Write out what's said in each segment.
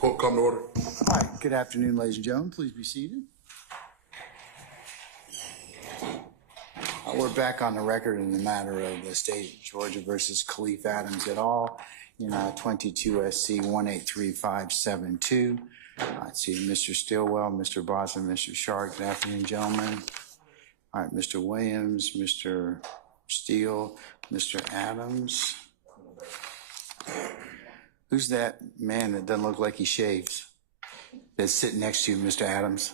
Court come to order. All right, good afternoon, ladies and gentlemen. Please be seated. We're back on the record in the matter of the state of Georgia versus Khalif Adams et al. in 22 SC 183572. I see Mr. Stillwell, Mr. Boston, Mr. Shark. Good afternoon, gentlemen. All right, Mr. Williams, Mr. Steele, Mr. Adams. Who's that man that doesn't look like he shaves? That's sitting next to you, Mr. Adams.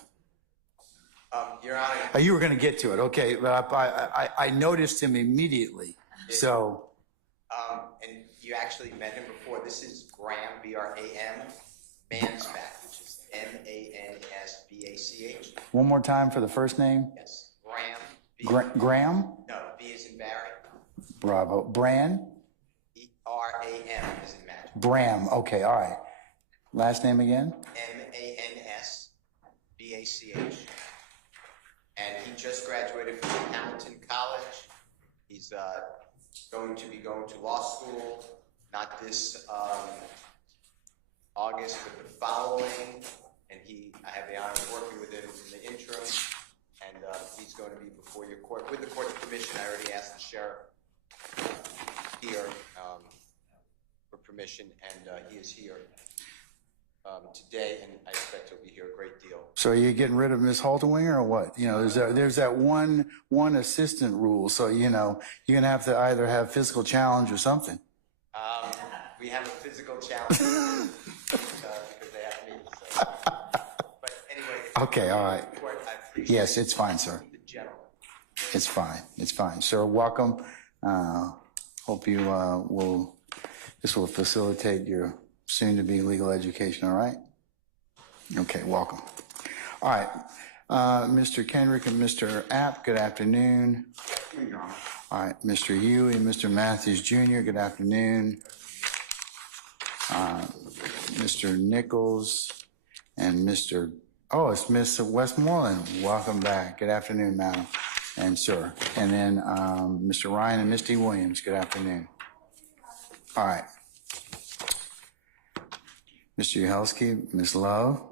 Your Honor. Oh, you were going to get to it, okay? But I noticed him immediately. So. And you actually met him before. This is Graham, B-R-A-M, Mansbach, which is M-A-N-S-B-A-C-H. One more time for the first name. Yes, Graham. Graham? No, B is in Barry. Bravo. Bran? E-R-A-M is in Magic. Bram. Okay, all right. Last name again? M-A-N-S-B-A-C-H. And he just graduated from Hamilton College. He's going to be going to law school, not this August, but the following. And I have the honor of working with him in the interim. And he's going to be before your court. With the court's permission, I already asked the sheriff here for permission, and he is here today, and I expect he'll be here a great deal. So are you getting rid of Ms. Halterwinger or what? You know, there's that one assistant rule. So, you know, you're going to have to either have physical challenge or something. We have a physical challenge because they have me. So. But anyway. Okay, all right. Court, yes, it's fine, sir. The gentleman. It's fine. It's fine. Sir, welcome. Hope you this will facilitate your soon-to-be legal education, all right? Okay, welcome. All right, Mr. Kendrick and Mr. App, good afternoon. All right, Mr. Huey and Mr. Matthews Jr., good afternoon. Mr. Nichols and it's Miss Westmoreland. Welcome back. Good afternoon, madam and sir. And then Mr. Ryan and Misty Williams, good afternoon. All right. Mr. Uhelski, Ms. Love,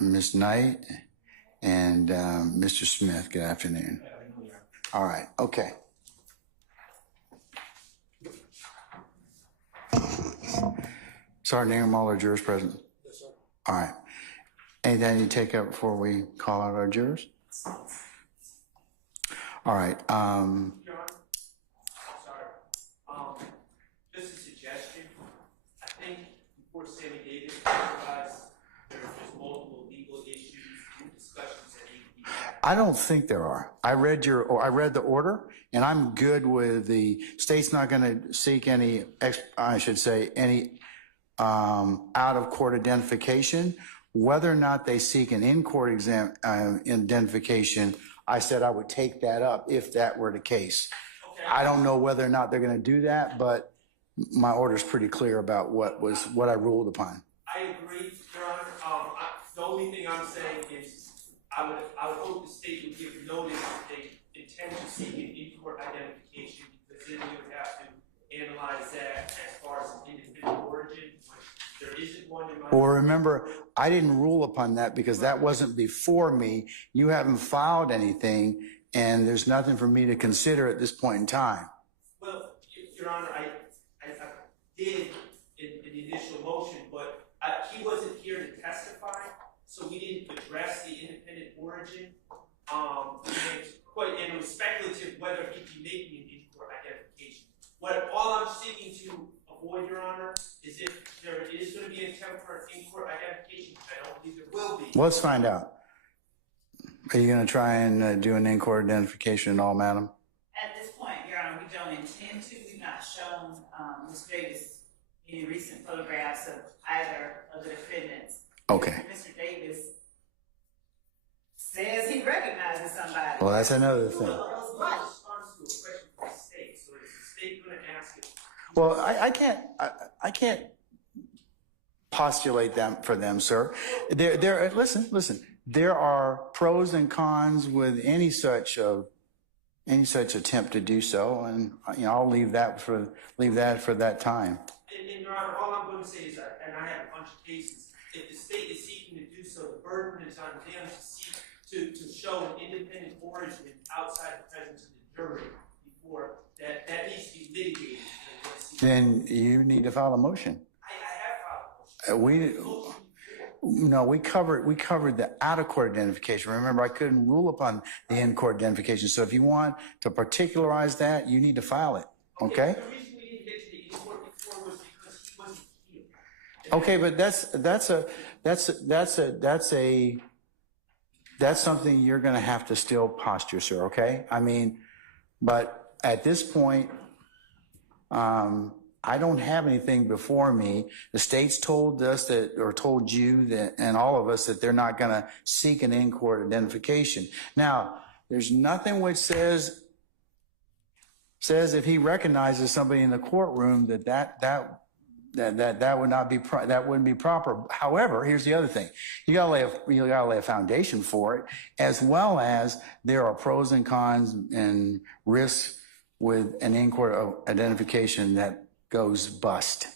Ms. Knight, and Mr. Smith, good afternoon. All right, okay. Sergeant Ingram, all our jurors present? Yes, sir. All right. Anything I need to take up before we call out our jurors? All right. Just a suggestion. I think before Sammy Davis testifies, there's multiple legal issues and discussions that need to be had. I don't think there are. I read the order, and I'm good with the state's not going to seek any out of court identification. Whether or not they seek an in-court identification, I said I would take that up if that were the case. Okay. I don't know whether or not they're going to do that, but my order's pretty clear about what I ruled upon. I agree, Your Honor. The only thing I'm saying is I would hope the state would give notice if they intend to seek an in-court identification, because then you would have to analyze that as far as an independent origin, which there isn't one in my. Well, remember, I didn't rule upon that because that wasn't before me. You haven't filed anything, and there's nothing for me to consider at this point in time. Well, Your Honor, I did in the initial motion, but he wasn't here to testify, so we didn't address the independent origin. And it was speculative whether he'd be making an in-court identification. All I'm seeking to avoid, Your Honor, is if there is going to be an attempt for an in-court identification, I don't believe there will be. Let's find out. Are you going to try and do an in-court identification and all, madam? At this point, Your Honor, we don't intend to. We've not shown Ms. Davis any recent photographs of either of the defendants. Okay. Mr. Davis says he recognizes somebody. Well, that's another thing. Well, that's not a response to a question from the state, so is the state going to ask it? Well, I can't postulate them for them, sir. Listen. There are pros and cons with any such attempt to do so, and I'll leave that for that time. And Your Honor, all I'm going to say is, and I have a bunch of cases, if the state is seeking to do so, the burden is on them to seek to show an independent origin outside the presence of the jury before that needs to be litigated. Then you need to file a motion. I have filed a motion. We covered the out-of-court identification. Remember, I couldn't rule upon the in-court identification. So if you want to particularize that, you need to file it. Okay? The reason we didn't get to the in-court before was because he wasn't here. Okay, but that's something you're going to have to still posture, sir. Okay? I mean, but at this point, I don't have anything before me. The state's told us that, or told you that, and all of us that they're not going to seek an in-court identification. Now, there's nothing which says if he recognizes somebody in the courtroom that would not be that wouldn't be proper. However, here's the other thing: you gotta lay a foundation for it, as well as there are pros and cons and risks with an in-court identification that goes bust.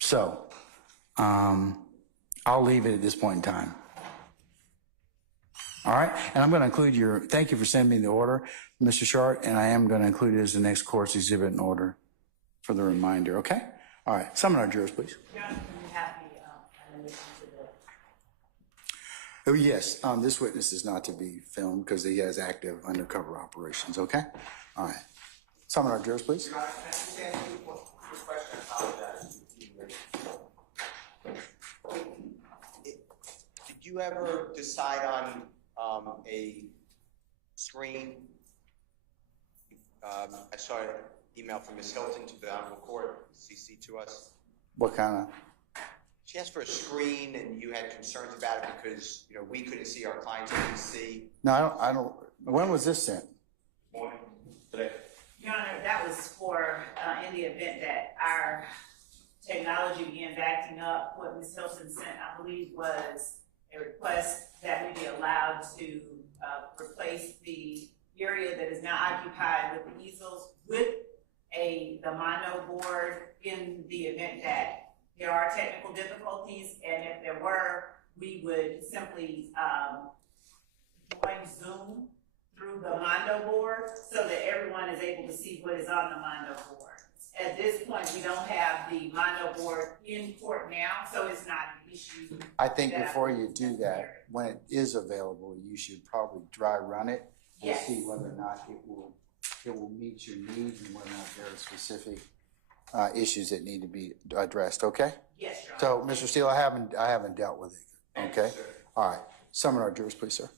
So, I'll leave it at this point in time. All right, and I'm going to include thank you for sending me the order, Mr. Short, and I am going to include it as the next court's exhibit in order for the reminder, okay? All right, summon our jurors, please. Your Honor, can we have the admission to the... Oh, yes, this witness is not to be filmed because he has active undercover operations, okay? All right, summon our jurors, please. Your Honor, can I just ask you one quick question? I apologize. Did you ever decide on a screen? I saw an email from Ms. Hilton to the Honorable Court, CC to us. What kind of? She asked for a screen, and you had concerns about it because we couldn't see, our clients couldn't see. No, I don't. When was this sent? Morning today. Your Honor, that was for, in the event that our technology begins acting up, what Ms. Hilton sent, I believe, was a request that we be allowed to replace the area that is now occupied with the easels with the mono board in the event that there are technical difficulties, and if there were, we would simply join Zoom through the Mondo board so that everyone is able to see what is on the Mondo board. At this point, we don't have the Mondo board in court now, so it's not an issue. I think before you do that, when it is available, you should probably dry run it and Yes. see whether or not it will meet your needs and whether or not there are specific issues that need to be addressed. Okay. Yes, Your Honor. So, Mr. Steele, I haven't dealt with it. Okay. All right. Summon our jurors, please, sir.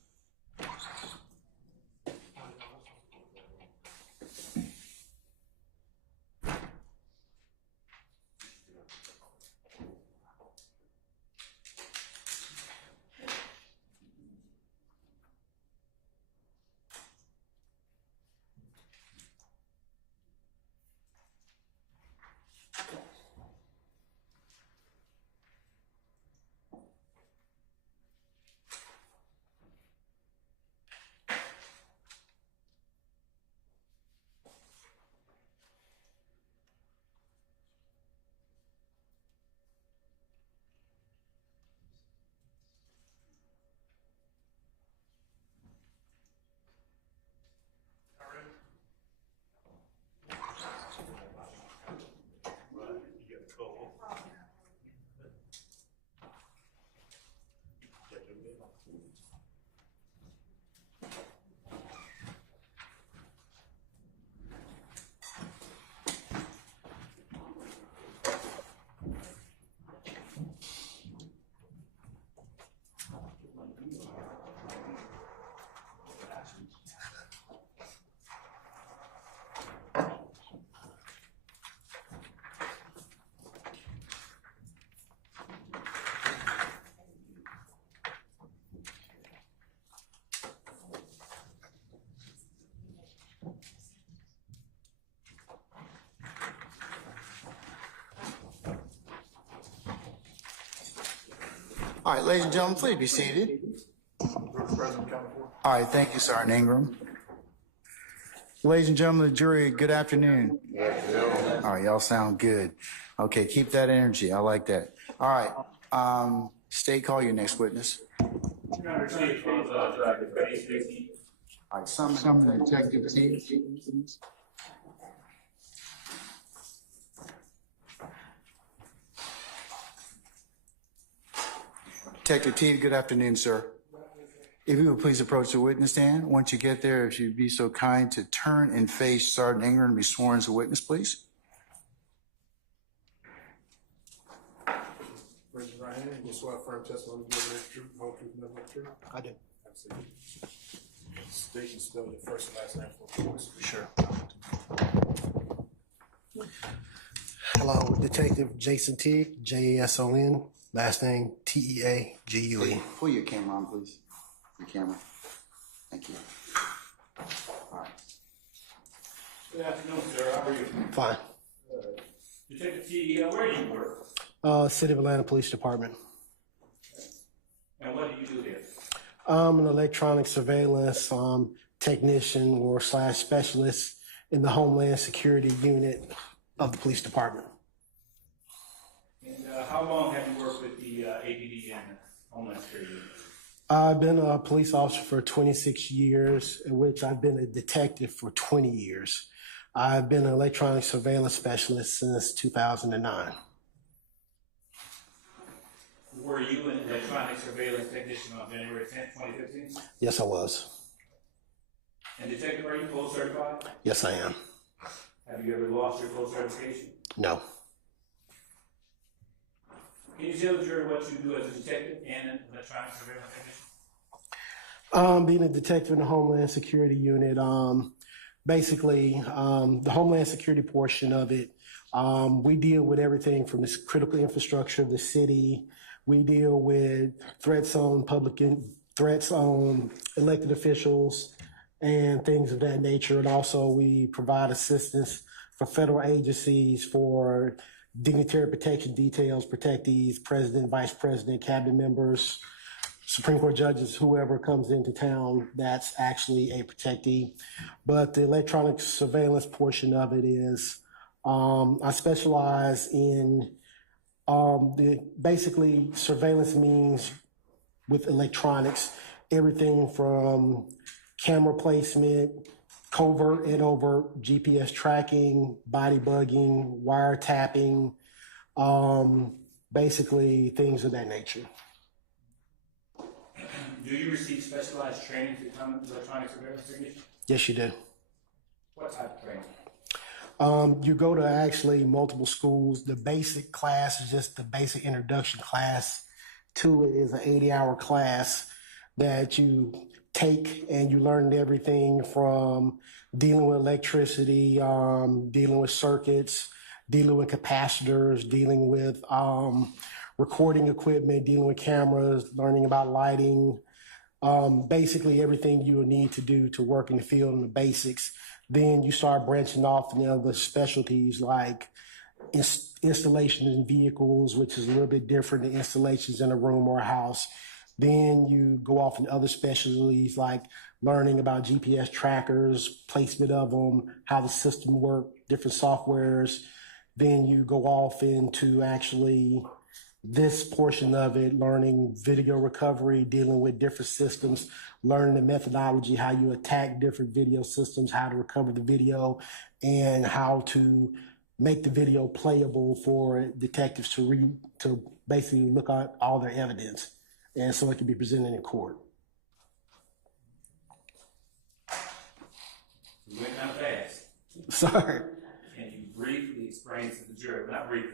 All right, ladies and gentlemen, please be seated. All right, thank you, Sergeant Ingram. Ladies and gentlemen of the jury, good afternoon. All All right, y'all sound good. Okay, keep that energy. I like that. All right, State, call your next witness. Your Honor, State calls Detective T. All right, summon Detective T. Detective T, good afternoon, sir. If you would please approach the witness stand. Once you get there, if you'd be so kind to turn and face Sergeant Ingram and be sworn as a witness, please. Raise your right hand. You swear firm testimony you give the truth, the whole truth, and nothing but the truth. I do. Absolutely. State and spell your first and last name for the voice. Sure. Hello, Detective Jason Teague, Jason, last name Teague. Pull your camera on, please. Your camera. Thank you. All right. Good afternoon, sir. How are you? Fine. Detective T, where do you work? City of Atlanta Police Department. And what do you do there? I'm an electronic surveillance technician or / specialist in the Homeland Security Unit of the police department. And how long have you worked with the APD and Homeland Security? I've been a police officer for 26 years, in which I've been a detective for 20 years. I've been an electronic surveillance specialist since 2009. Were you an electronic surveillance technician on January 10th, 2015? Yes, I was. And Detective, are you full certified? Yes, I am. Have you ever lost your full certification? No. Can you tell the jury what you do as a detective and an electronic surveillance technician? Being a detective in the Homeland Security Unit, basically, the Homeland Security portion of it, we deal with everything from this critical infrastructure of the city. We deal with threats on threats on elected officials and things of that nature. And also we provide assistance for federal agencies for dignitary protection details, protectees, president, vice president, cabinet members, Supreme Court judges, whoever comes into town that's actually a protectee. But the electronic surveillance portion of it is, I specialize in basically surveillance means with electronics, everything from camera placement, covert and overt GPS tracking, body bugging, wiretapping, basically things of that nature. Do you receive specialized training to become an electronic surveillance technician? Yes, you do. What type of training? You go to actually multiple schools. The basic class is just the basic introduction class to it is an 80-hour class that you take and you learn everything from dealing with electricity, dealing with circuits, dealing with capacitors, dealing with recording equipment, dealing with cameras, learning about lighting, basically everything you will need to do to work in the field and the basics. Then you start branching off into other specialties like installations in vehicles, which is a little bit different than installations in a room or a house. Then you go off into other specialties like learning about GPS trackers, placement of them, how the system works, different softwares. Then you go off into actually this portion of it, learning video recovery, dealing with different systems, learning the methodology, how you attack different video systems, how to recover the video, and how to make the video playable for detectives to basically look at all their evidence, and so it can be presented in court. You went kind of fast. Sorry. Can you briefly explain to the jury, not briefly,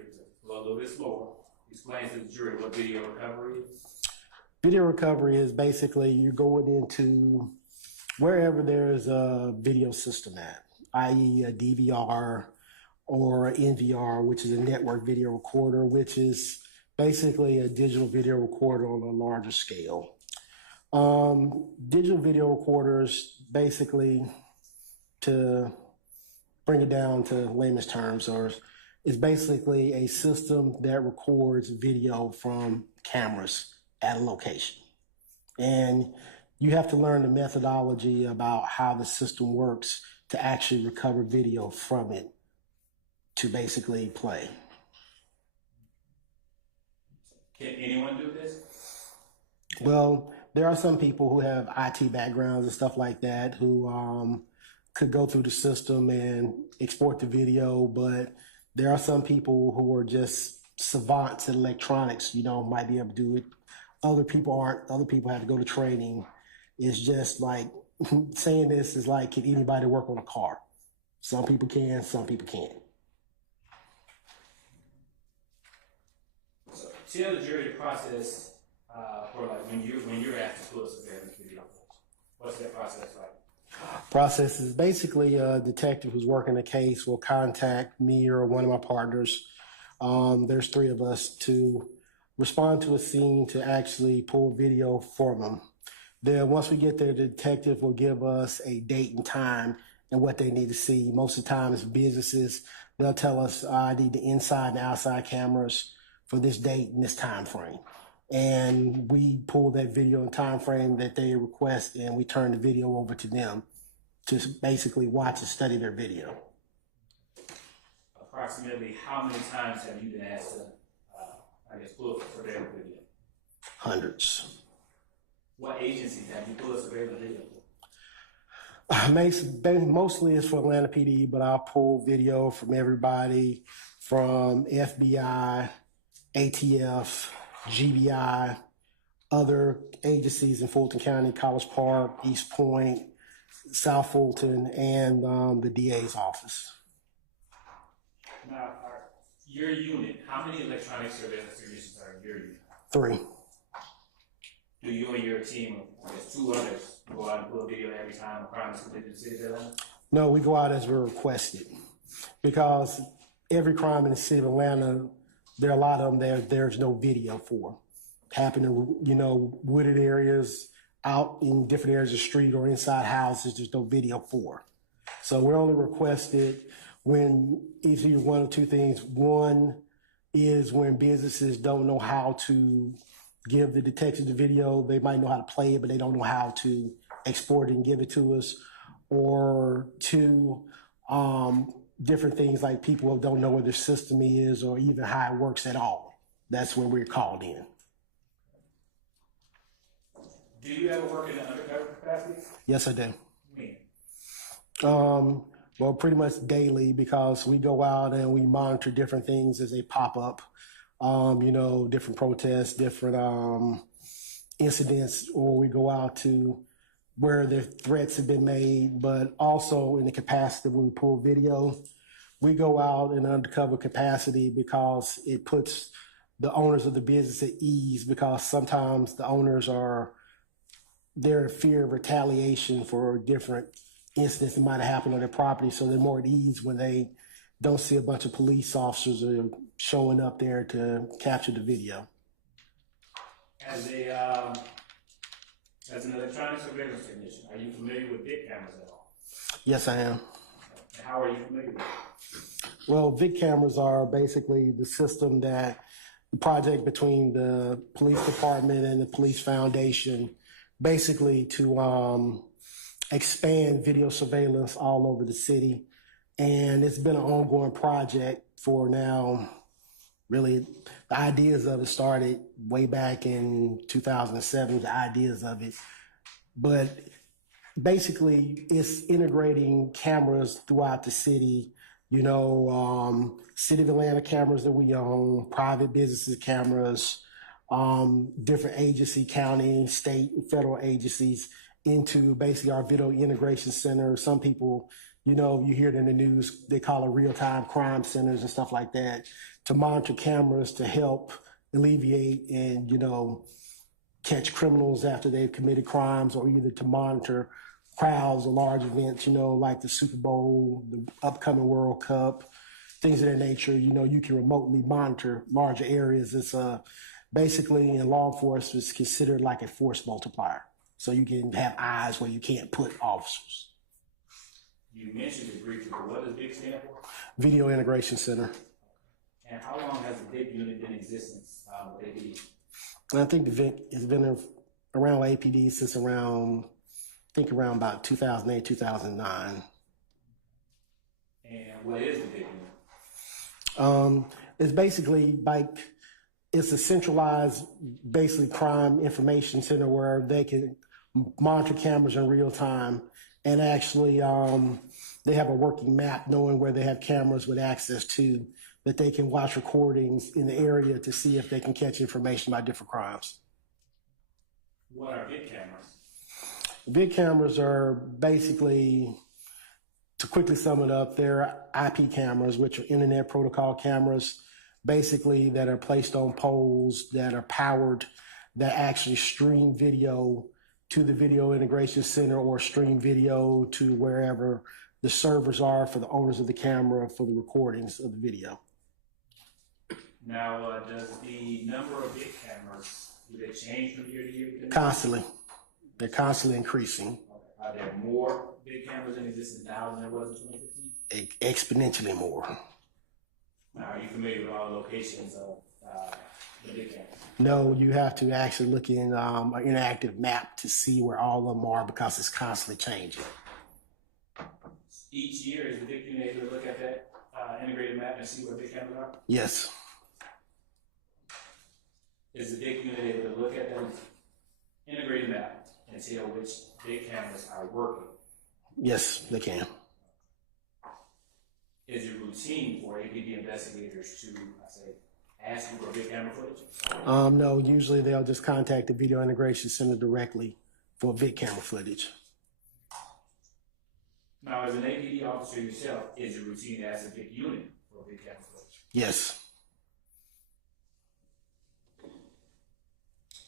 but a little bit slower, explain to the jury what video recovery is? Video recovery is basically you're going into wherever there's a video system at, i.e. a DVR or NVR, which is a network video recorder, which is basically a digital video recorder on a larger scale. Digital video recorders, basically, to bring it down to layman's terms, is basically a system that records video from cameras at a location. And you have to learn the methodology about how the system works to actually recover video from it to basically play. Can anyone do this? Well, there are some people who have IT backgrounds and stuff like that who could go through the system and export the video, but there are some people who are just savants in electronics, might be able to do it. Other people aren't. Other people have to go to training. It's just like saying this is like, can anybody work on a car? Some people can, some people can't. So tell the jury the process for like when you're asked to pull a surveillance video. What's that process like? Process is basically a detective who's working the case will contact me or one of my partners. There's 3 of us to respond to a scene to actually pull video for them. Then once we get there, the detective will give us a date and time and what they need to see. Most of the time it's businesses. They'll tell us, I need the inside and outside cameras for this date and this time frame. And we pull that video and time frame that they request, and we turn the video over to them to basically watch and study their video. Approximately how many times have you been asked to, pull a surveillance video? Hundreds. What agencies have you pulled a surveillance video for? Mostly it's for Atlanta PD, but I'll pull video from everybody from FBI, ATF, GBI, other agencies in Fulton County, College Park, East Point, South Fulton, and the DA's office. Now, your unit, how many electronic surveillance technicians are in your unit? 3. Do you and your team, there's 2 others, go out and pull a video every time a crime is committed in the city of Atlanta? No, we go out as we're requested, because every crime in the city of Atlanta, there are a lot of them there's no video for. Happen in, wooded areas, out in different areas of the street or inside houses, there's no video for. So we're only requested when it's either one of 2 things. One is when businesses don't know how to give the detectives the video. They might know how to play it, but they don't know how to export it and give it to us. Or 2, different things like people don't know where their system is or even how it works at all. That's when we're called in. Do you ever work in an undercover capacity? Yes, I do. When? Well, pretty much daily, because we go out and we monitor different things as they pop up. Different protests, different incidents, or we go out to where the threats have been made, but also in the capacity when we pull video, we go out in undercover capacity because it puts the owners of the business at ease, because sometimes the owners they're in fear of retaliation for different incidents that might have happened on their property, so they're more at ease when they don't see a bunch of police officers showing up there to capture the video. As an electronic surveillance technician, are you familiar with VIC cameras at all? Yes, I am. And how are you familiar with it? Well, VIC cameras are basically the system the project between the police department and the police foundation, basically to expand video surveillance all over the city. And it's been an ongoing project for now. Really, the ideas of it started way back in 2007, the ideas of it. But basically, it's integrating cameras throughout the city, City of Atlanta cameras that we own, private businesses cameras, different agency, county, state, and federal agencies into basically our video integration center. Some people, you hear it in the news, they call it real-time crime centers and stuff like that, to monitor cameras to help alleviate and, catch criminals after they've committed crimes, or either to monitor crowds or large events, like the Super Bowl, the upcoming World Cup, things of that nature. You can remotely monitor larger areas. It's basically in law enforcement, it's considered like a force multiplier. So you can have eyes where you can't put officers. You mentioned it briefly, but what does VIC stand for? Video Integration Center. And how long has the VIC unit been in existence with APD? I think the VIC has been around APD since around about 2008, 2009. And what is the VIC unit? It's basically like, it's a centralized, basically crime information center where they can monitor cameras in real time, and actually they have a working map knowing where they have cameras with access to, that they can watch recordings in the area to see if they can catch information about different crimes. What are vid cameras? Vid cameras are basically, to quickly sum it up, they're IP cameras, which are internet protocol cameras, basically that are placed on poles that are powered, that actually stream video to the video integration center or stream video to wherever the servers are for the owners of the camera for the recordings of the video. Now, does the number of vid cameras, do they change from year to year? Constantly. They're constantly increasing. Are there more vid cameras in existence now than there was in 2015? Exponentially more. Now, are you familiar with all the locations of the vid cameras? No, you have to actually look in an interactive map to see where all of them are, because it's constantly changing. Each year, is the vid unit able to look at that integrated map and see where vid cameras are? Yes. Is the vid unit able to look at that integrated map and tell which vid cameras are working? Yes, they can. Is it routine for APD investigators to, ask you for vid camera footage? No, usually they'll just contact the video integration center directly for vid camera footage. Now, as an APD officer yourself, is it routine to ask a vid unit for vid camera footage? Yes.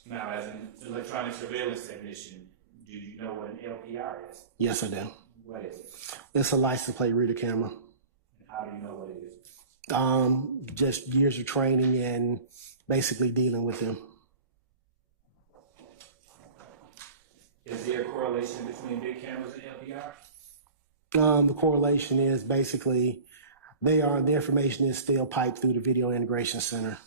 Now, as an electronic surveillance technician, do you know what an LPR is? Yes, I do. What is it? It's a license plate reader camera. And how do you know what it is? Just years of training and basically dealing with them. Is there a correlation between vid cameras and LPR? The correlation is basically the information is still piped through the video integration center.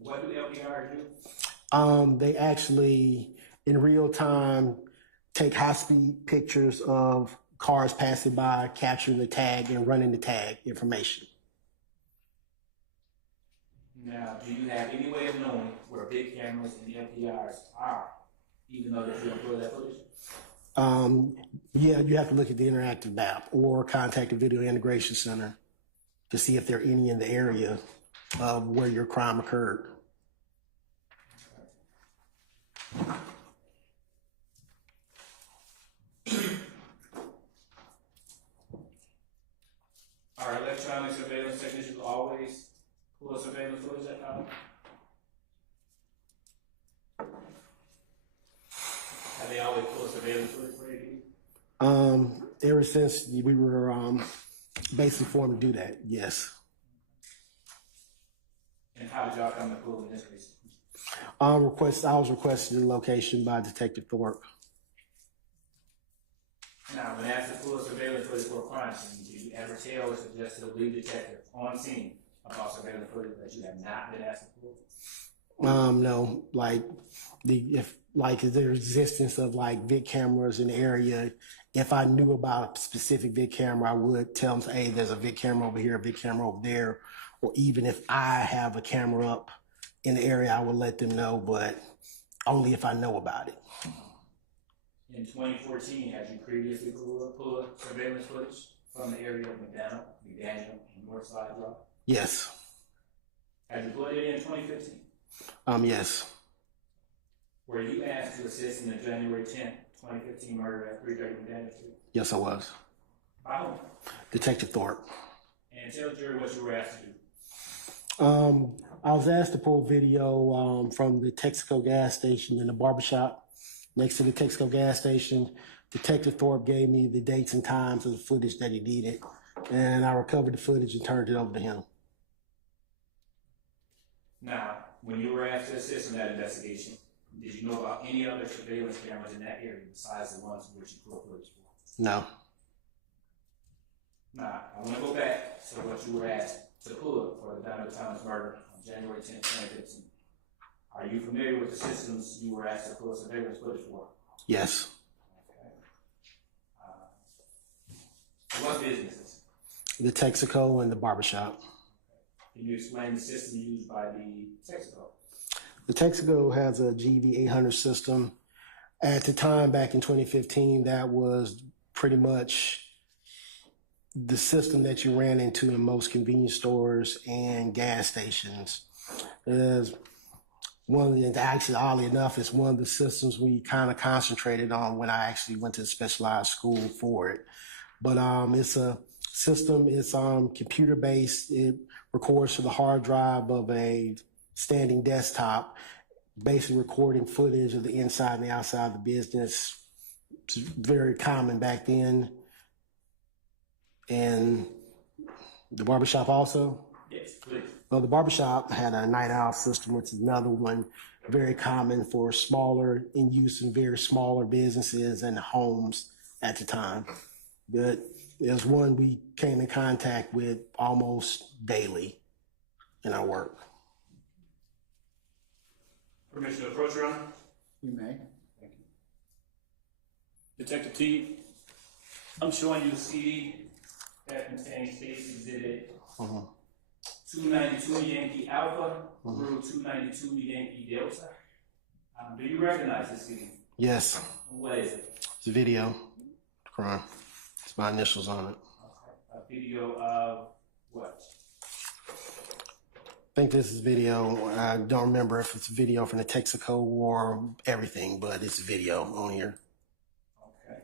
What do LPR do? They actually, in real time, take high-speed pictures of cars passing by, capturing the tag, and running the tag information. Now, do you have any way of knowing where vid cameras and LPRs are, even though that you upload that footage? Yeah, you have to look at the interactive map or contact the video integration center to see if there are any in the area of where your crime occurred. Are electronic surveillance technicians always pull surveillance footage at time? Have they always pulled surveillance footage for you? Ever since we were basically formed to do that, yes. And how did y'all come to pull in this case? I was requested the location by Detective Thorpe. Now, when asked to pull surveillance footage for a crime scene, did you ever tell or suggest to the lead detective on scene about surveillance footage that you have not been asked to pull? No, like if the existence of like vid cameras in the area, if I knew about a specific vid camera, I would tell them, hey, there's a vid camera over here, a vid camera over there. Or even if I have a camera up in the area, I would let them know, but only if I know about it. In 2014, had you previously pulled surveillance footage from the area of McDaniel, and Northside Drive? Yes. Had you pulled it in 2015? Yes. Were you asked to assist in the January 10th, 2015 murder at 330 McDaniel Street? Yes, I was. By whom? Detective Thorpe. And tell the jury what you were asked to do. I was asked to pull video from the Texaco gas station in the barbershop next to the Texaco gas station. Detective Thorpe gave me the dates and times of the footage that he needed, and I recovered the footage and turned it over to him. Now, when you were asked to assist in that investigation, did you know about any other surveillance cameras in that area besides the ones which you pulled footage for? No. Now, I want to go back to what you were asked to pull for the Donald Thomas murder on January 10th, 2015. Are you familiar with the systems you were asked to pull surveillance footage for? Yes. Okay. What businesses? The Texaco and the barbershop. Can you explain the system used by the Texaco? The Texaco has a GV800 system. At the time, back in 2015, that was pretty much the system that you ran into in most convenience stores and gas stations. It is one of the, actually, oddly enough, it's one of the systems we kind of concentrated on when I actually went to specialized school for it. But it's a system, it's computer based. It records to the hard drive of a standing desktop, basically recording footage of the inside and the outside of the business. It's very common back then. And the barbershop also? Yes, please. Well, the barbershop had a night owl system, which is another one very common for smaller, in use in very smaller businesses and homes at the time. But there's one we came in contact with almost daily in our work. Permission to approach, Your Honor? You may. Thank you. Detective T, I'm showing you a CD that contains case exhibit 292 Yankee Alpha through 292 Yankee Delta. Do you recognize this CD? Yes, What is it? it's a video crime. It's my initials on it. Okay. A video of what? I think this is video. I don't remember if it's a video from the Texaco or everything, but it's a video on here. Okay.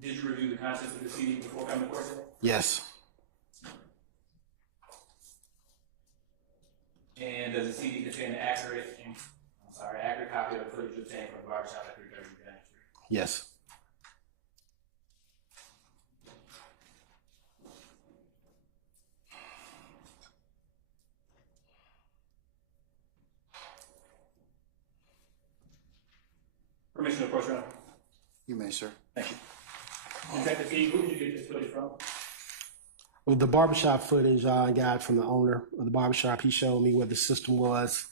Did you review the contents of the CD before coming to court today? Yes. And does the CD contain an accurate copy of the footage obtained from the barbershop at 330 Grand Street? Yes. Permission to approach, Your Honor? You may, sir. Thank you. Detective T, who did you get this footage from? Well, the barbershop footage I got from the owner of the barbershop. He showed me what the system was,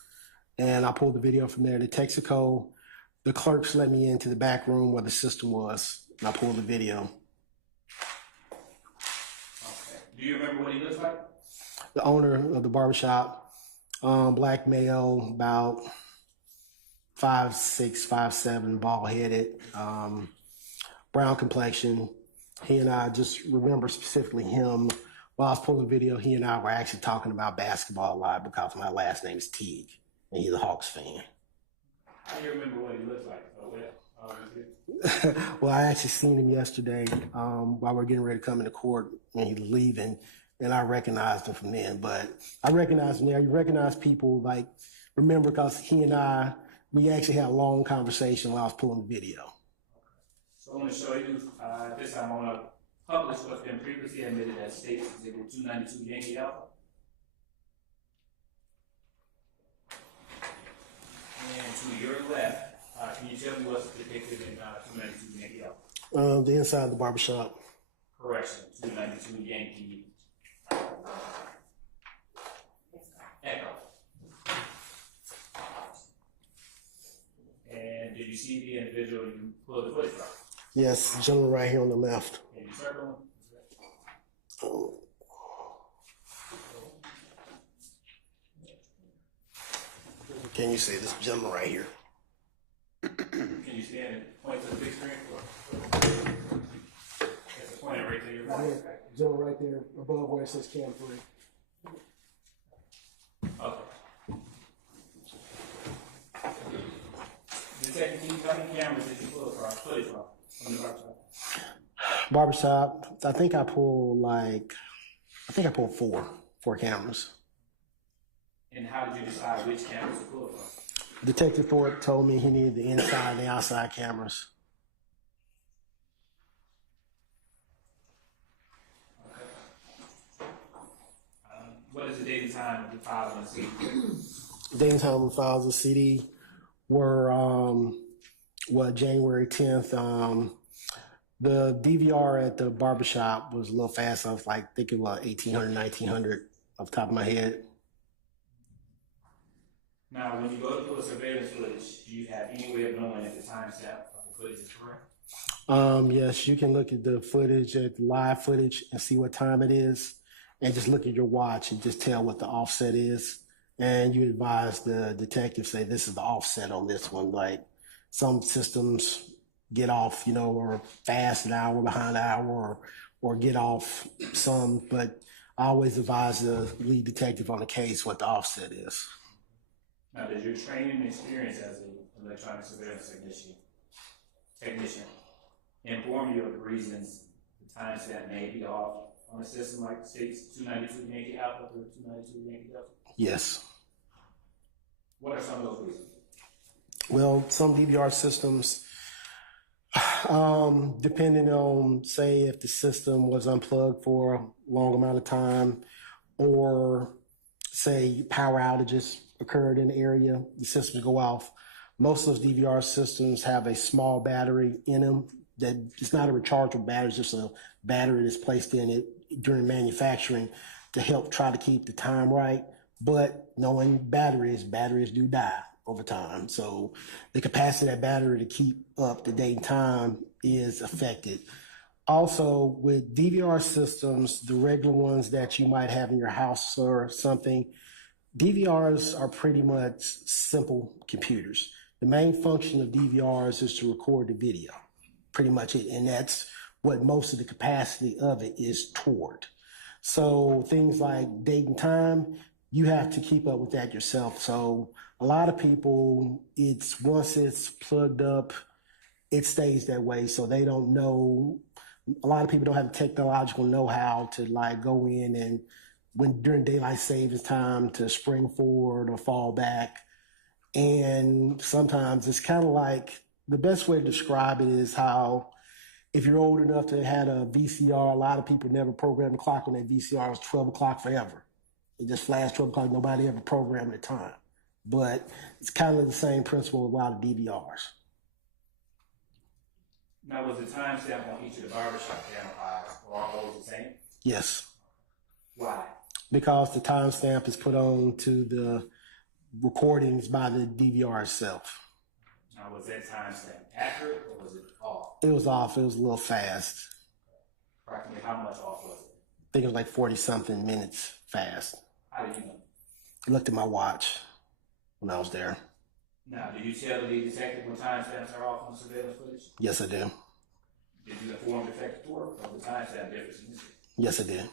and I pulled the video from there. The Texaco, the clerks let me into the back room where the system was, and I pulled the video. Okay. Do you remember what he looks like? The owner of the barbershop, black male, about 5'6", 5'7", bald-headed, brown complexion. He and I just remember specifically him. While I was pulling the video, he and I were actually talking about basketball a lot because my last name is Teague, and he's a Hawks fan. How do you remember what he looks like? Well, I actually seen him yesterday while we were getting ready to come into court, and he was leaving, and I recognized him from then. But I recognized him there. You recognize people, like, remember, because he and I, we actually had a long conversation while I was pulling the video. So I want to show you, this time I want to publish what's been previously admitted as State's Exhibit 292 Yankee Alpha. And to your left, can you tell me what's depicted in 292 Yankee Alpha? The inside of the barbershop. Correction, 292 Yankee Echo. And did you see the individual you pulled the footage from? Yes, the gentleman right here on the left. Can you circle him? Can you see this gentleman right here? Can you stand and point to the big screen? That's a pointer right to your right. Gentleman right there above where it says Cam 3. Okay. Detective, how many cameras did you pull footage from the barbershop? Barbershop, I think I pulled four cameras. And how did you decide which cameras to pull from? Detective Thorpe told me he needed the inside and the outside cameras. Okay. What is the date and time of the files on the CD? The date and time of the files of the CD were, January 10th. The DVR at the barbershop was a little fast. I was like thinking about 1800, 1900 off the top of my head. Now, when you go to pull surveillance footage, do you have any way of knowing if the timestamp of the footage is correct? Yes, you can look at the footage, at live footage, and see what time it is, and just look at your watch and just tell what the offset is. And you advise the detective, say this is the offset on this one. Like some systems get off, or fast an hour behind an hour, or get off some. But I always advise the lead detective on the case what the offset is. Now, does your training and experience as an electronic surveillance technician inform you of the reasons the timestamp may be off on a system like states 292 Yankee Alpha or 292 Yankee Delta? Yes. What are some of those reasons? Well, some DVR systems, depending on, say, if the system was unplugged for a long amount of time, or say power outages occurred in the area, the systems go off. Most of those DVR systems have a small battery in them that it's not a rechargeable battery, it's just a battery that's placed in it during manufacturing to help try to keep the time right. But knowing batteries do die over time. So the capacity of that battery to keep up the date and time is affected. Also, with DVR systems, the regular ones that you might have in your house or something, DVRs are pretty much simple computers. The main function of DVRs is to record the video, pretty much it, and that's what most of the capacity of it is toward. So things like date and time, you have to keep up with that yourself. So a lot of people, once it's plugged up, it stays that way. So they don't know. A lot of people don't have the technological know-how to go in and during daylight savings time to spring forward or fall back. And sometimes it's kind of like, the best way to describe it is how, if you're old enough to have had a VCR, a lot of people never programmed the clock on that VCR. It was 12 o'clock forever. It just flashed 12 o'clock. Nobody ever programmed the time. But it's kind of the same principle with a lot of DVRs. Now, was the timestamp on each of the barbershop camera files, or all those the same? Yes. Why? Because the timestamp is put on to the recordings by the DVR itself. Now, was that timestamp accurate or was it off? It was off. It was a little fast. Approximately how much off was it? I think it was like 40-something minutes fast. How did you know? I looked at my watch when I was there. Now, do you tell the lead detective when timestamps are off on surveillance footage? Yes, I do. Did you inform detective work of the timestamp difference in this? Yes, I did.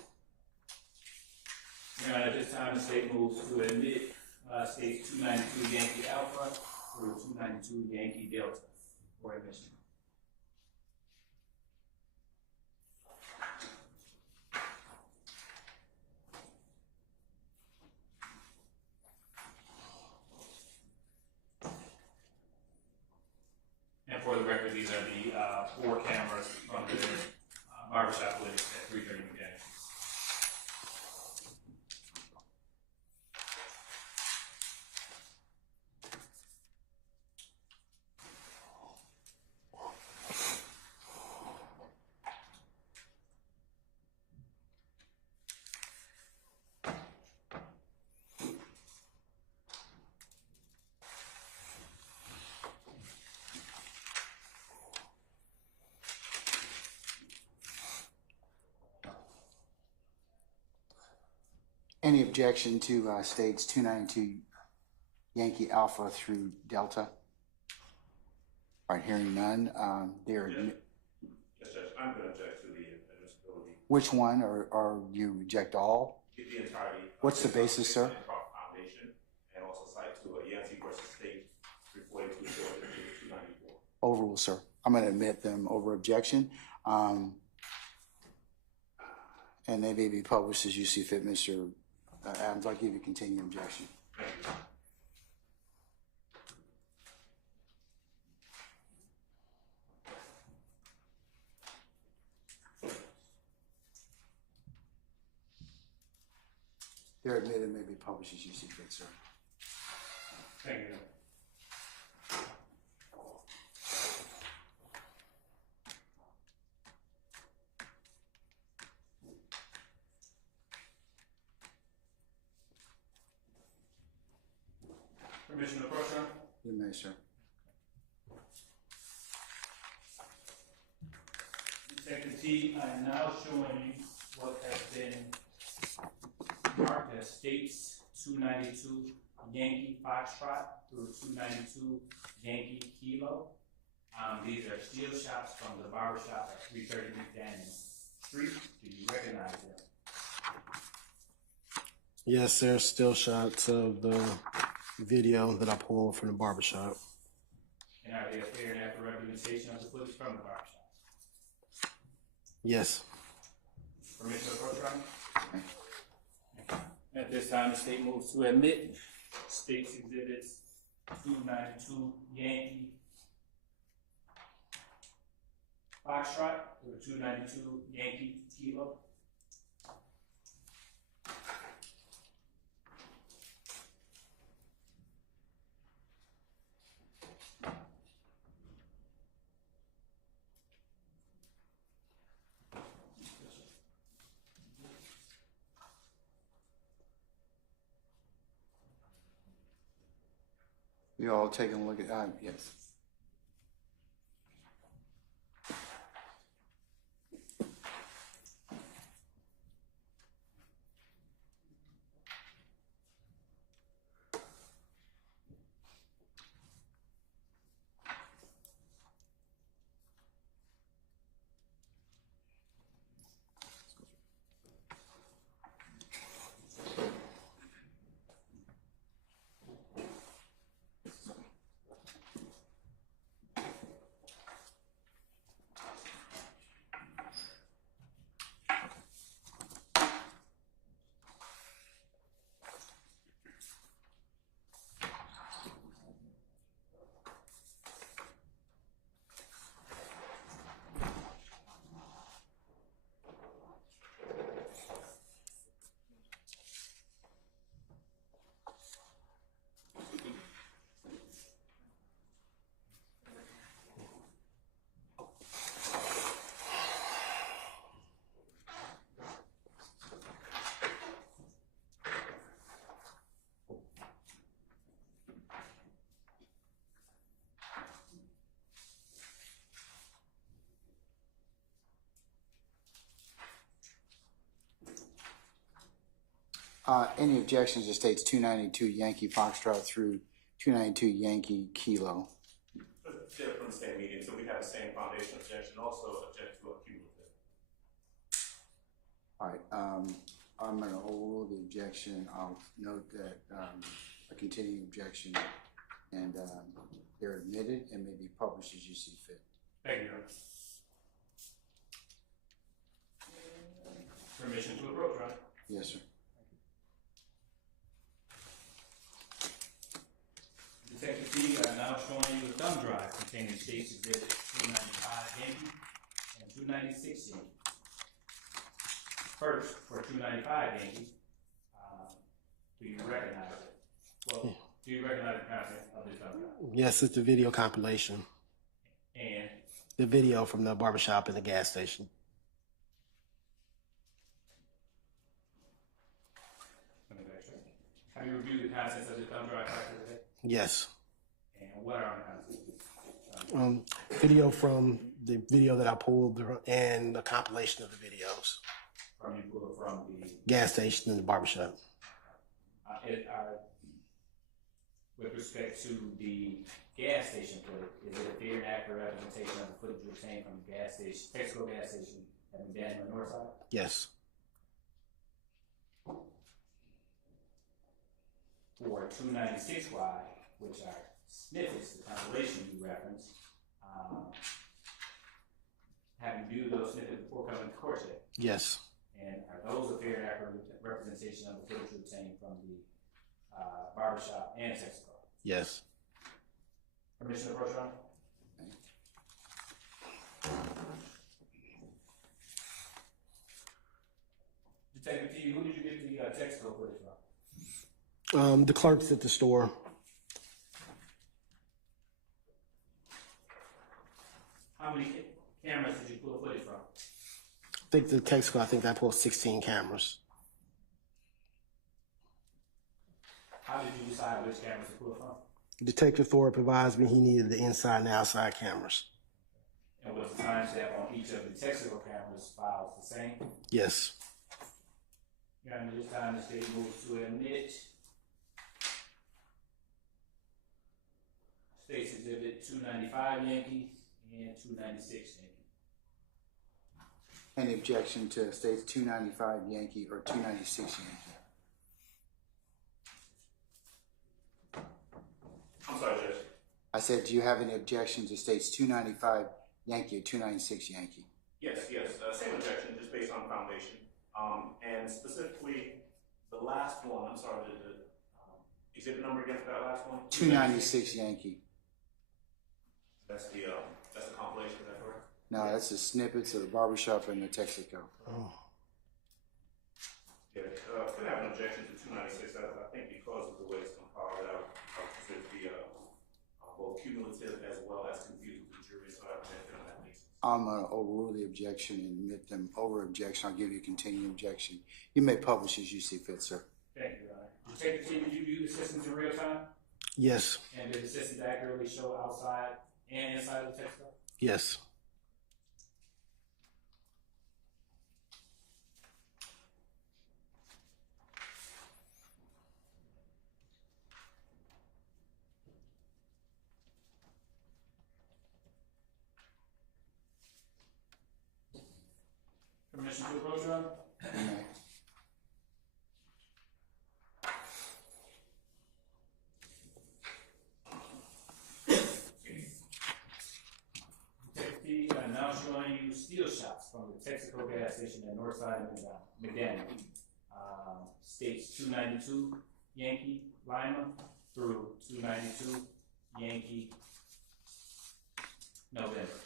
Now, at this time, the state moves to admit states 292 Yankee Alpha through 292 Yankee Delta for admission. And for the record, these are the 4 cameras from the barbershop footage at 3:30 again. Any objection to states 292 Yankee Alpha through Delta? All right, hearing none. Yes, Judge, I'm going to object to the admissibility. Which one, or you reject all? The entirety. What's the basis, sir? Foundation, and also cite to Yancey versus State 342 Georgia 294. Overrule, sir. I'm going to admit them over objection. And they may be published as you see fit, Mr. Adams. I'll give you continuing objection. They're admitted, may be published as you see fit, sir. Thank you. Permission to approach, sir? You may, sir. Detective T, I am now showing you what has been marked as States 292 Yankee Foxtrot through 292 Yankee Kilo. These are steel shots from the Barber shop at 330 McDaniel Street. Do you recognize them? Yes, there's still shots of the video that I pulled from the barbershop. And are they a fair and accurate representation of the footage from the barber shop? Yes. Permission to approach, Your Honor? At this time, the state moves to admit State's Exhibits 292 Yankee Foxtrot or 292 Yankee Kilo. You all taking a look at, yes. Any objections to States 292 Yankee Foxtrot through 292 Yankee Kilo? They're from the same meeting, so we have the same foundation objection, also object to a cumulative. All right, I'm going to overrule the objection. I'll note that a continuing objection, and they're admitted and may be published as you see fit. Thank you, Your Honor. Permission to approach, Your Honor? Yes, sir. Detective T, I am now showing you a thumb drive containing State's Exhibit 295 Yankee and 296 Yankee. First, for 295 Yankee, do you recognize it? Well, do you recognize the content of this thumb drive? Yes, it's the video compilation. And The video from the barbershop and the gas station. have you reviewed the contents of this thumb drive prior to today? Yes. And what are the contents? Video from the video that I pulled and the compilation of the videos. From you pulled from the Gas station and the barbershop. With respect to the gas station footage, is it a fair and accurate representation of the footage you obtained from the gas station, Texaco gas station at McDaniel Northside? Yes. For 296Y, which are snippets, the compilation you referenced, have you viewed those snippets before coming to court yet? Yes. And are those a fair and accurate representation of the footage you obtained from the barbershop and Texaco? Yes. Permission to approach, Your Honor? Detective T, who did you get the Texaco footage from? The clerks at the store. How many cameras did you pull footage from? I think the Texaco, I think I pulled 16 cameras. How did you decide which cameras to pull from? Detective Thorpe advised me he needed the inside and outside cameras. And was the timestamp on each of the Texaco cameras files the same? Yes. Your Honor, this time the state moves to admit State's Exhibit 295 Yankee and 296 Yankee. Any objection to states 295 Yankee or 296 Yankee? I'm sorry, Judge. I said, do you have any objection to states 295 Yankee or 296 Yankee? Yes, same objection, just based on foundation. And specifically, the last one, I'm sorry, the exhibit number again for that last one? 296 Yankee. That's the compilation, is that correct? No, that's the snippets of the barbershop and the Texaco. Oh. Yeah, could have an objection to 296, I think because of the way it's compiled, I would consider it to be both cumulative as well as confusing to the jury, so I would object on that basis. I'm going to overrule the objection and admit them over objection. I'll give you a continuing objection. You may publish as you see fit, sir. Thank you, Your Honor. Detective, did you view the systems in real time? Yes. And did the systems accurately show outside and inside of the Texaco? Yes. Permission to approach, Your Honor? You may. Detective, I'm now showing you steel shots from the Texaco gas station at Northside and McDaniel. States 292 Yankee Lima through 292 Yankee November.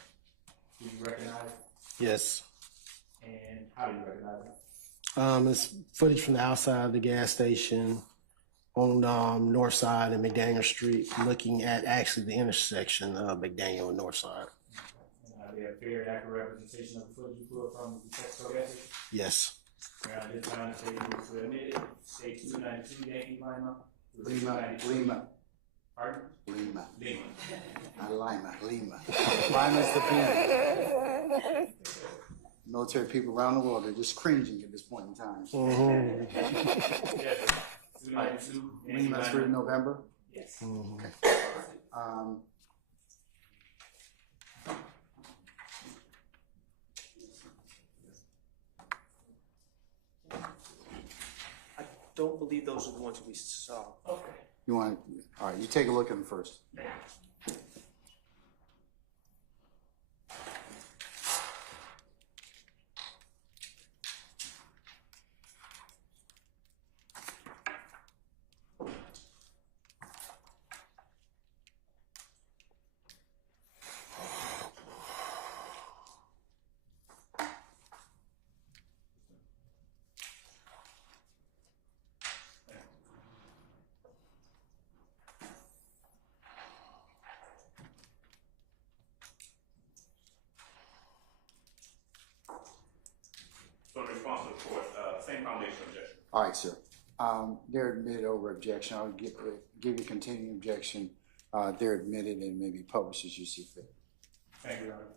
Do you recognize it? Yes. And how do you recognize it? It's footage from the outside of the gas station on North Side and McDaniel Street, looking at actually the intersection of McDaniel and North Side. And they have fair and accurate representation of the footage you pulled from the Texaco gas station? Yes. This time the state moves to admit it. State 292 Yankee Lima. Lima. Pardon? Lima. Lima. Not Lima. Lima. Lima's the pen. Military people around the world are just cringing at this point in time. Mm-hmm. Yes. 292 Yankee Lima Lima. through November? Yes. Mm-hmm. Okay. I don't believe those are the ones we saw. Okay. You want, all right, you take a look at them first. So in response to the court, same foundation objection. All right, sir. They're admitted over objection. I'll give you continuing objection. They're admitted and maybe published as you see fit. Thank you, Your Honor.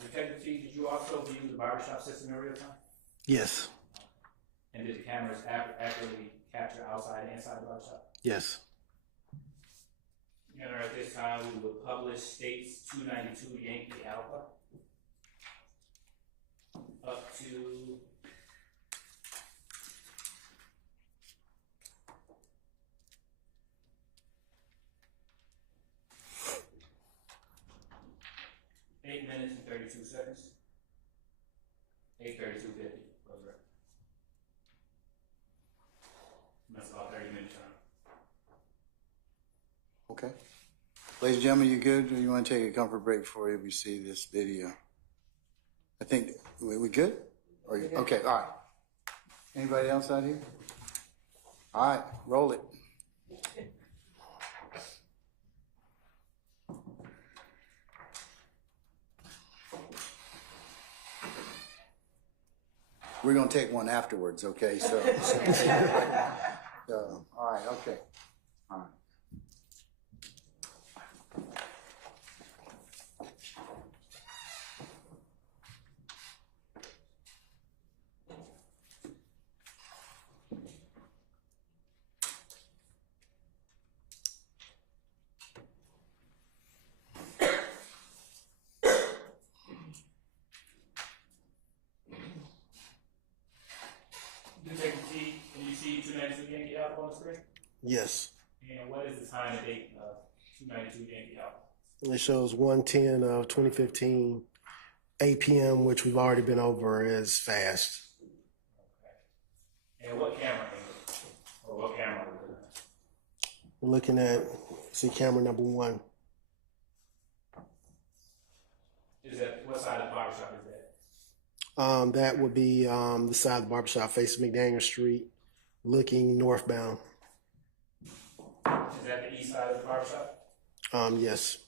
Detective T, did you also view the barbershop system in real time? Yes. And did the cameras accurately capture outside and inside the barbershop? Yes. Your Honor, at this time, we will publish states 292 Yankee Alpha up to eight minutes and 32 seconds. 8:32:50. That's about 30 minutes, Your Honor. Okay. Ladies and gentlemen, you good? Or you want to take a comfort break before we see this video? I think, we good? Or you, okay, all right. Anybody else out here? All right, roll it. We're gonna take one afterwards, okay? So, all right, okay, all right. Yankee Apple on the screen? Yes. And what is the time and date of 292 Yankee Apple? It shows 110 of 2015, 8 p.m., which we've already been over as fast. Okay. And what camera angle? Or what camera? We're looking at, see camera number 1. Is that, what side of the barbershop is that? That would be the side of the barbershop facing McDaniel Street, looking northbound. Is that the east side of the barbershop? Yes.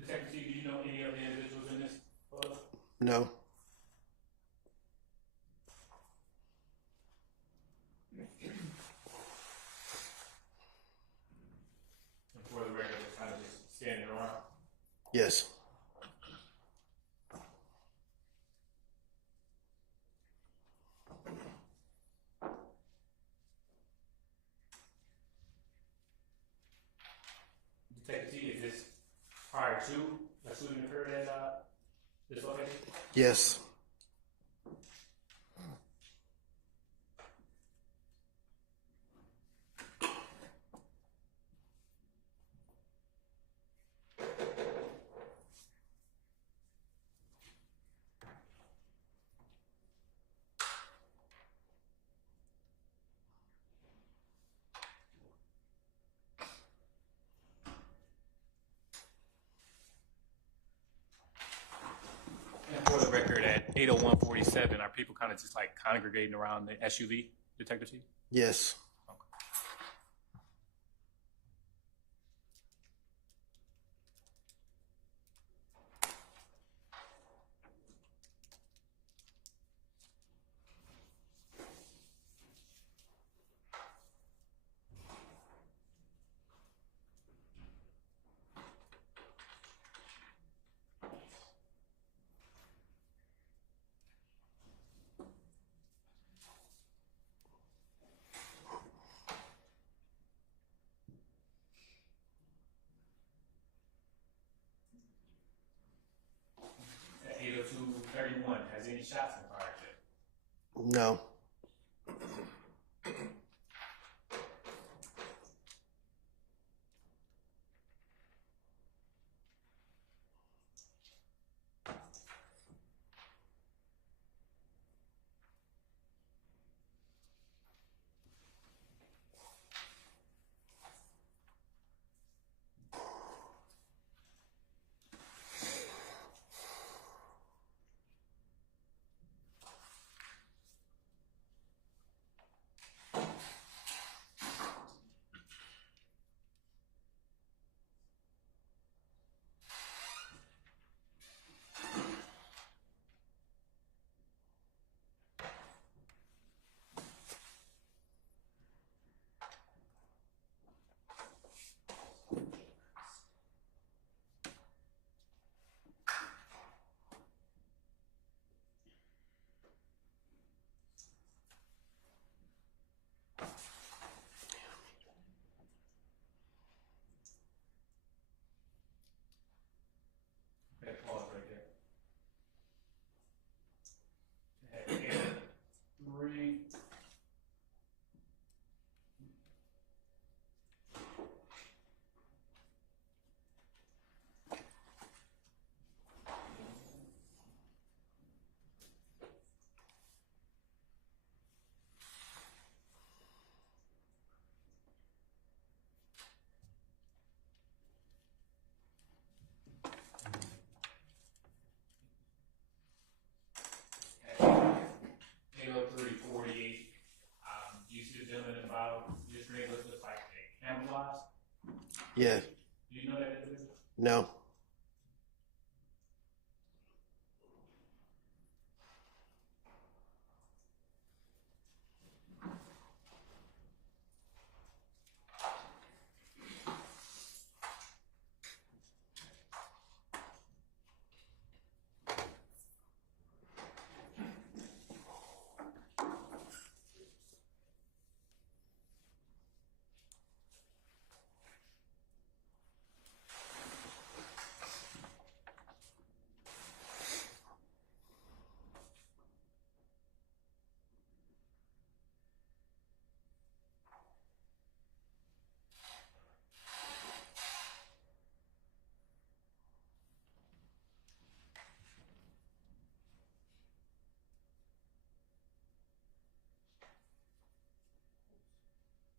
Detective T, do you know any other individuals in this club? No. And for the record, they're kind of just standing around? Yes. Detective T, is this prior to a shooting occurred at this location? Yes. And for the record, at 8:01:47, are people kind of just like congregating around the SUV, Detective T? Yes. At 8:02:31, has any shots been fired yet? No. Yeah. Do you know that individual? No.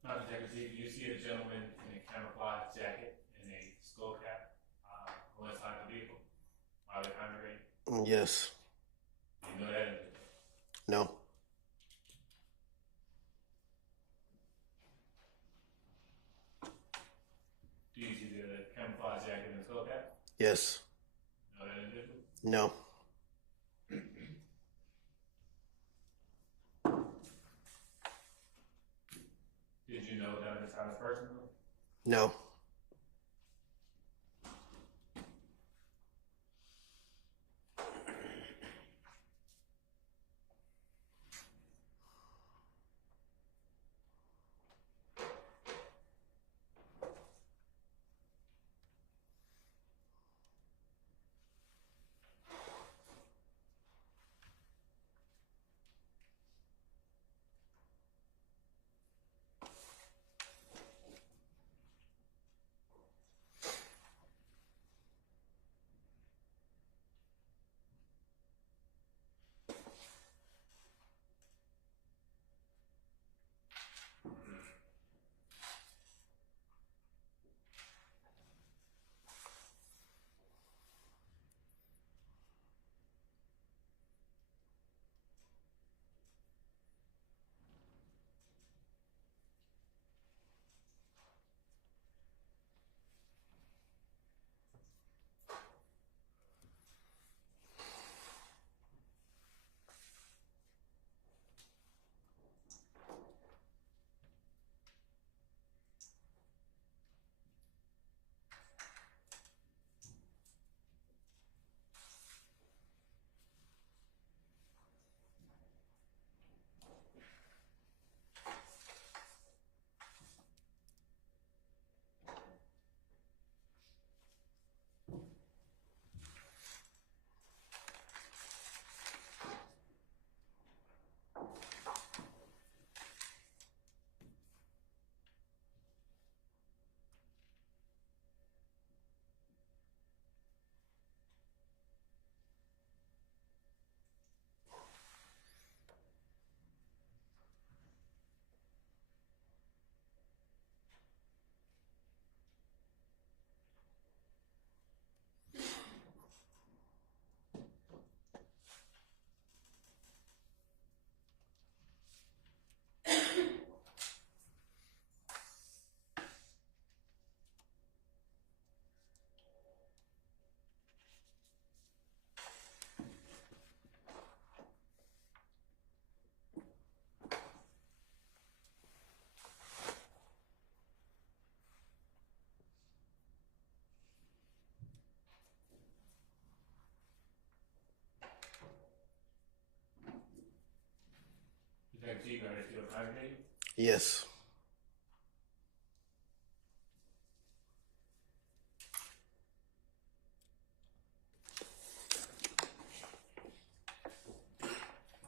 Not Jeffery, do you see a gentleman in a camouflage jacket and a skull cap on inside the vehicle while they're congregating? Yes. Do you know that individual? No. Do you see the camouflage jacket and skull cap? Yes. Know that individual? No. Did you know that this kind of person? No. Jeffery, are they still congregating? Yes.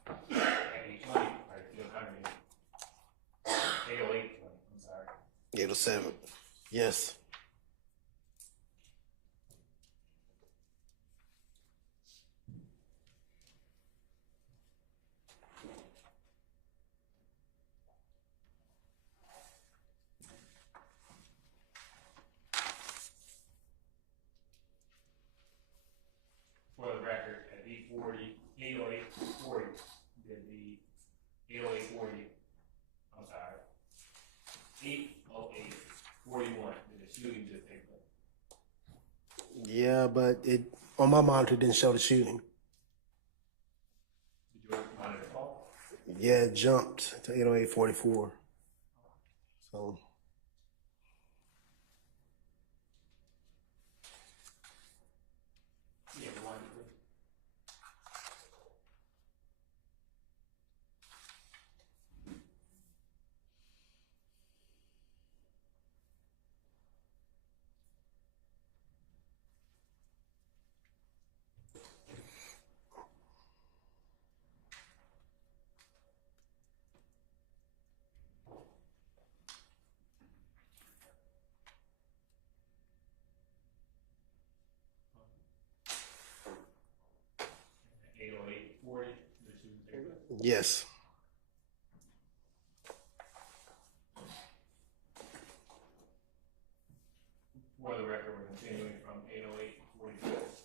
At 8:20, are they still congregating? 8:08, I'm sorry. 807. Yes. For the record, at 8:08:40, did the 8:08:40, I'm sorry, 8:08:41, did the shooting just Yeah, but it on my monitor didn't show the shooting. Did you monitor the call? Yeah, it jumped to 808:44. So Yeah, the one. yes. For the record, we're continuing from 808:46.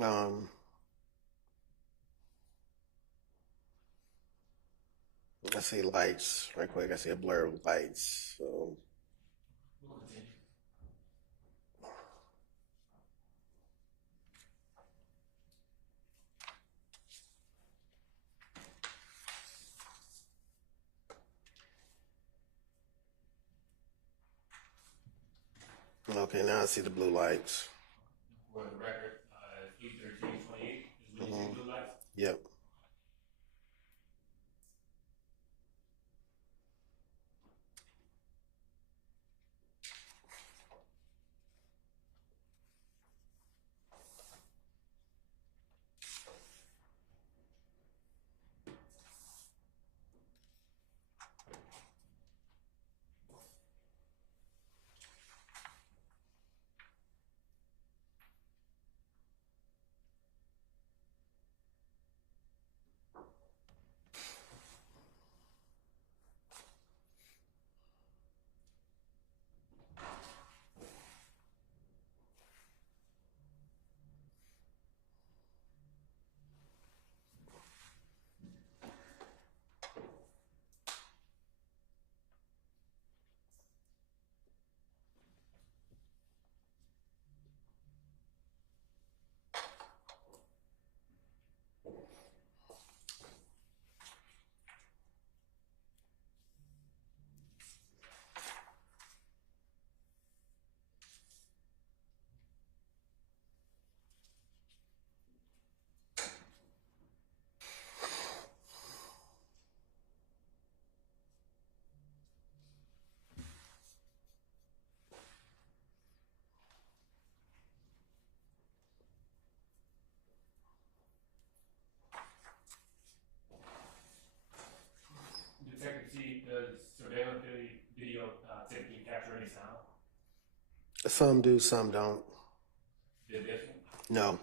Um, I see lights right quick. I see a blur of lights. So We'll continue. okay, now I see the blue lights. For the record, 8:13:28 is when you see blue lights. Yep. Detective T, does surveillance video typically capture any sound? Some do, some don't. Did this one? No.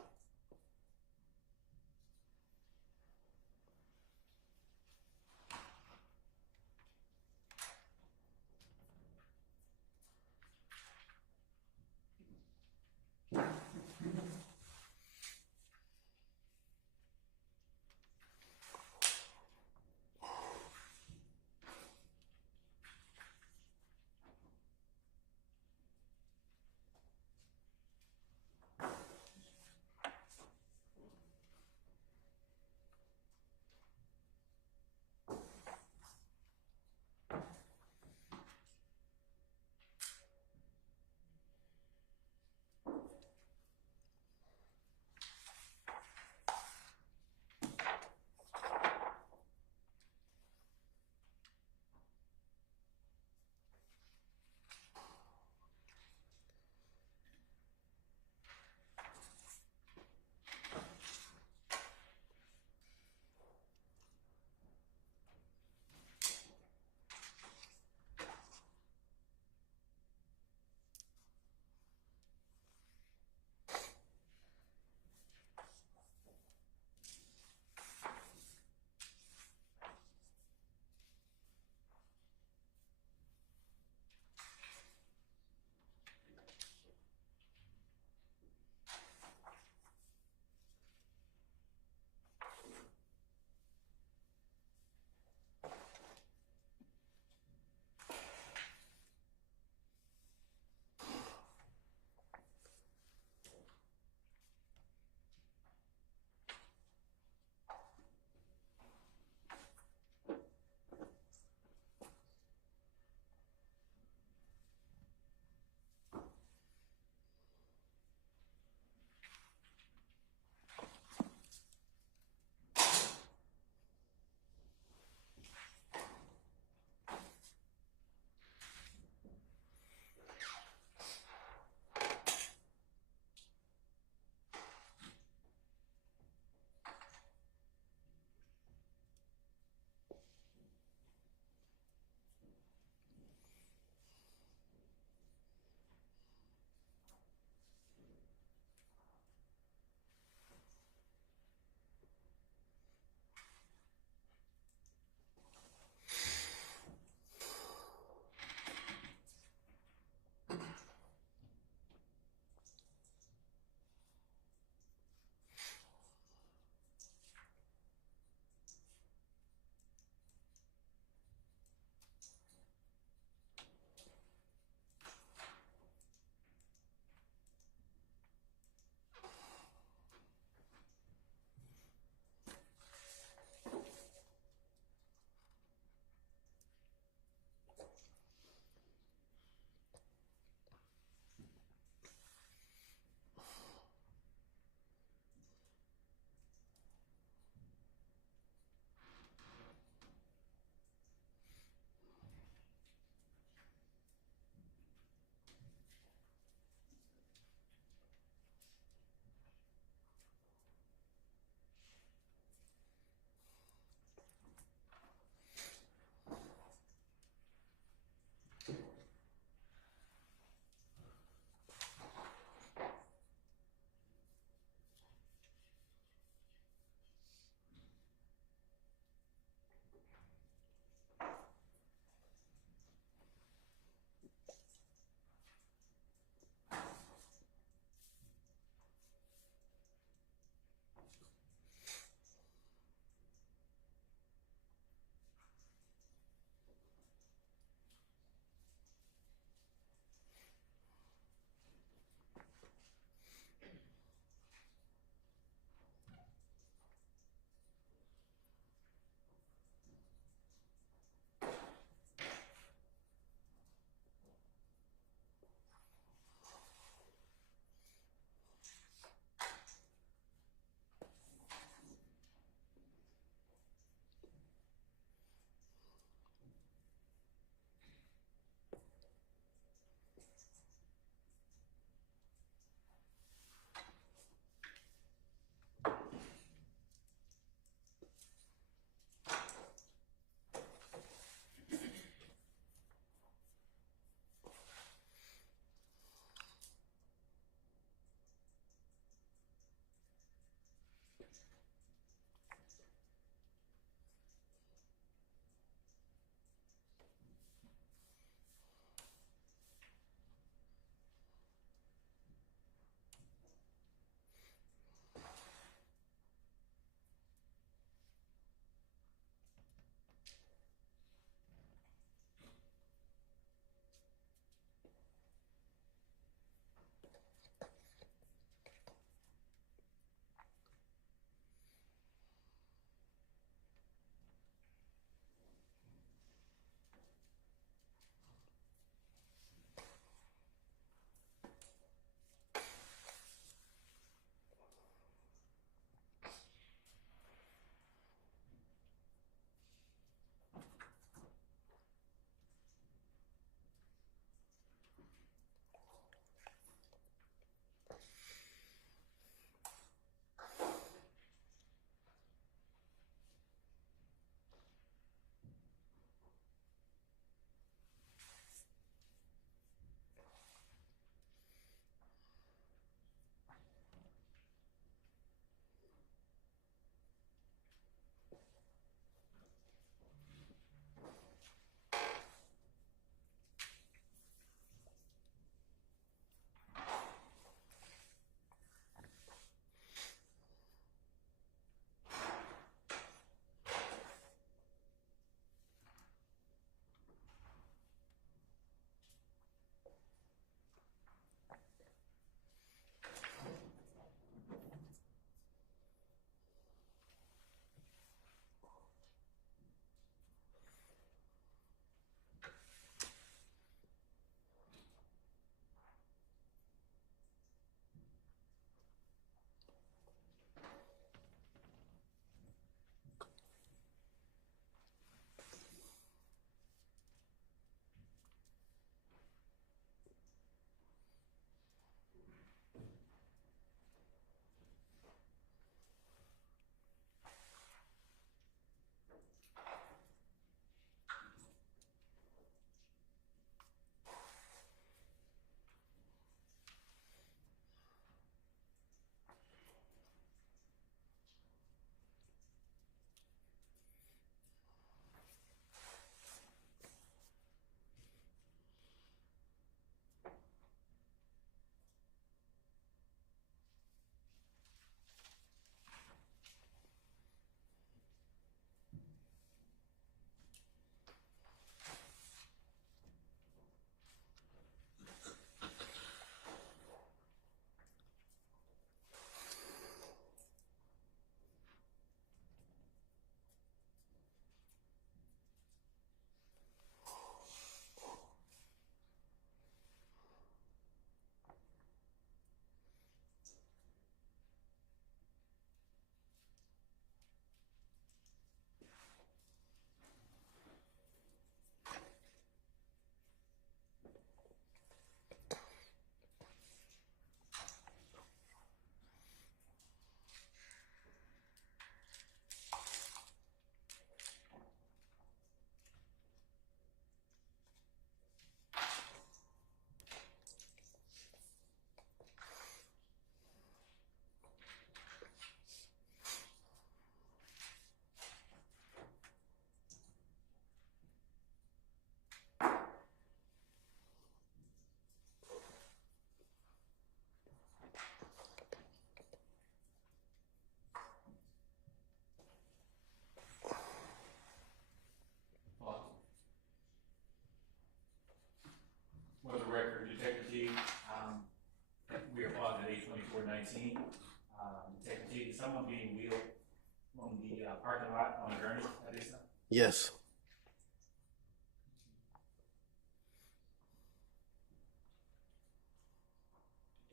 parking lot on Gurney at this time? Yes.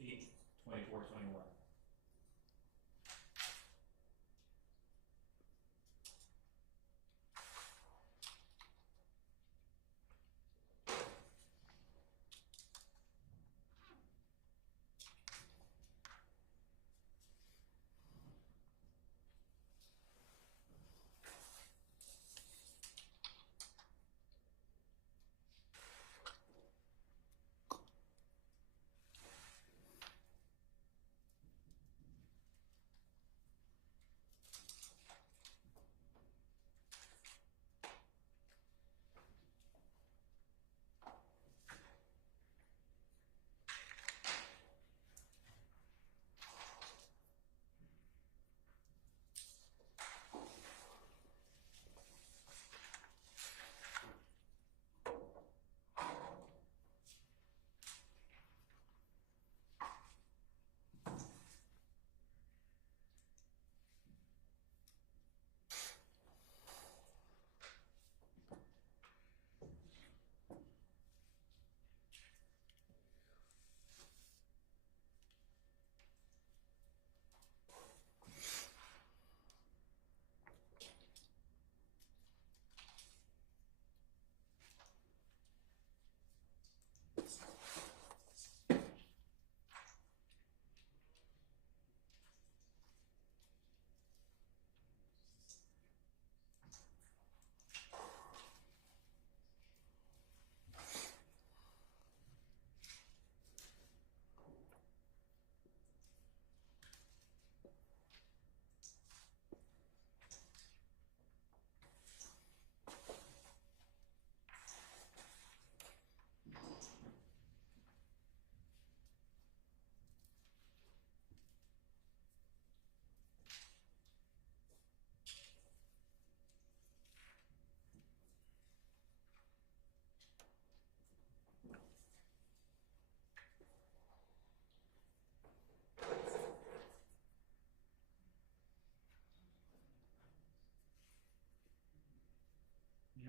Eight, 24, 21.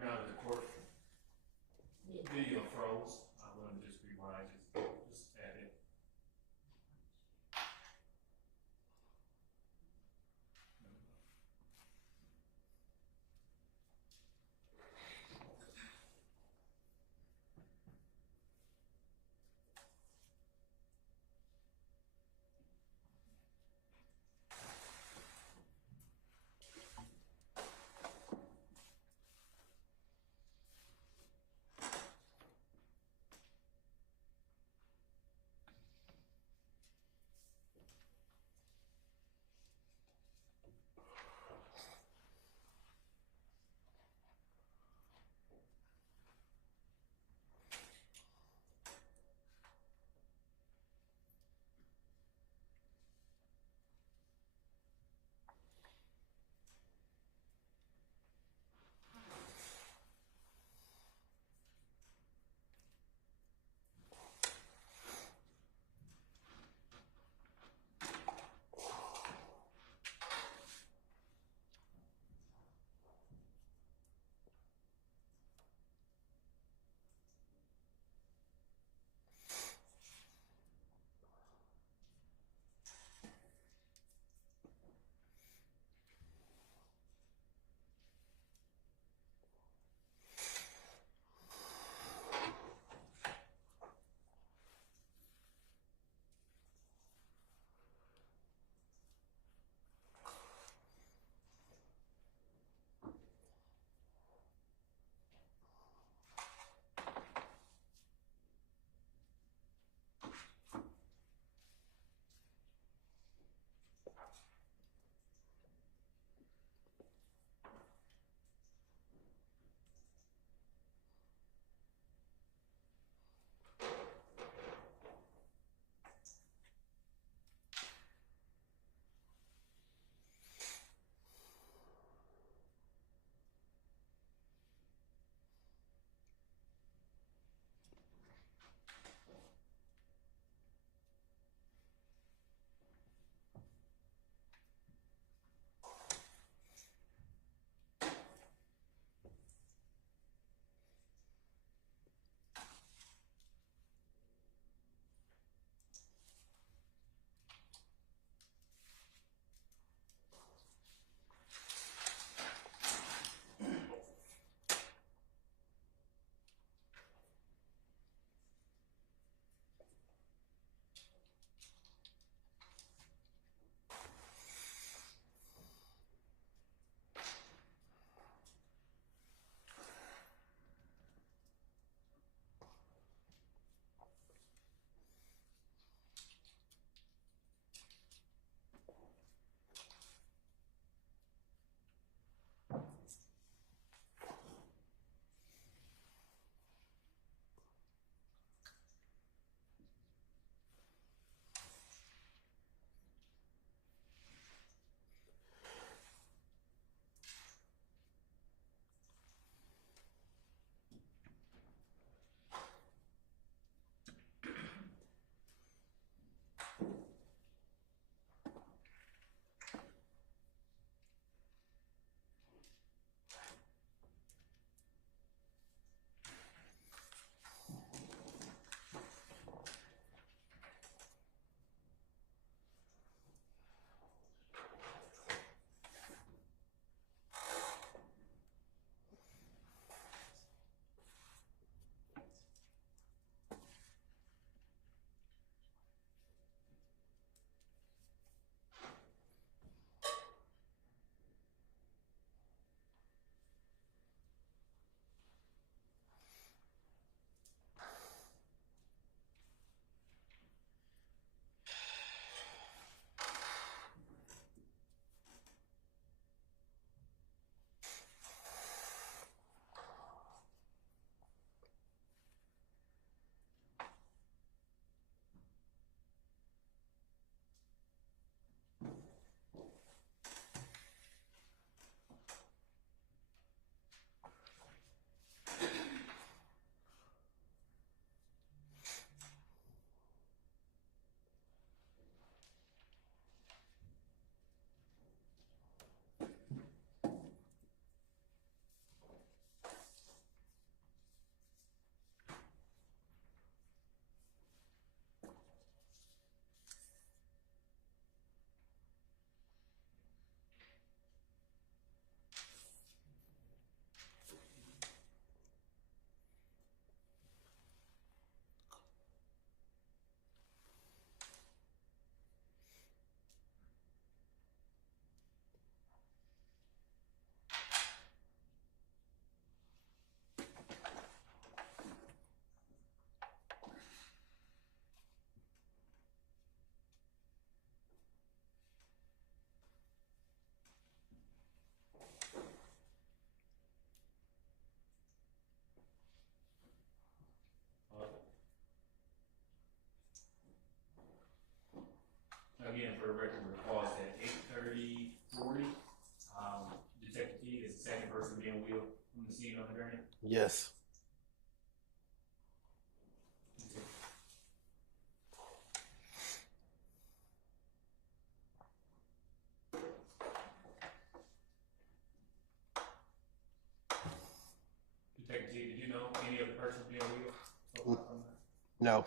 Your Honor, the court video froze. I'm going to just rewind, just add it. again, for the record, we're paused at 8:40. Detective T is the second person being wheeled from the scene on the gurney. Yes. Detective T, did you know any of the persons being wheeled? So far from that? No.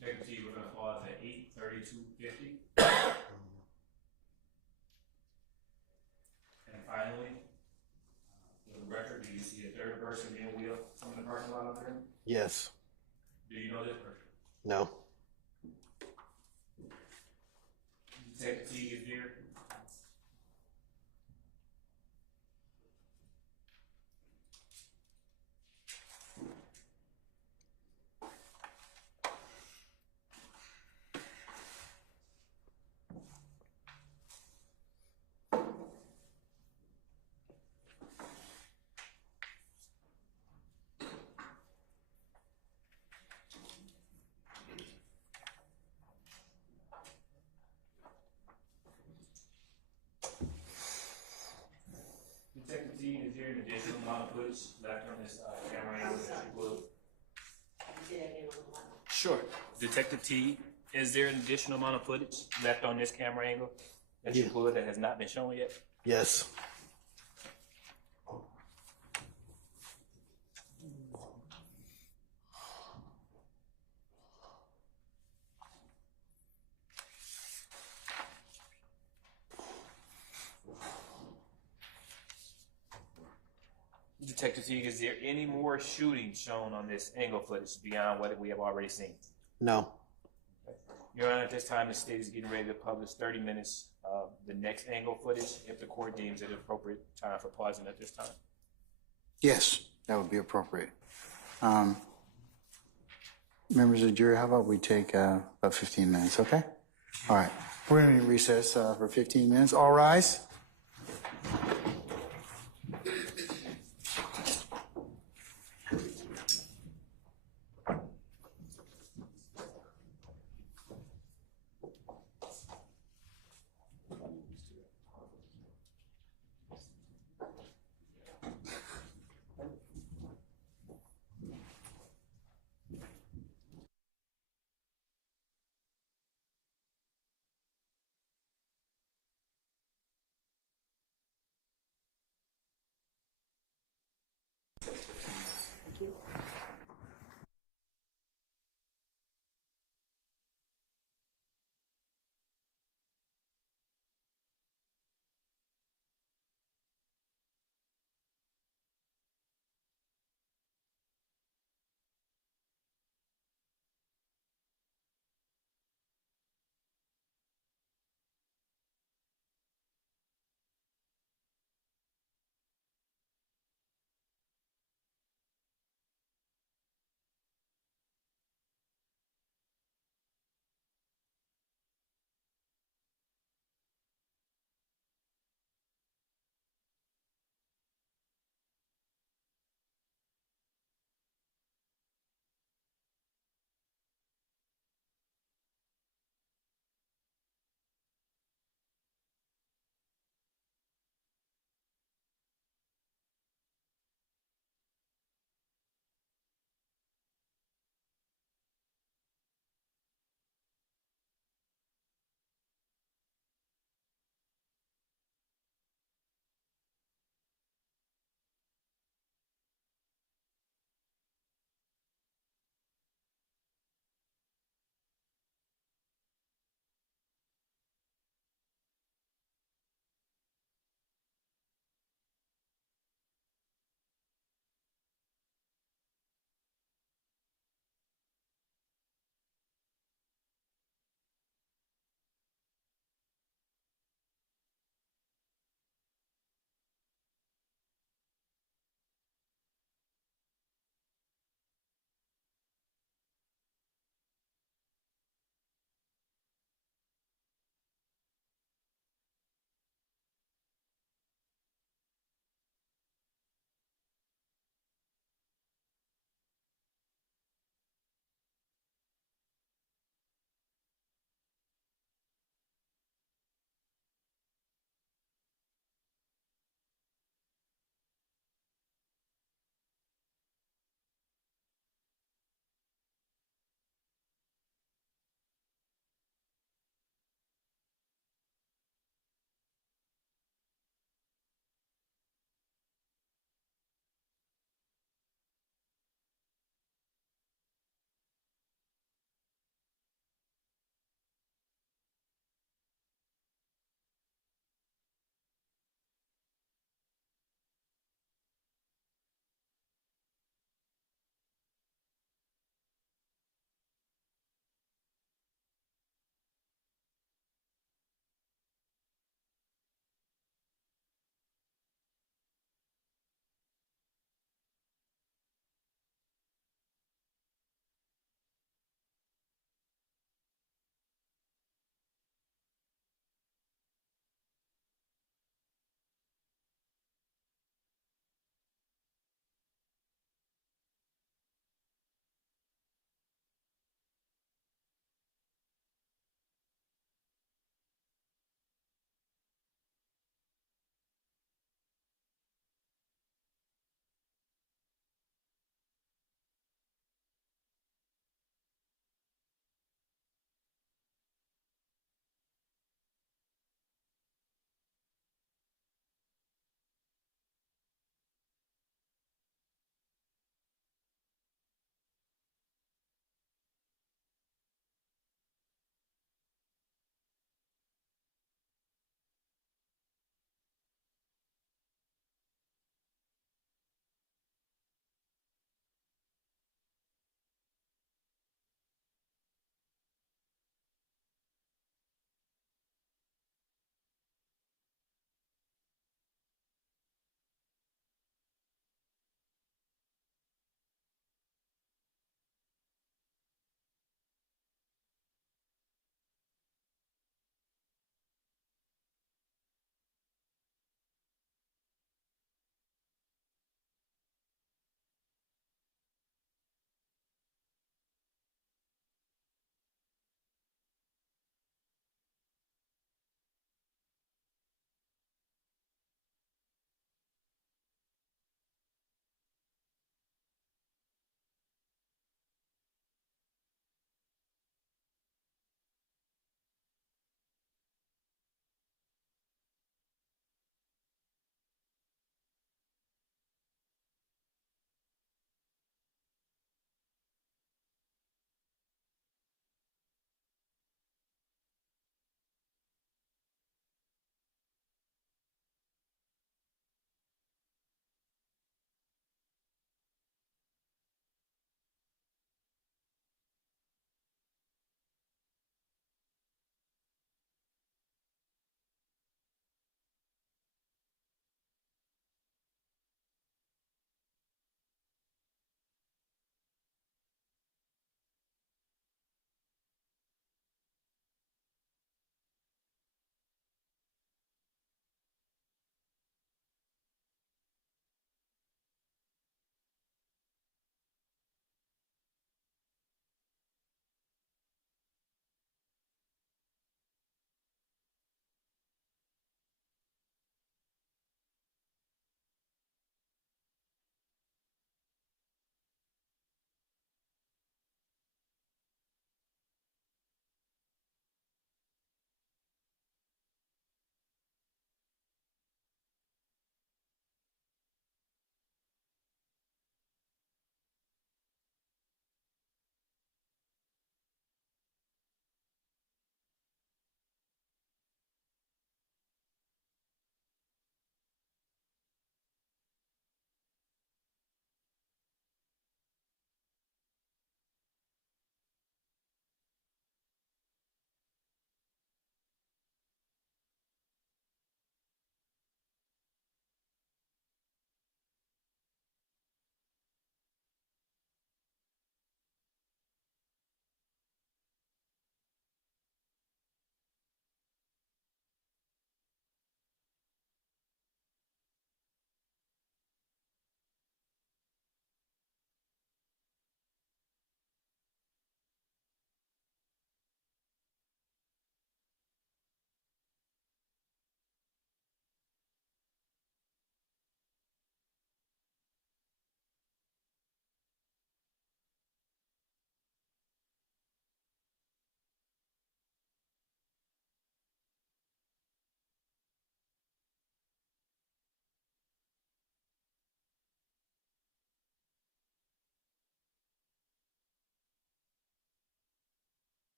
Detective T, we're gonna pause at 8:32:50. And finally, for the record, do you see a third person being wheeled from the parking lot up there? Yes. Do you know this person? No. Detective T is there. Detective T, is there an additional amount of footage left on this camera angle that you pulled? Sure. Detective T, is there an additional amount of footage left on this camera angle that you pulled that has not been shown yet? Yes. Detective T, is there any more shooting shown on this angle footage beyond what we have already seen? No. Your Honor, at this time, the state is getting ready to publish 30 minutes of the next angle footage if the court deems it appropriate time for pausing at this time. Yes, that would be appropriate. Members of the jury, how about we take about 15 minutes, okay? All right, we're going to recess for 15 minutes. All rise.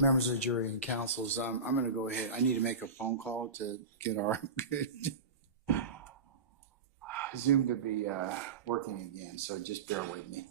Members of the jury and counsels, I'm going to go ahead. I need to make a phone call to get our Zoom to be working again, so just bear with me.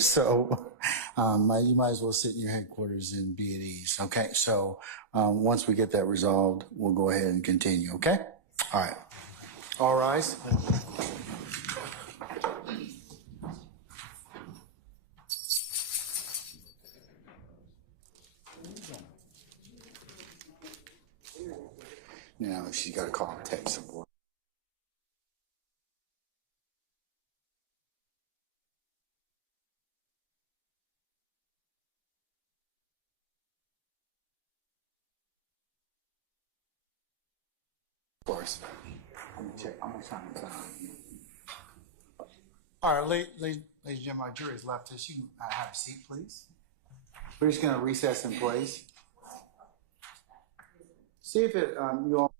So you might as well sit in your headquarters and be at ease. Okay, so once we get that resolved, we'll go ahead and continue. Okay, all right. All rise. Now she's got to call and text support. Of course. Let me check. I'm gonna try and time. All right, ladies and gentlemen, our jury is left us. You can have a seat, please. We're just gonna recess in place. See if it you all.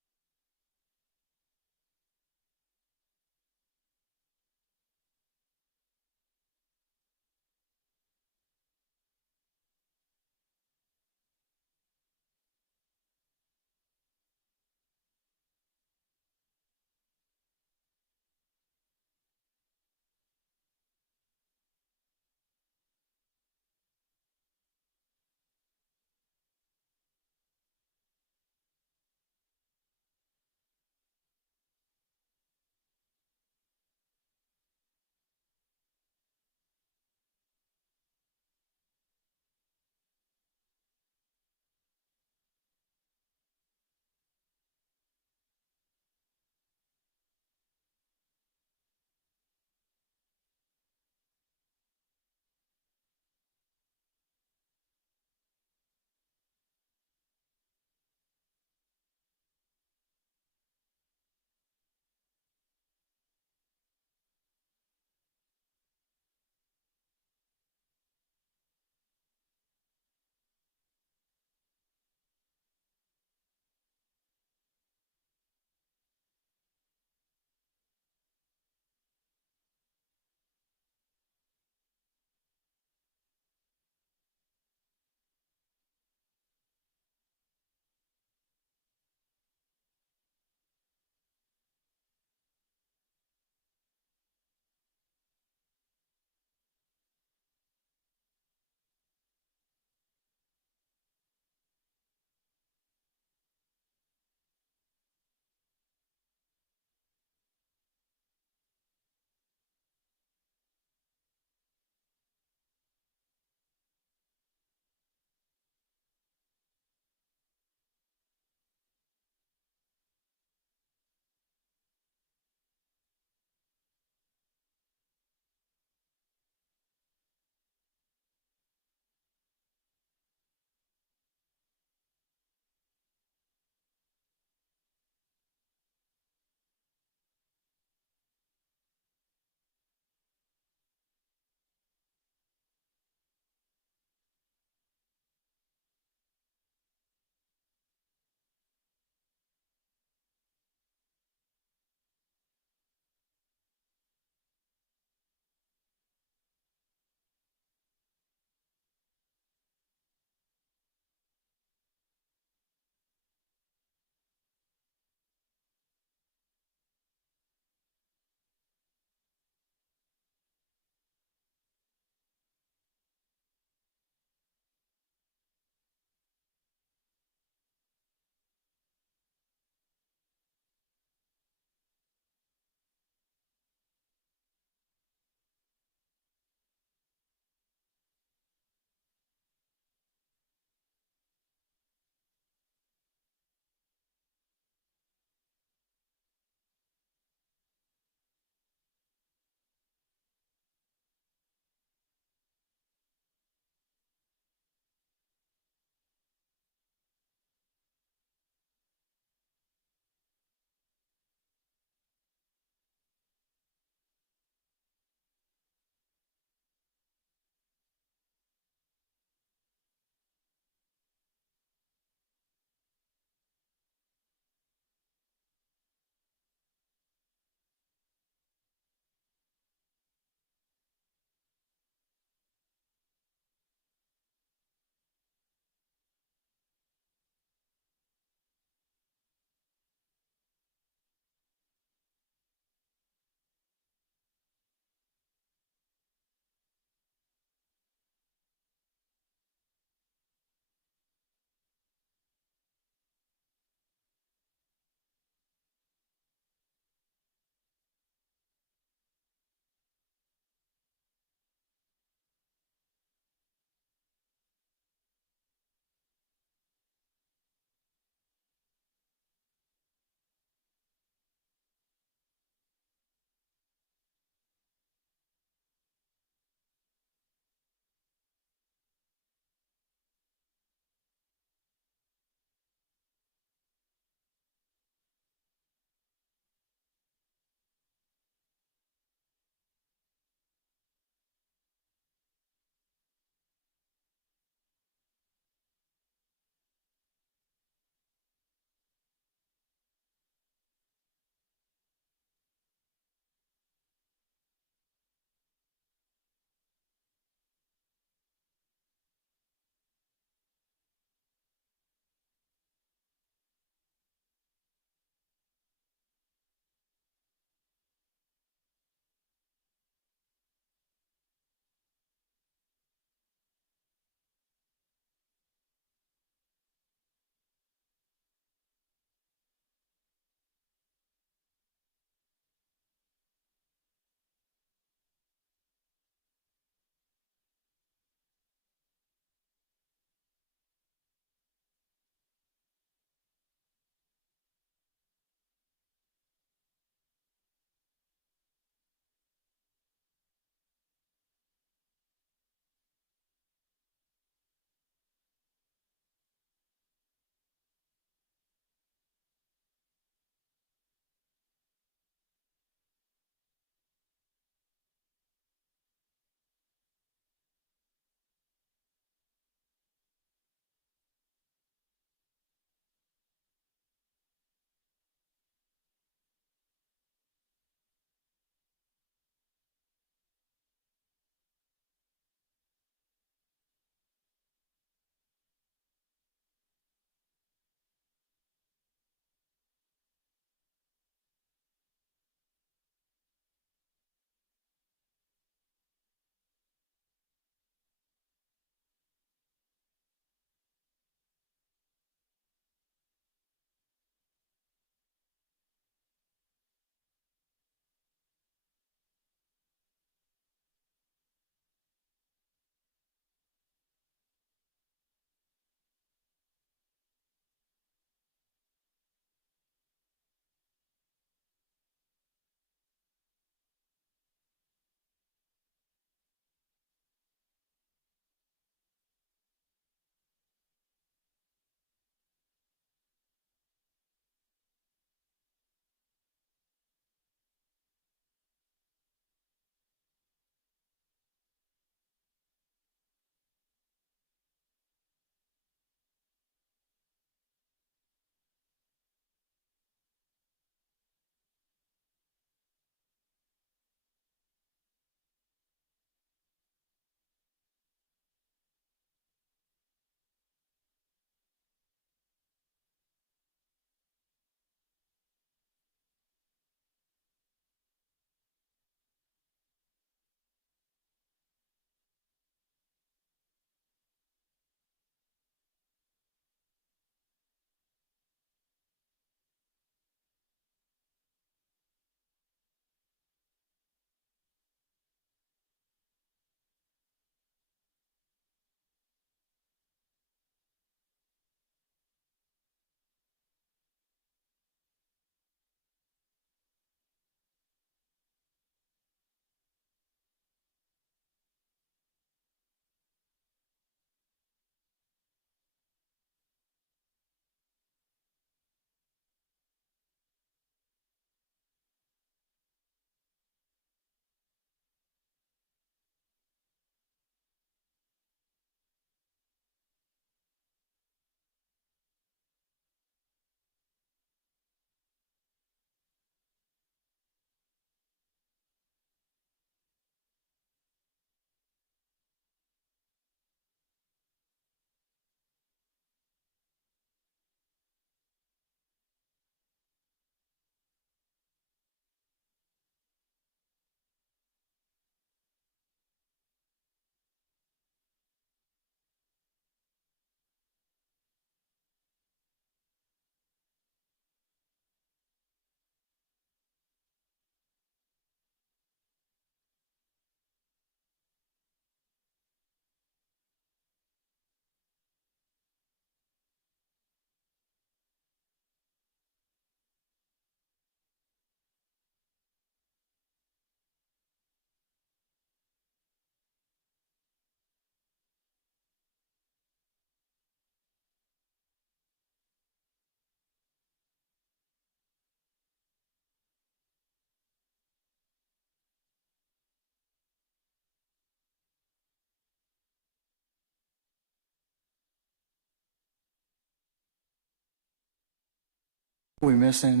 We missing,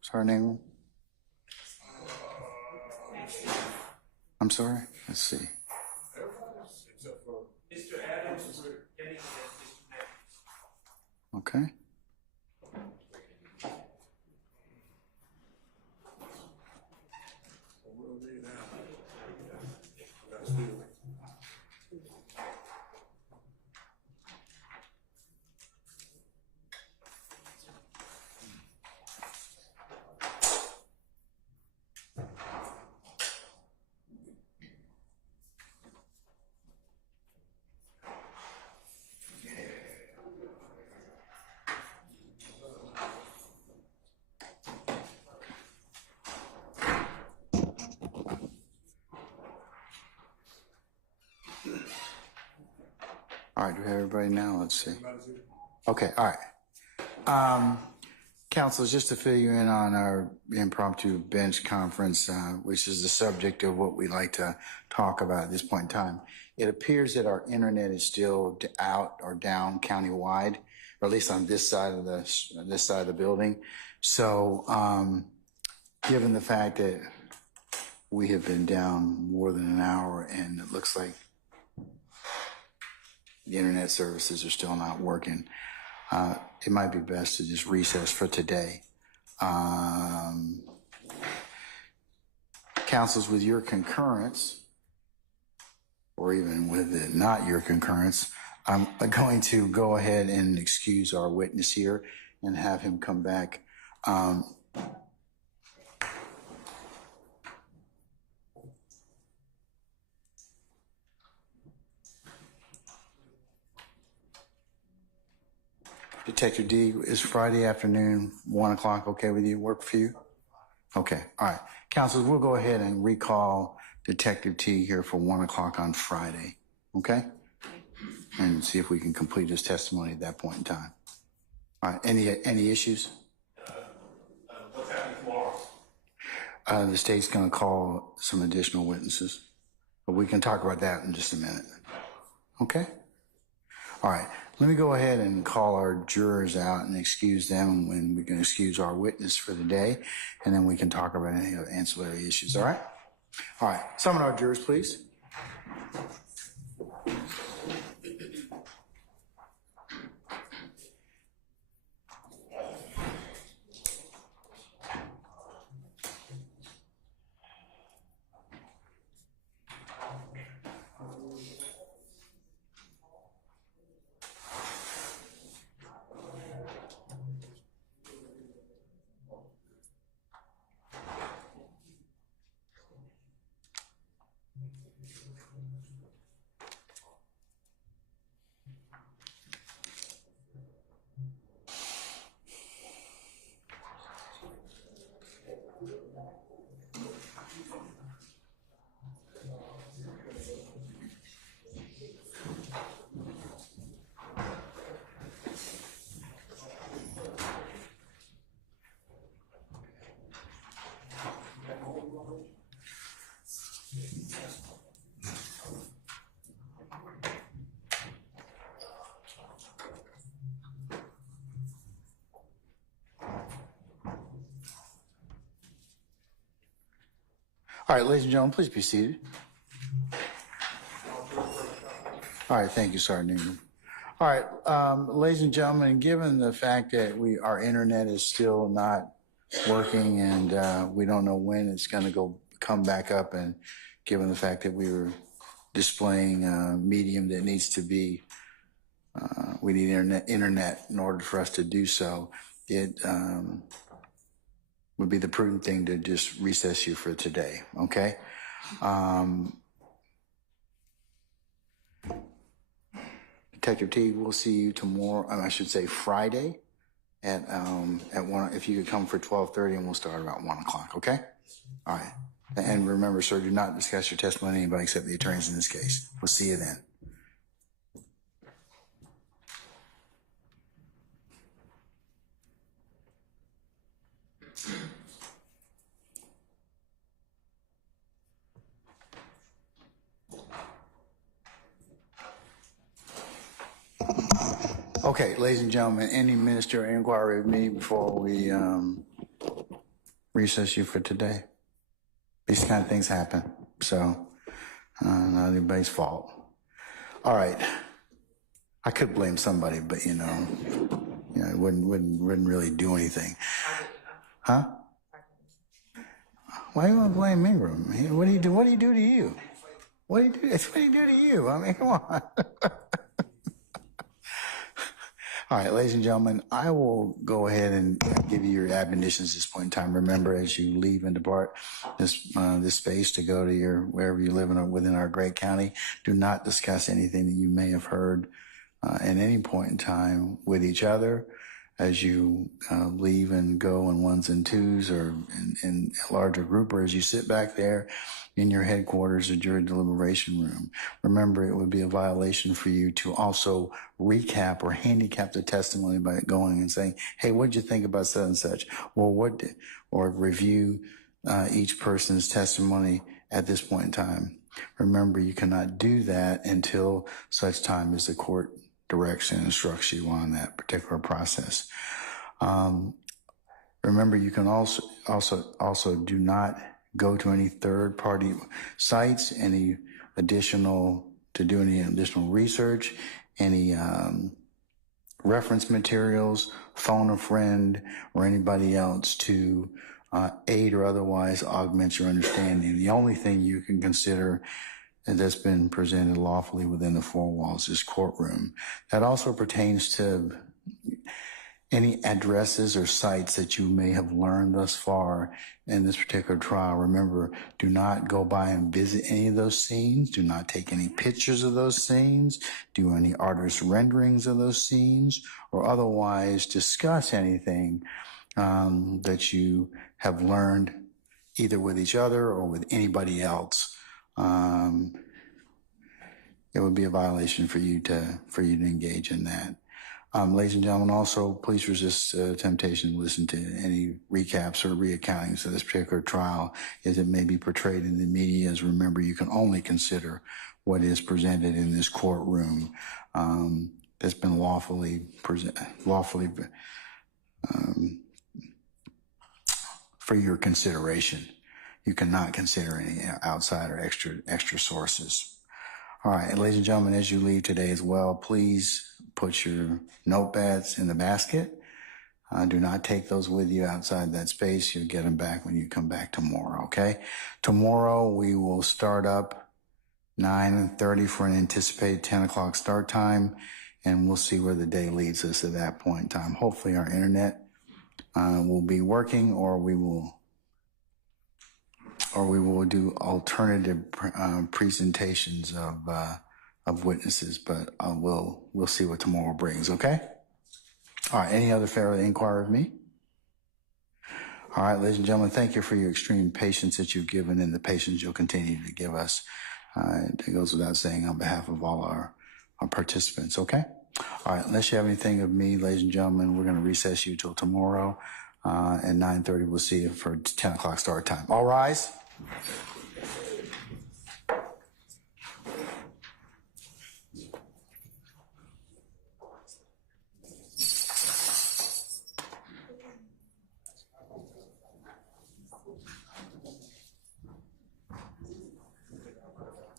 sorry, name? I'm sorry, let's see. Except for Mr. Adams, we're getting Mr. Matthews. Okay. we'll leave now. That's good. All right, do we have everybody now? Let's see. Okay, all right. Council, just to fill you in on our impromptu bench conference, which is the subject of what we like to talk about at this point in time. It appears that our internet is still out or down countywide, or at least on this side of the building. So, given the fact that we have been down more than an hour and it looks like the internet services are still not working, it might be best to just recess for today. Councils, with your concurrence, or even with it not your concurrence, I'm going to go ahead and excuse our witness here and have him come back. Detective D, is Friday afternoon, 1 o'clock okay with you? Work for you? Okay, all right. Councilors, we'll go ahead and recall Detective T here for 1 o'clock on Friday, okay? And see if we can complete his testimony at that point in time. All right, any issues? What's happening tomorrow? The state's gonna call some additional witnesses, but we can talk about that in just a minute. Okay? All right. Let me go ahead and call our jurors out and excuse them, when we can excuse our witness for the day, and then we can talk about any other ancillary issues, all right? All right, summon our jurors, please. All right, ladies and gentlemen, please be seated. All right, thank you, Sergeant Newman. All right, ladies and gentlemen, given the fact that our internet is still not working and we don't know when it's going to come back up, and given the fact that we were displaying a medium that needs to be, we need internet in order for us to do so, it would be the prudent thing to just recess you for today, okay? Detective T, we'll see you tomorrow, I should say Friday at 1, if you could come for 12:30, and we'll start about 1 o'clock, okay? All right. And remember, sir, do not discuss your testimony with anybody except the attorneys in this case. We'll see you then. Okay, ladies and gentlemen, any ministerial inquiry of me before we recess you for today? These kind of things happen, so not anybody's fault. All right, I could blame somebody, but it wouldn't really do anything. Huh? Why you want to blame Ingram? What do you do? What do you do to you? What do you do? It's what do you do to you? I mean, come on. All right, ladies and gentlemen, I will go ahead and give you your admonitions at this point in time. Remember, as you leave and depart this space to go to wherever you live within our great county, do not discuss anything that you may have heard at any point in time with each other as you leave and go in ones and twos or in a larger group, or as you sit back there in your headquarters or jury deliberation room. Remember, it would be a violation for you to also recap or handicap the testimony by going and saying, hey, what did you think about such and such? Or or review each person's testimony at this point in time. Remember, you cannot do that until such time as the court directs and instructs you on that particular process. Remember, you can also do not go to any third-party sites, to do any additional research, any reference materials, phone a friend, or anybody else to aid or otherwise augment your understanding. The only thing you can consider that's been presented lawfully within the four walls is courtroom. That also pertains to any addresses or sites that you may have learned thus far in this particular trial. Remember, do not go by and visit any of those scenes. Do not take any pictures of those scenes. Do any artist renderings of those scenes, or otherwise discuss anything that you have learned either with each other or with anybody else. It would be a violation for you to engage in that. Ladies and gentlemen, also please resist temptation to listen to any recaps or reaccountings of this particular trial as it may be portrayed in the media. As remember, you can only consider what is presented in this courtroom that's been lawfully for your consideration. You cannot consider any outside or extra sources. All right, and ladies and gentlemen, as you leave today as well, please put your notepads in the basket. Do not take those with you outside that space. You'll get them back when you come back tomorrow, okay? Tomorrow we will start up 9:30 for an anticipated 10 o'clock start time, and we'll see where the day leads us at that point in time. Hopefully our internet will be working, or we will do alternative presentations of witnesses, but we'll see what tomorrow brings, okay? All right, any other further inquiry of me? All right, ladies and gentlemen, thank you for your extreme patience that you've given and the patience you'll continue to give us. It goes without saying on behalf of all our participants, okay? All right, unless you have anything of me, ladies and gentlemen, we're going to recess you till tomorrow at 9:30. We'll see you for 10 o'clock start time. All rise.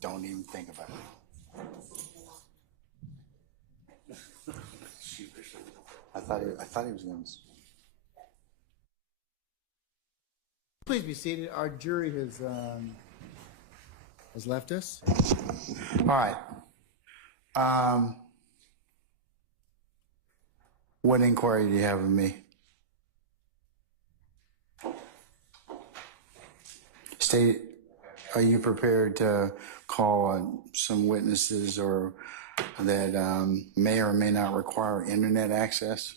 Don't even think about it. I thought he was going to. Please be seated. Our jury has left us. All right. What inquiry do you have of me? State, are you prepared to call some witnesses or that may or may not require internet access?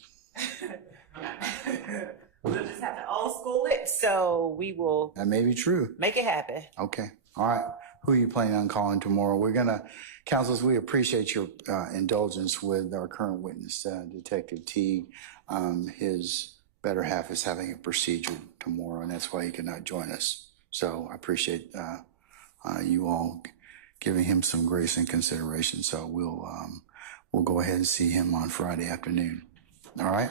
We'll just have to old school it, so we will. That may be true. Make it happen. Okay. All right. Who are you planning on calling tomorrow? We're going to, counsels, we appreciate your indulgence with our current witness, Detective Teague. His better half is having a procedure tomorrow, and that's why he cannot join us. So I appreciate you all giving him some grace and consideration. So we'll we'll go ahead and see him on Friday afternoon. All right.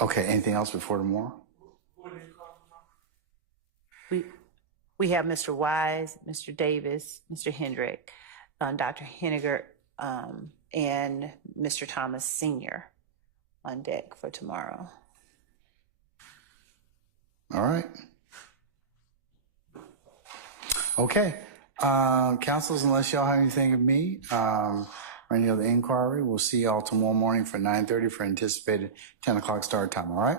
Okay, anything else before tomorrow? We have Mr. Wise, Mr. Davis, Mr. Hendrick, Dr. Henniger, and Mr. Thomas Sr. on deck for tomorrow. All right. Okay. Councils, unless y'all have anything of me or any other inquiry, we'll see y'all tomorrow morning for 9:30 for anticipated 10 o'clock start time. All right?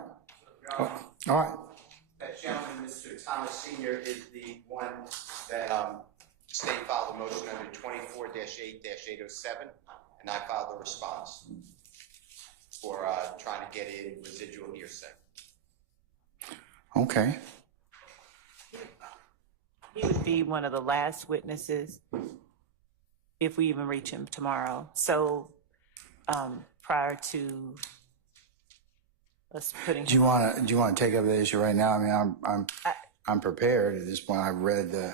All right. That gentleman, Mr. Thomas Senior, is the one that state filed a motion under 24-8-807, and I filed a response for trying to get in residual hearsay. Okay. He would be one of the last witnesses if we even reach him tomorrow. So prior to us putting Do you want to take up the issue right now? I mean, I'm prepared at this point. I've read the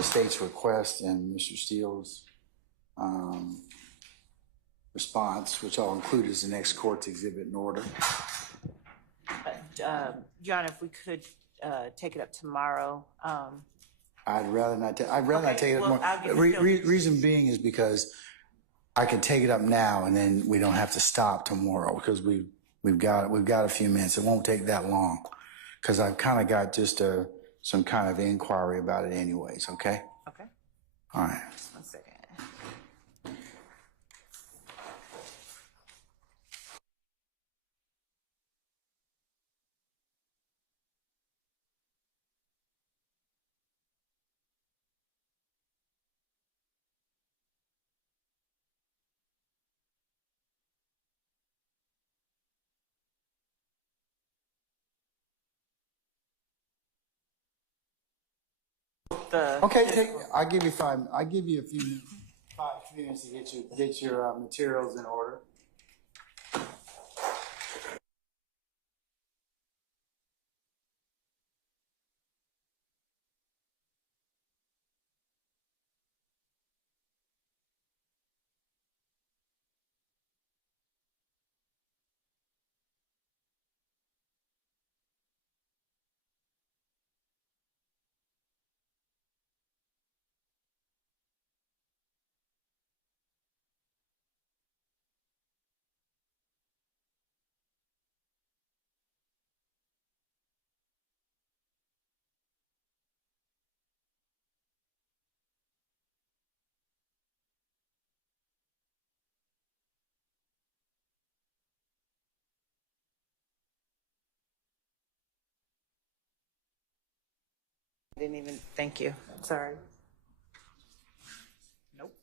state's request and Mr. Steele's response, which I'll include as the next court's exhibit in order. John, if we could take it up tomorrow. I'd rather not take it well, more. I'll give you Reason being is because I can take it up now and then we don't have to stop tomorrow because we've got a few minutes. It won't take that long because I've kind of got just some kind of inquiry about it anyways. Okay. Okay. All right. Just 1 second. Okay. I'll give you a few minutes. 5 minutes to get your materials in order. Didn't even, thank you. Sorry. Nope.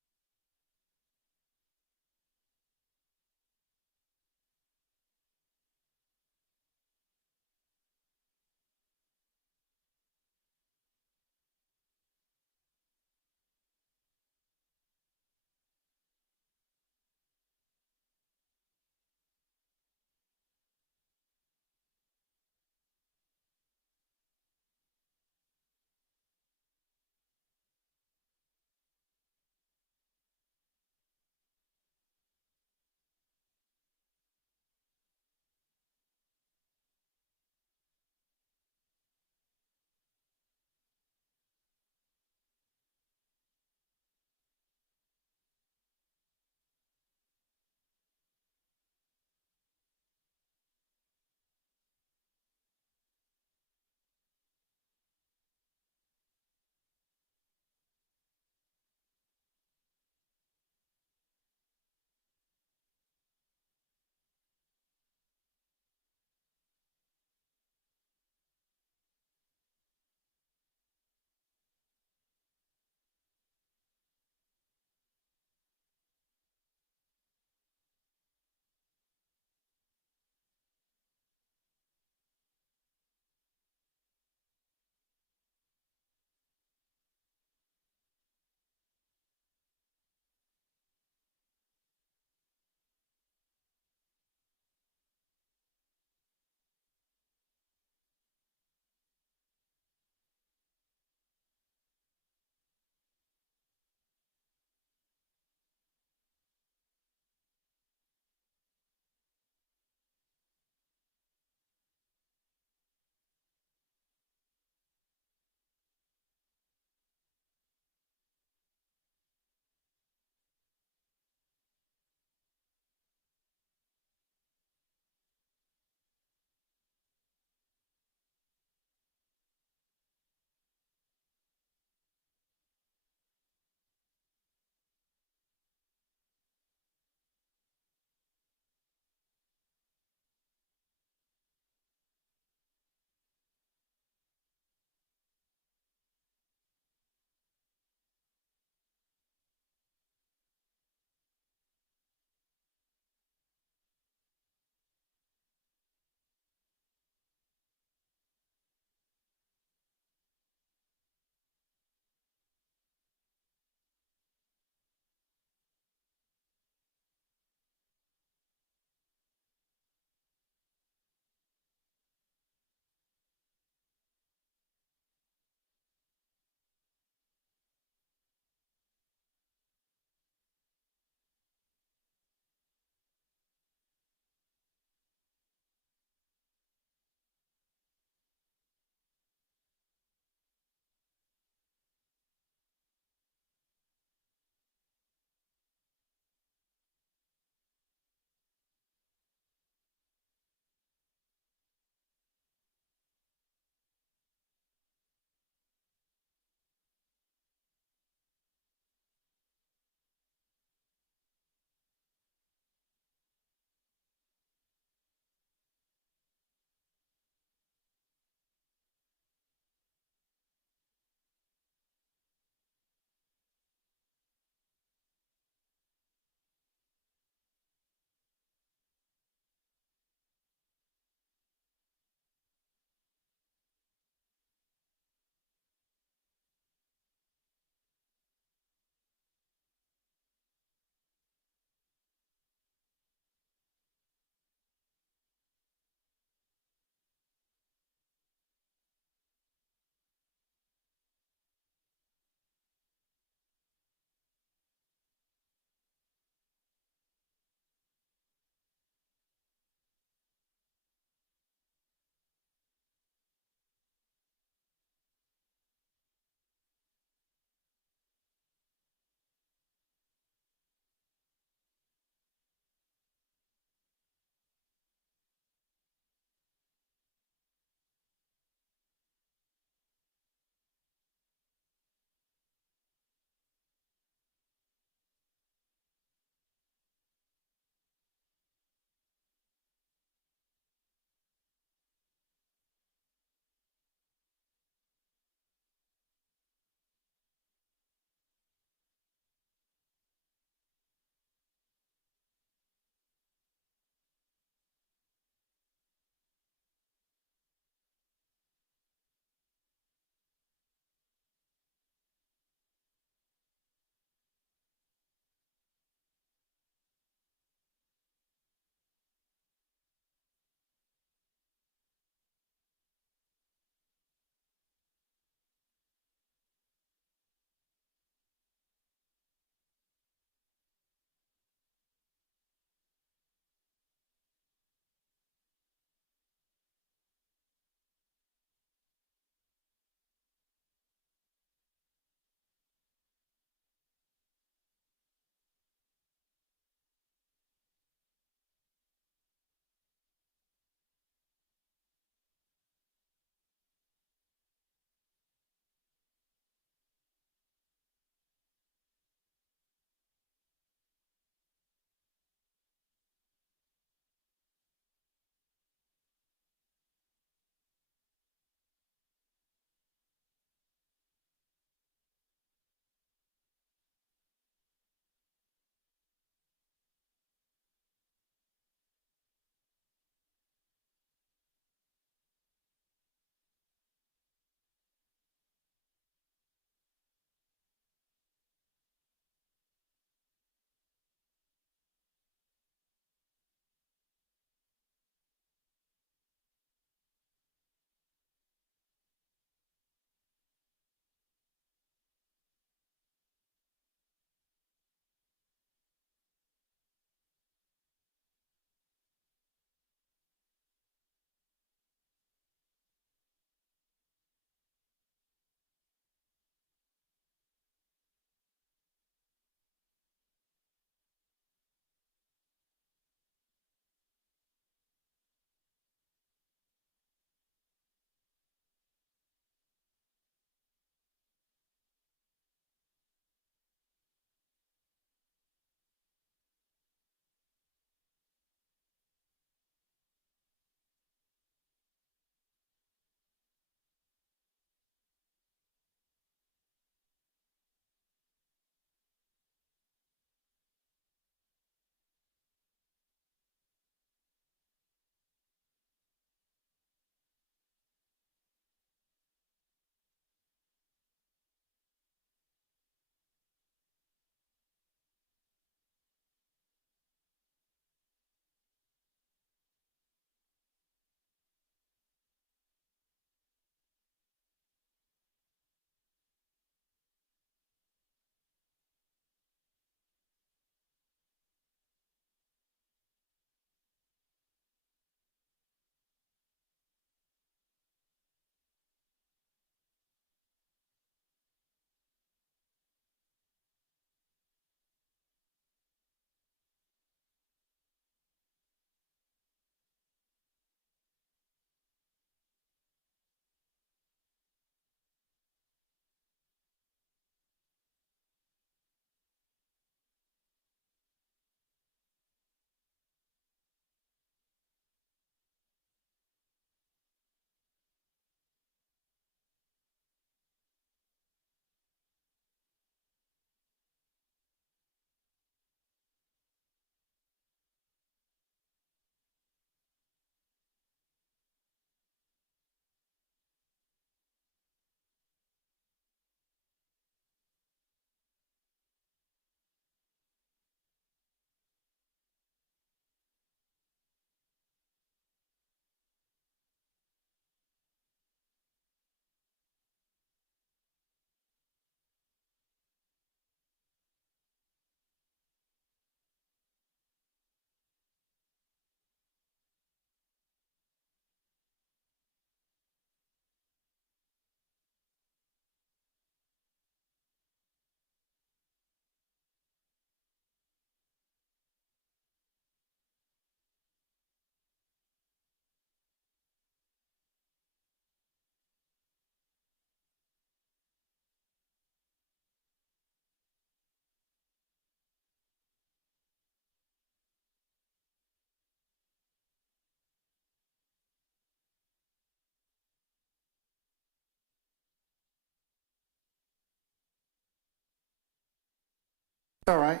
All right.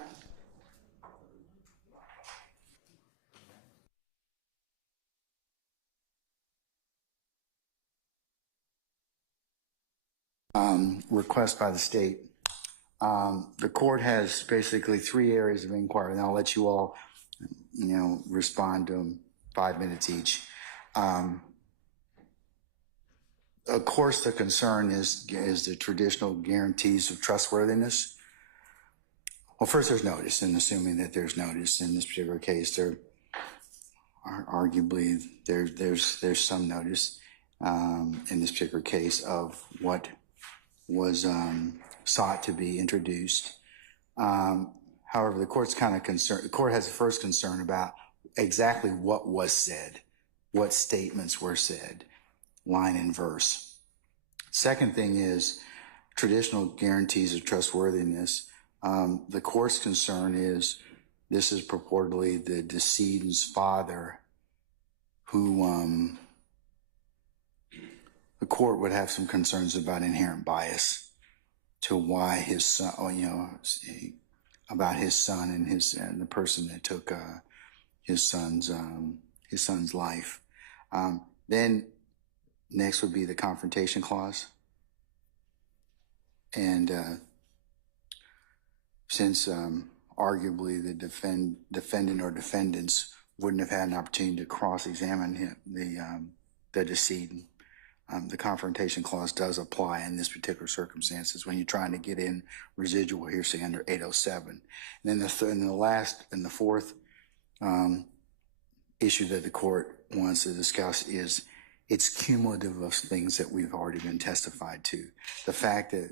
Request by the state. The court has basically 3 areas of inquiry, and I'll let you all, respond to them 5 minutes each. Of course, the concern is the traditional guarantees of trustworthiness. Well, first there's notice, and assuming that there's notice in this particular case, there arguably there's some notice in this particular case of what was sought to be introduced. However, the court's kind of concerned. The court has the first concern about exactly what was said, what statements were said, line and verse. Second thing is traditional guarantees of trustworthiness. The court's concern is this is purportedly the decedent's father who the court would have some concerns about inherent bias to why his son, about his son and the person that took his son's life. Then next would be the confrontation clause. And since arguably the defendant or defendants wouldn't have had an opportunity to cross-examine him, the decedent, the confrontation clause does apply in this particular circumstances when you're trying to get in residual hearsay under 807. And then the fourth issue that the court wants to discuss is it's cumulative of things that we've already been testified to. The fact that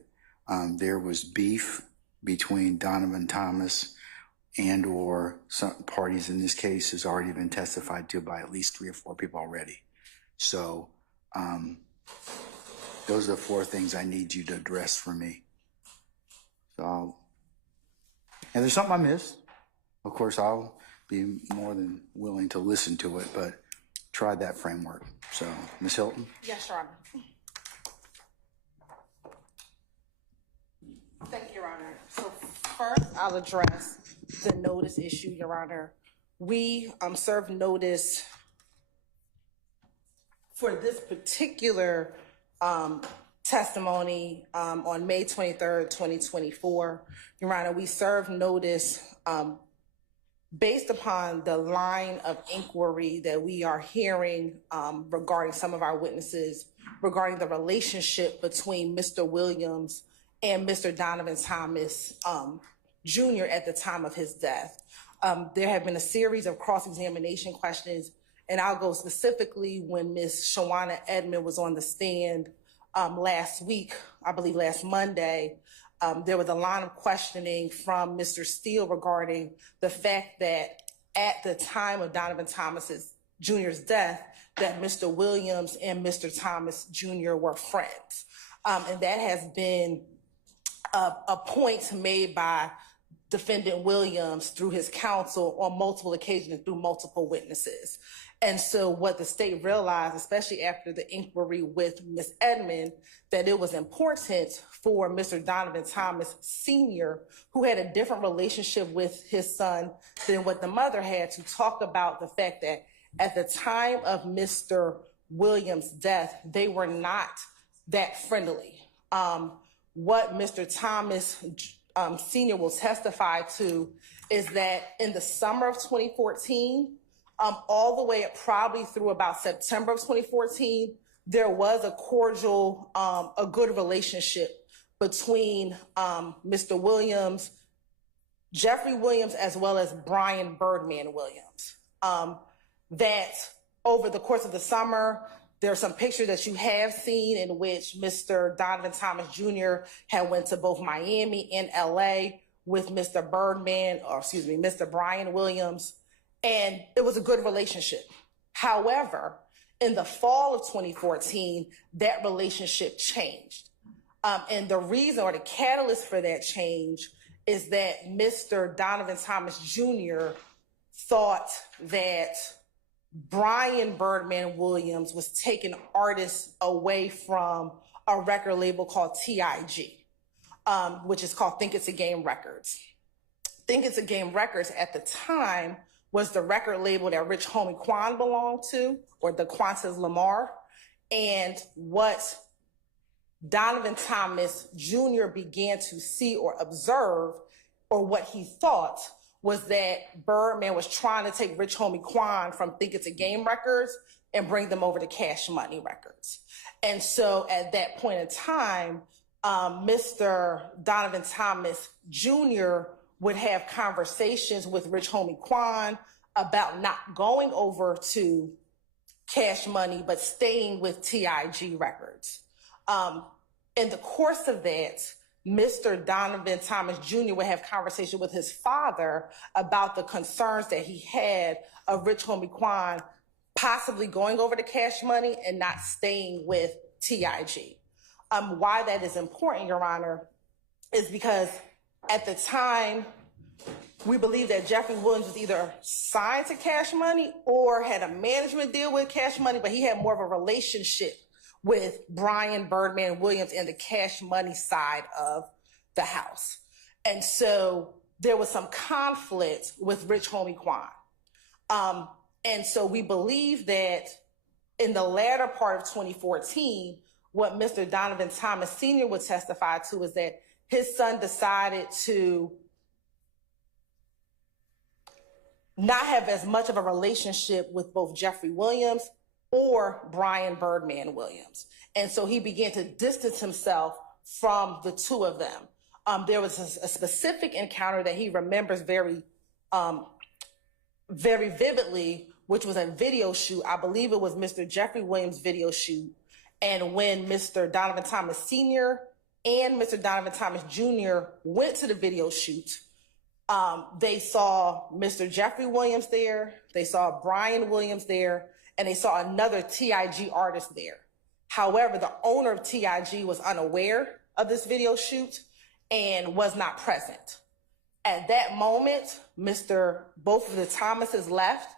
there was beef between Donovan Thomas and or some parties in this case has already been testified to by at least 3 or 4 people already. So those are the 4 things I need you to address for me. So, and there's something I missed. Of course, I'll be more than willing to listen to it, but try that framework. So, Ms. Hilton? Yes, Your Honor. Thank you, Your Honor. So first, I'll address the notice issue, Your Honor. We served notice for this particular testimony on May 23rd, 2024. Your Honor, we served notice based upon the line of inquiry that we are hearing regarding some of our witnesses, regarding the relationship between Mr. Williams and Mr. Donovan Thomas Jr. at the time of his death. There have been a series of cross-examination questions, and I'll go specifically when Ms. Shawana Edmond was on the stand last week, I believe last Monday. There was a line of questioning from Mr. Steele regarding the fact that at the time of Donovan Thomas Jr.'s death, that Mr. Williams and Mr. Thomas Jr. were friends. And that has been a point made by Defendant Williams through his counsel on multiple occasions through multiple witnesses. And so what the state realized, especially after the inquiry with Ms. Edmond, that it was important for Mr. Donovan Thomas Sr., who had a different relationship with his son than what the mother had, to talk about the fact that at the time of Mr. Williams' death, they were not that friendly. What Mr. Thomas Sr. will testify to is that in the summer of 2014, all the way probably through about September of 2014, there was a cordial, a good relationship between Mr. Williams, Jeffery Williams, as well as Brian Birdman Williams. That over the course of the summer, there are some pictures that you have seen in which Mr. Donovan Thomas Jr. had went to both Miami and LA with Mr. Brian Williams, and it was a good relationship. However, in the fall of 2014, that relationship changed. And the reason or the catalyst for that change is that Mr. Donovan Thomas Jr. thought that Brian Birdman Williams was taking artists away from a record label called TIG, which is called Think It's a Game Records. Think It's a Game Records at the time was the record label that Rich Homie Quan belonged to, or the Quantas Lamar. And what Donovan Thomas Jr. began to see or observe, or what he thought, was that Birdman was trying to take Rich Homie Quan from Think It's a Game Records and bring them over to Cash Money Records. And so at that point in time, Mr. Donovan Thomas Jr. would have conversations with Rich Homie Quan about not going over to Cash Money, but staying with TIG Records. In the course of that, Mr. Donovan Thomas Jr. would have conversation with his father about the concerns that he had of Rich Homie Quan possibly going over to Cash Money and not staying with TIG. Why that is important, Your Honor, is because at the time, we believe that Jeffery Williams was either signed to Cash Money or had a management deal with Cash Money, but he had more of a relationship with Brian Birdman Williams and the Cash Money side of the house. And so there was some conflict with Rich Homie Quan. And so we believe that in the latter part of 2014, what Mr. Donovan Thomas Sr. would testify to is that his son decided to not have as much of a relationship with both Jeffery Williams or Brian Birdman Williams. And so he began to distance himself from the two of them. There was a specific encounter that he remembers very vividly, which was a video shoot. I believe it was Mr. Jeffery Williams' video shoot. And when Mr. Donovan Thomas Sr. and Mr. Donovan Thomas Jr. went to the video shoot, they saw Mr. Jeffery Williams there, they saw Brian Williams there, and they saw another TIG artist there. However, the owner of TIG was unaware of this video shoot and was not present. At that moment, both of the Thomases left,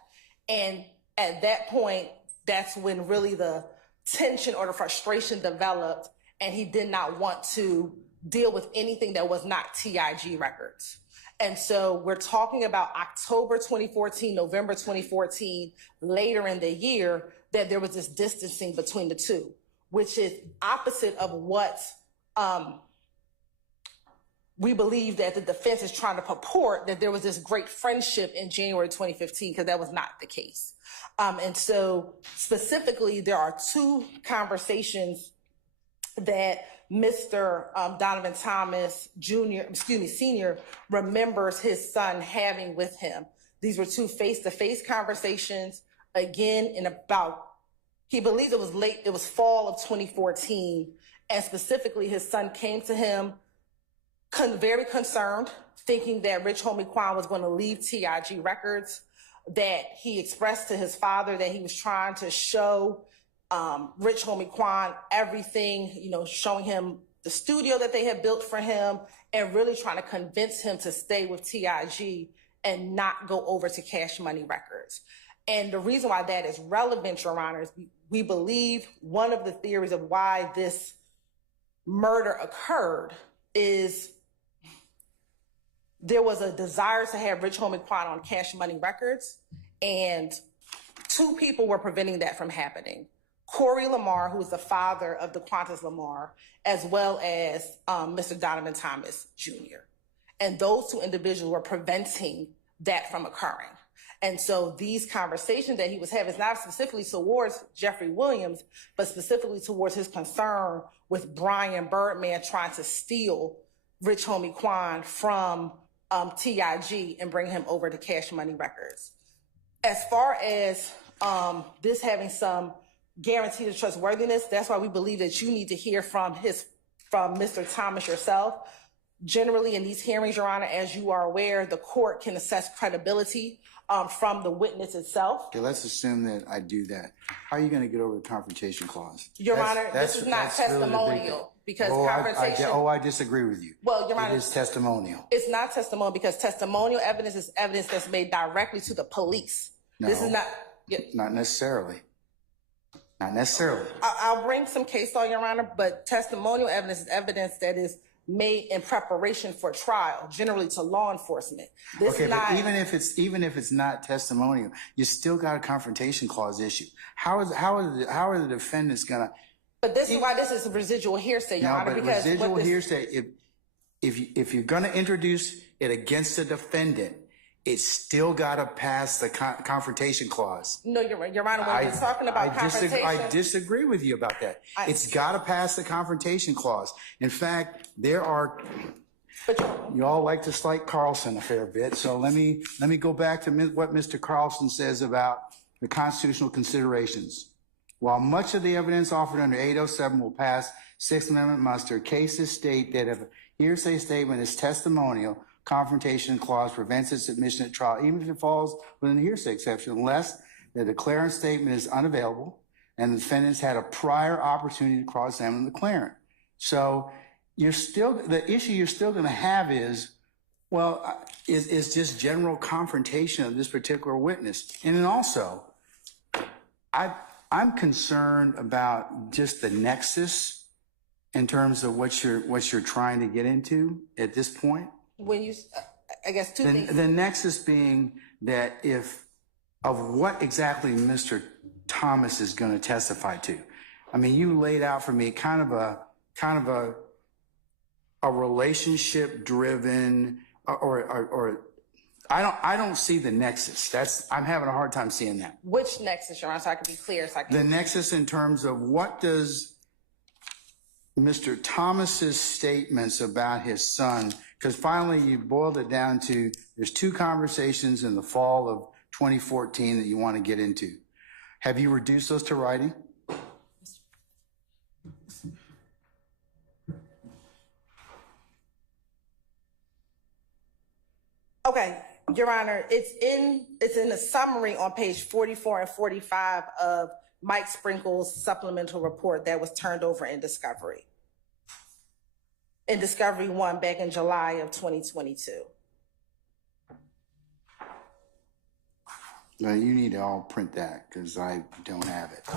and at that point, that's when really the tension or the frustration developed, and he did not want to deal with anything that was not TIG Records. And so we're talking about October 2014, November 2014, later in the year, that there was this distancing between the two, which is opposite of what we believe that the defense is trying to purport, that there was this great friendship in January 2015, because that was not the case. And so specifically, there are two conversations that Mr. Donovan Thomas Sr. remembers his son having with him. These were two face-to-face conversations, again, he believes it was fall of 2014, and specifically his son came to him very concerned, thinking that Rich Homie Quan was going to leave TIG Records, that he expressed to his father that he was trying to show Rich Homie Quan everything, showing him the studio that they had built for him and really trying to convince him to stay with TIG and not go over to Cash Money Records. And the reason why that is relevant, Your Honor, is we believe one of the theories of why this murder occurred is there was a desire to have Rich Homie Quan on Cash Money Records, and two people were preventing that from happening. Corey Lamar, who is the father of the Quantas Lamar, as well as Mr. Donovan Thomas Jr. And those two individuals were preventing that from occurring. And so these conversations that he was having is not specifically towards Jeffery Williams, but specifically towards his concern with Brian Birdman trying to steal Rich Homie Quan from TIG and bring him over to Cash Money Records. As far as this having some guarantee of trustworthiness, that's why we believe that you need to hear from Mr. Thomas yourself. Generally in these hearings, Your Honor, as you are aware, the court can assess credibility from the witness itself. Okay, let's assume that I do that. How are you going to get over the confrontation clause? Your Honor, this is not testimonial because confrontation. I disagree with you. Well, Your Honor, it is testimonial. It's not testimonial because testimonial evidence is evidence that's made directly to the police. No, this is not. Not necessarily. Not necessarily. I'll bring some case law, Your Honor, but testimonial evidence is evidence that is made in preparation for trial, generally to law enforcement. This Okay, is not, but even if it's not testimonial, you still got a confrontation clause issue. How are the defendants gonna? but this is why this is residual hearsay, Your No, Honor, but because residual what this, hearsay. If you're gonna introduce it against the defendant, it's still got to pass the confrontation clause. no, Your Honor, when we're talking about confrontation. I disagree with you about that. It's got to pass the confrontation clause. In fact, there are. You all like to slight Carlson a fair bit, so let me go back to what Mr. Carlson says about the constitutional considerations. While much of the evidence offered under 807 will pass Sixth Amendment muster, cases state that if a hearsay statement is testimonial, confrontation clause prevents its admission at trial, even if it falls within the hearsay exception, unless the declarant statement is unavailable and the defendant's had a prior opportunity to cross-examine the declarant. So the issue you're still going to have is just general confrontation of this particular witness. And then also, I'm concerned about just the nexus in terms of what you're trying to get into at this point. When you, I guess two things. The nexus being that of what exactly Mr. Thomas is going to testify to. I mean, you laid out for me kind of a relationship driven or I don't see the nexus. I'm having a hard time seeing that. Which nexus, Your Honor, so I can be clear. The nexus in terms of what does Mr. Thomas's statements about his son, because finally you boiled it down to there's two conversations in the fall of 2014 that you want to get into. Have you reduced those to writing? Okay, Your Honor, it's in the summary on page 44 and 45 of Mike Sprinkle's supplemental report that was turned over in discovery. In Discovery 1 back in July of 2022. No, you need to all print that because I don't have it.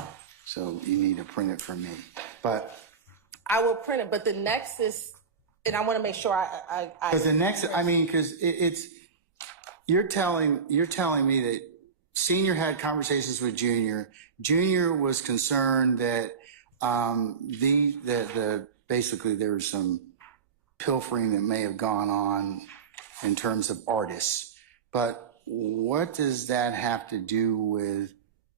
So you need to print it for me. But I will print it, but the nexus, and I want to make sure I because the nexus, I mean, because you're telling me that Senior had conversations with Junior. Junior was concerned that basically there was some pilfering that may have gone on in terms of artists. But what does that have to do with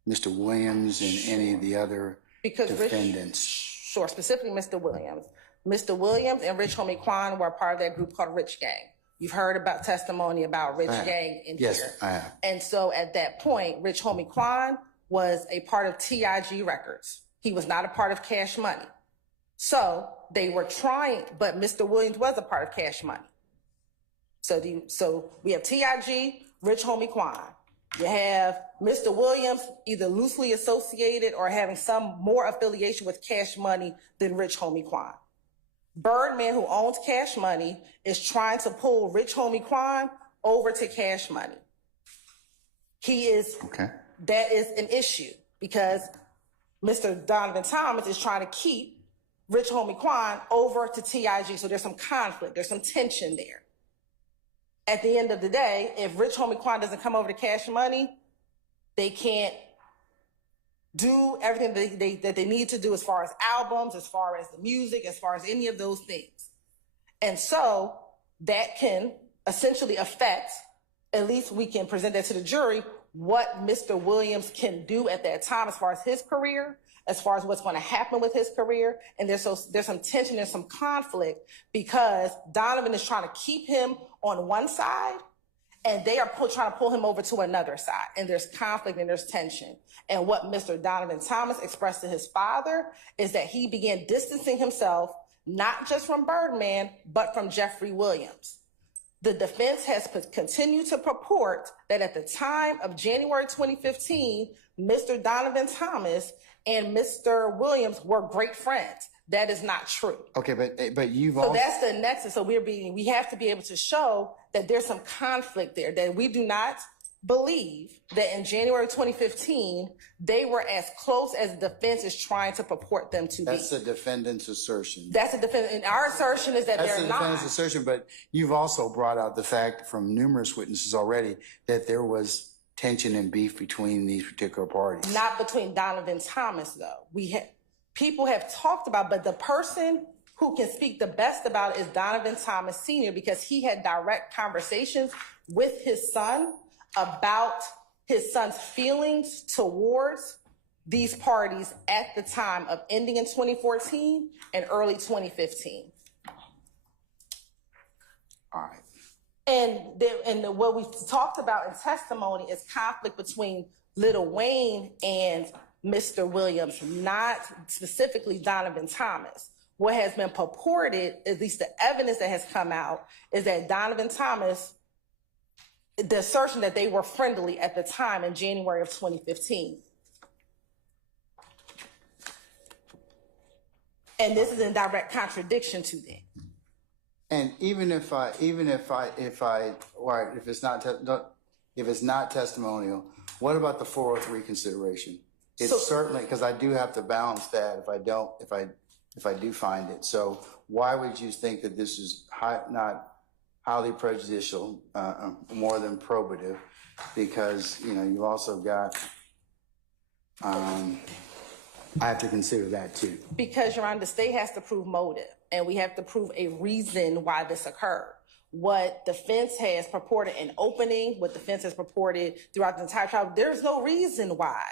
Mr. Williams and any of the other defendants? Sure, specifically Mr. Williams. Mr. Williams and Rich Homie Quan were part of that group called Rich Gang. You've heard about testimony about Rich Gang in here. Yes, I have. And so at that point, Rich Homie Quan was a part of TIG Records. He was not a part of Cash Money. So they were trying, but Mr. Williams was a part of Cash Money. So we have TIG, Rich Homie Quan. You have Mr. Williams either loosely associated or having some more affiliation with Cash Money than Rich Homie Quan. Birdman, who owns Cash Money, is trying to pull Rich Homie Quan over to Cash Money. That is an issue because Mr. Donovan Thomas is trying to keep Rich Homie Quan over to TIG. So there's some conflict, there's some tension there. At the end of the day, if Rich Homie Quan doesn't come over to Cash Money, they can't do everything that they need to do as far as albums, as far as the music, as far as any of those things. And so that can essentially affect, at least we can present that to the jury, what Mr. Williams can do at that time as far as his career, as far as what's going to happen with his career. And there's some tension, there's some conflict because Donovan is trying to keep him on one side and they are trying to pull him over to another side. And there's conflict and there's tension. And what Mr. Donovan Thomas expressed to his father is that he began distancing himself, not just from Birdman, but from Jeffery Williams. The defense has continued to purport that at the time of January 2015, Mr. Donovan Thomas and Mr. Williams were great friends. That is not true. Okay, but you've so also... that's the nexus. So we have to be able to show that there's some conflict there, that we do not believe that in January 2015, they were as close as the defense is trying to purport them to be. That's the defendant's assertion. That's the defendant. And our assertion is that That's they're the not. defendant's assertion, but you've also brought out the fact from numerous witnesses already that there was tension and beef between these particular parties. Not between Donovan Thomas, though. People have talked about, but the person who can speak the best about it is Donovan Thomas Sr. because he had direct conversations with his son about his son's feelings towards these parties at the time of ending in 2014 and early 2015. All right. And what we talked about in testimony is conflict between Lil Wayne and Mr. Williams, not specifically Donovan Thomas. What has been purported, at least the evidence that has come out, is that Donovan Thomas, the assertion that they were friendly at the time in January of 2015. And this is in direct contradiction to that. And if it's not testimonial, what about the 403 consideration? It's certainly, because I do have to balance that if I do find it. So why would you think that this is not highly prejudicial, more than probative? Because, you also got, I have to consider that too. Because, Your Honor, the state has to prove motive, and we have to prove a reason why this occurred. What defense has purported in opening, what defense has purported throughout the entire trial, there's no reason why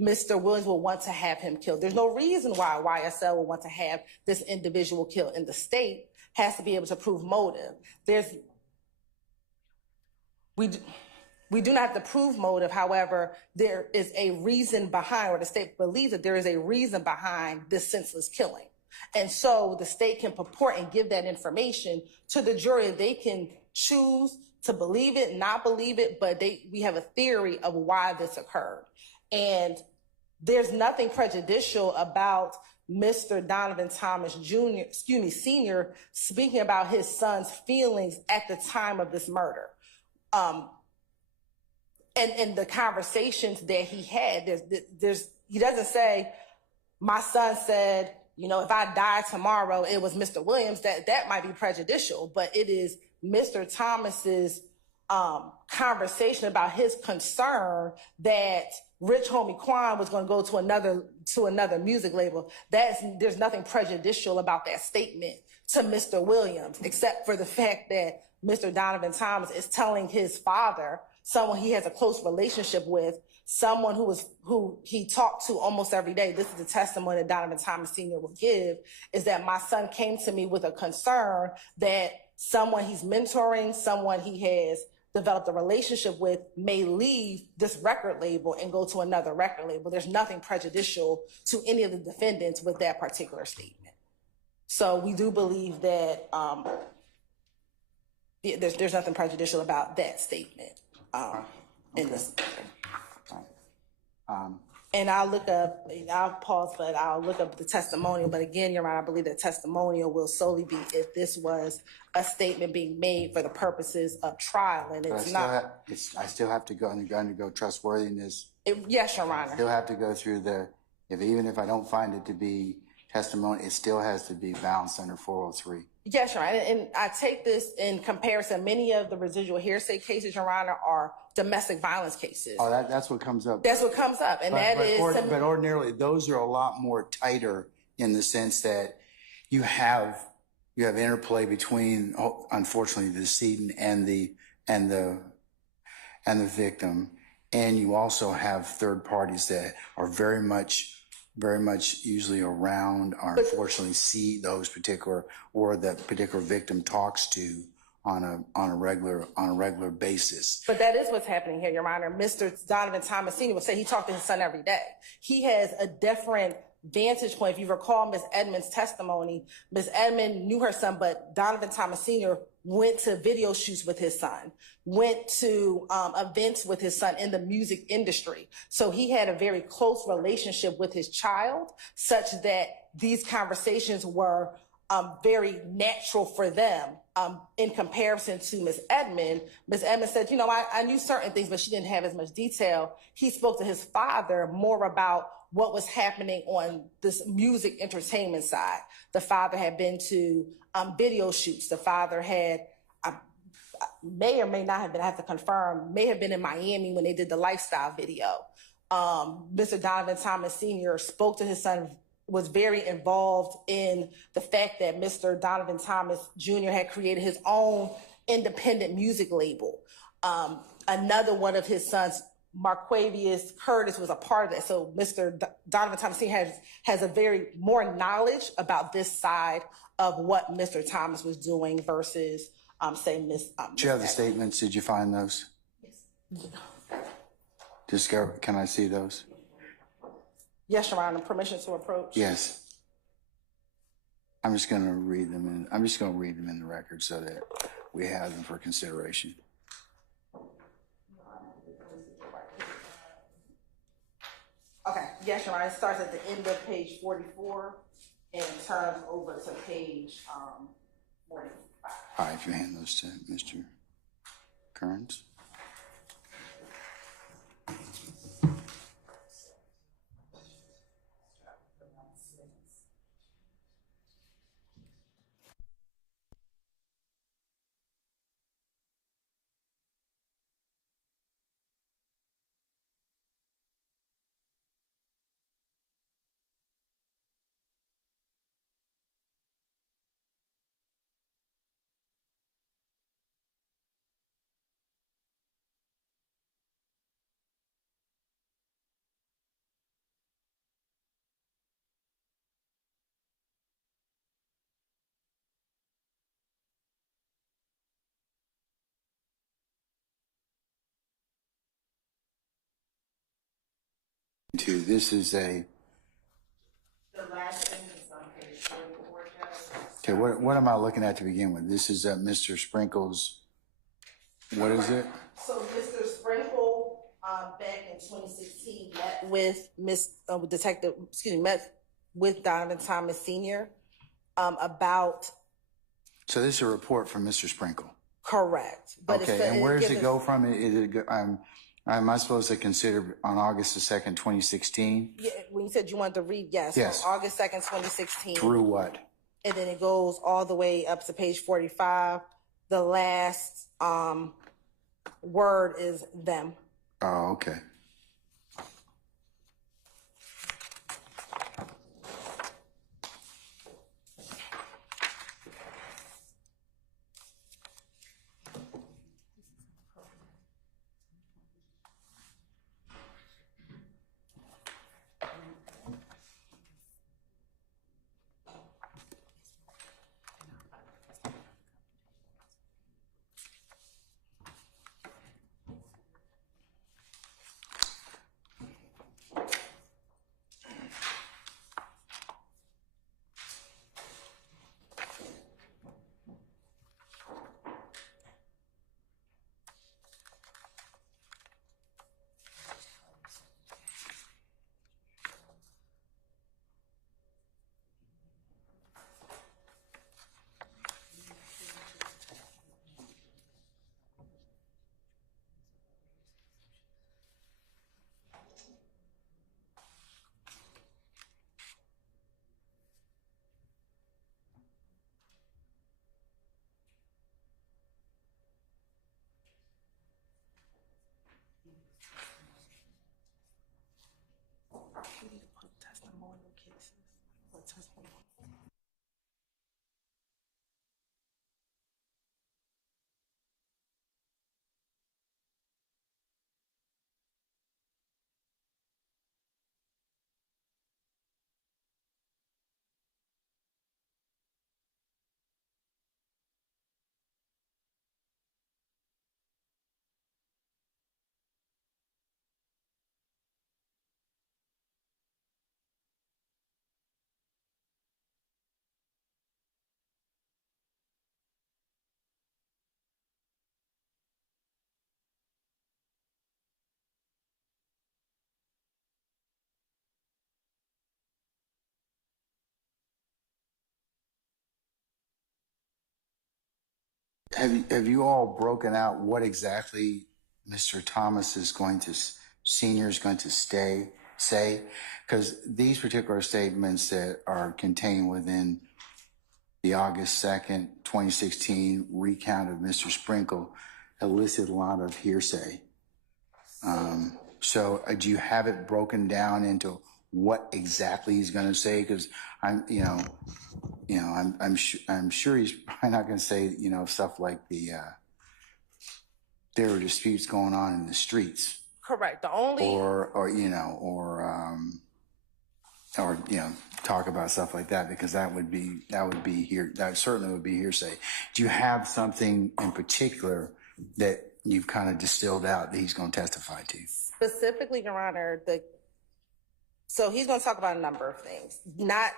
Mr. Williams will want to have him killed. There's no reason why YSL will want to have this individual killed, and the state has to be able to prove motive. We do not have to prove motive. However, there is a reason behind, or the state believes that there is a reason behind this senseless killing. And so the state can purport and give that information to the jury. They can choose to believe it, not believe it, but we have a theory of why this occurred. And there's nothing prejudicial about Mr. Donovan Thomas Sr. speaking about his son's feelings at the time of this murder. And the conversations that he had, he doesn't say, my son said, if I die tomorrow, it was Mr. Williams. That might be prejudicial, but it is Mr. Thomas's conversation about his concern that Rich Homie Quan was going to go to another music label. There's nothing prejudicial about that statement to Mr. Williams, except for the fact that Mr. Donovan Thomas is telling his father, someone he has a close relationship with, someone who he talked to almost every day. This is the testimony that Donovan Thomas Sr. will give, is that my son came to me with a concern that someone he's mentoring, someone he has developed a relationship with, may leave this record label and go to another record label. There's nothing prejudicial to any of the defendants with that particular statement. So we do believe that there's nothing prejudicial about that statement in this. And I'll pause, but I'll look up the testimonial. But again, Your Honor, I believe that testimonial will solely be if this was a statement being made for the purposes of trial, and it's not. I still have to go undergo trustworthiness. Yes, Your Honor. Still have to go through even if I don't find it to be testimony, it still has to be balanced under 403. Yes, Your Honor, and I take this in comparison. Many of the residual hearsay cases, Your Honor, are domestic violence cases. Oh, that's what comes up. That's what comes up, and but ordinarily those are a lot more tighter in the sense that you have interplay between, unfortunately, the decedent and the victim, and you also have third parties that are very much usually around, or unfortunately see those particular, or that particular victim talks to on a regular basis. But that is what's happening here, Your Honor. Mr. Donovan Thomas Sr. will say he talked to his son every day. He has a different vantage point. If you recall Ms. Edmonds' testimony, Ms. Edmond knew her son, but Donovan Thomas Sr. went to video shoots with his son, went to events with his son in the music industry. So he had a very close relationship with his child, such that these conversations were very natural for them in comparison to Ms. Edmond. Ms. Edmond said, you know, I knew certain things, but she didn't have as much detail. He spoke to his father more about what was happening on this music entertainment side. The father had been to video shoots. The father had, may or may not have been, I have to confirm, may have been in Miami when they did the lifestyle video. Mr. Donovan Thomas Sr. spoke to his son, was very involved in the fact that Mr. Donovan Thomas Jr. had created his own independent music label. Another one of his sons, Marquavius Curtis, was a part of that. So Mr. Donovan Thomas Sr. has a very more knowledge about this side of what Mr. Thomas was doing versus, say, Miss. Do you have the statements? Did you find those? Yes. Just go. Can I see those? Yes, Your Honor. Permission to approach? Yes. I'm just going to read them in. I'm just going to read them in the record so that we have them for consideration. Okay. Yes, Your Honor. It starts at the end of page 44 and turns over to page 45. All right. If you hand those to Mr. Kearns. This is a. The last thing is on page 44, Judge. Okay, what am I looking at to begin with? This is Mr. Sprinkle's. What is it? So Mr. Sprinkle, back in 2016, met with met with Donovan Thomas Sr. About. So this is a report from Mr. Sprinkle. Correct. But okay, and where does it go from? Am I supposed to consider on August the 2nd, 2016? Yeah, when you said you wanted to read, yes. Yes. So August 2nd, 2016. Through what? And then it goes all the way up to page 45. The last word is them. Oh, okay. have you all broken out what exactly Mr. Thomas is Senior is going to say? Because these particular statements that are contained within the August 2nd, 2016 recount of Mr. Sprinkle elicited a lot of hearsay. So do you have it broken down into what exactly he's going to say? Because I'm sure he's probably not going to say, stuff like there were disputes going on in the streets. Correct. The only or talk about stuff like that, because that certainly would be hearsay. Do you have something in particular that you've kind of distilled out that he's going to testify to? Specifically, Your Honor, so he's going to talk about a number of things, not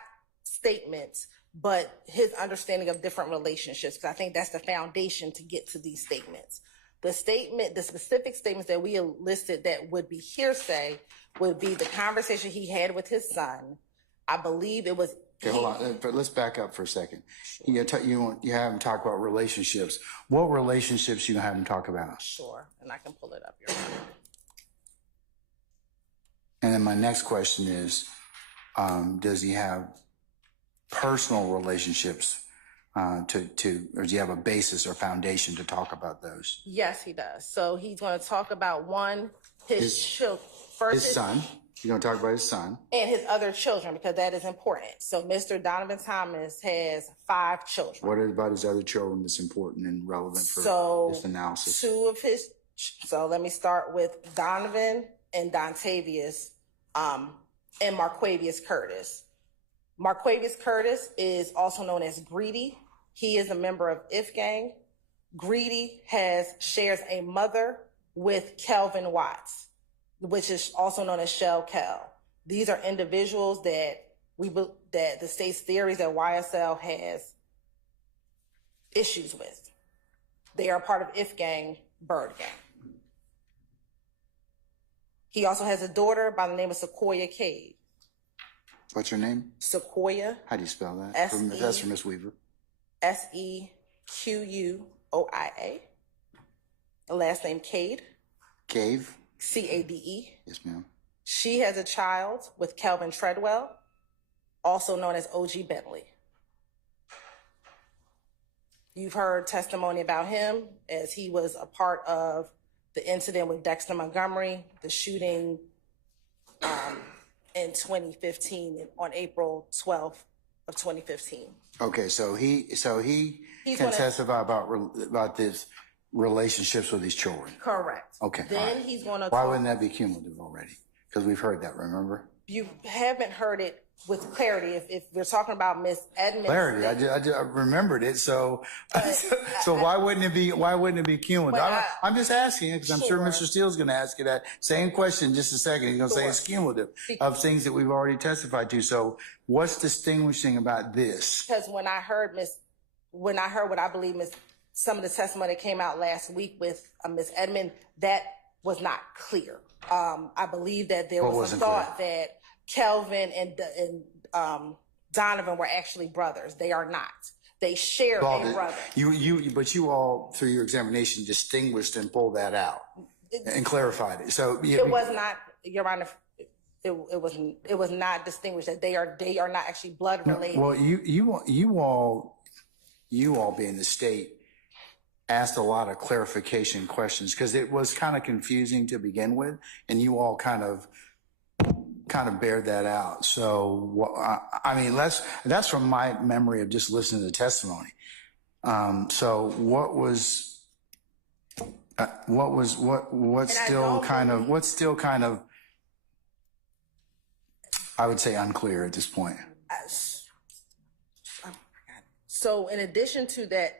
statements, but his understanding of different relationships, because I think that's the foundation to get to these statements. The specific statements that we listed that would be hearsay would be the conversation he had with his son. I believe it was. Okay, hold on. But let's back up for a second. You have him talk about relationships. What relationships you have him talk about? Sure, and I can pull it up, Your Honor. And then my next question is, does he have personal relationships or do you have a basis or foundation to talk about those? Yes, he does. So he's going to talk about his son. He's going to talk about his son. And his other children, because that is important. So Mr. Donovan Thomas has 5 children. What about his other children that's important and relevant for this analysis? So let me start with Donovan and Dontavius and Marquavius Curtis. Marquavius Curtis is also known as Greedy. He is a member of If Gang. Greedy shares a mother with Kelvin Watts, which is also known as Shell Kel. These are individuals that the state's theories that YSL has issues with. They are part of If Gang, Bird Gang. He also has a daughter by the name of Sequoia Cade. What's her name? Sequoia. How do you spell that? S-E- That's for Miss Weaver. Sequoia. The last name Cade. Cave? Cade. Yes, ma'am. She has a child with Kelvin Treadwell, also known as OG Bentley. You've heard testimony about him as he was a part of the incident with Dexter Montgomery, the shooting in 2015, on April 12th of 2015. Okay, so he can testify about this relationships with these children. Correct. Okay. Then he's going to. Why wouldn't that be cumulative already? Because we've heard that. Remember? You haven't heard it with clarity. If we're talking about Miss Edmonds, clarity. I remembered it. So why wouldn't it be? Why wouldn't it be cumulative? I'm just asking because I'm sure Mr. Steele's going to ask you that same question in just a second. He's going to say it's cumulative of things that we've already testified to. So what's distinguishing about this? Because when I heard what I believe some of the testimony that came out last week with Miss Edmond, that was not clear. I believe that there was a thought that Kelvin and Donovan were actually brothers. They are not. They share a brother. But you all, through your examination, distinguished and pulled that out and clarified it. So it was not, Your Honor. It was not distinguished that they are not actually blood related. Well, you all being the state asked a lot of clarification questions because it was kind of confusing to begin with, and you all kind of bear that out. So, I mean, that's from my memory of just listening to the testimony. So what's still kind of, I would say, unclear at this point. So in addition to that,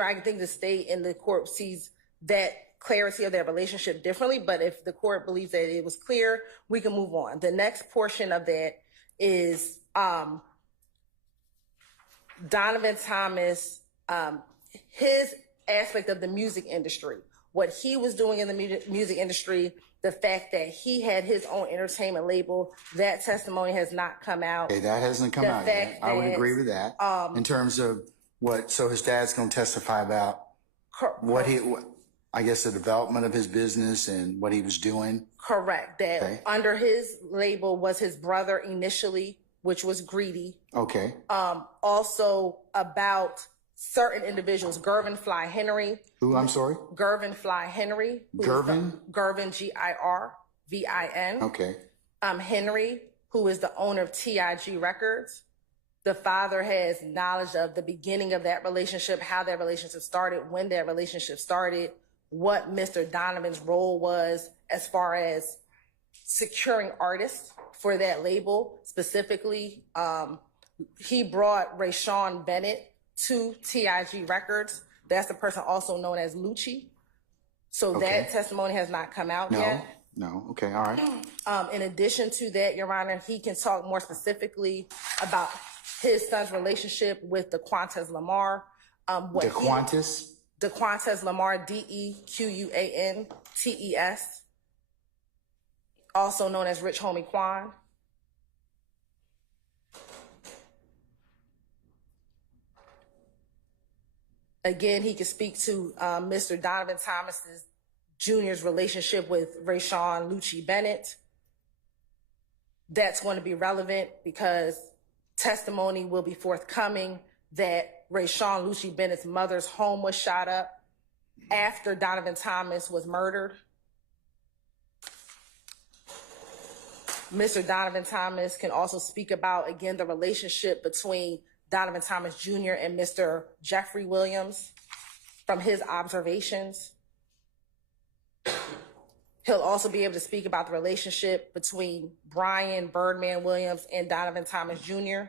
I think the state and the court sees that clarity of their relationship differently, but if the court believes that it was clear, we can move on. The next portion of that is Donovan Thomas, his aspect of the music industry, what he was doing in the music industry, the fact that he had his own entertainment label, that testimony has not come out. Okay, that hasn't come out yet. I would agree with that. In terms of So his dad's going to testify about I guess the development of his business and what he was doing? Correct. That Okay. under his label was his brother initially, which was Greedy. Okay. Also about certain individuals, Gervin Fly Henry. Who, I'm sorry? Gervin Fly Henry. Gervin? Gervin, Girvin. Okay. Henry, who is the owner of TIG Records. The father has knowledge of the beginning of that relationship, how that relationship started, when that relationship started, what Mr. Donovan's role was as far as securing artists for that label. Specifically, he brought Rayshawn Bennett to TIG Records. That's the person also known as Lucci. So that testimony has not come out yet. No. Okay. All right. In addition to that, Your Honor, he can talk more specifically about his son's relationship with DeQuantes Lamar. DeQuantes Lamar, DeQuantes, also known as Rich Homie Quan. Again, he can speak to Mr. Donovan Thomas Jr.'s relationship with Rayshawn Lucci Bennett. That's going to be relevant because testimony will be forthcoming that Rayshawn Lucci Bennett's mother's home was shot up after Donovan Thomas was murdered. Mr. Donovan Thomas can also speak about, again, the relationship between Donovan Thomas Jr. and Mr. Jeffery Williams from his observations. He'll also be able to speak about the relationship between Brian Birdman Williams and Donovan Thomas Jr.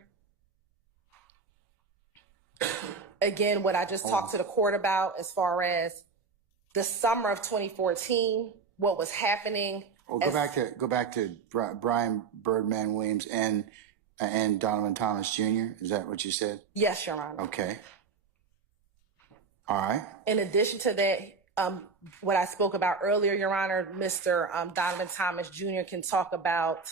Again, what I just talked to the court about as far as the summer of 2014, what was happening. Go back to Brian Birdman Williams and Donovan Thomas Jr. Is that what you said? Yes, Your Honor. Okay. All right. In addition to that, what I spoke about earlier, Your Honor, Mr. Donovan Thomas Jr. can talk about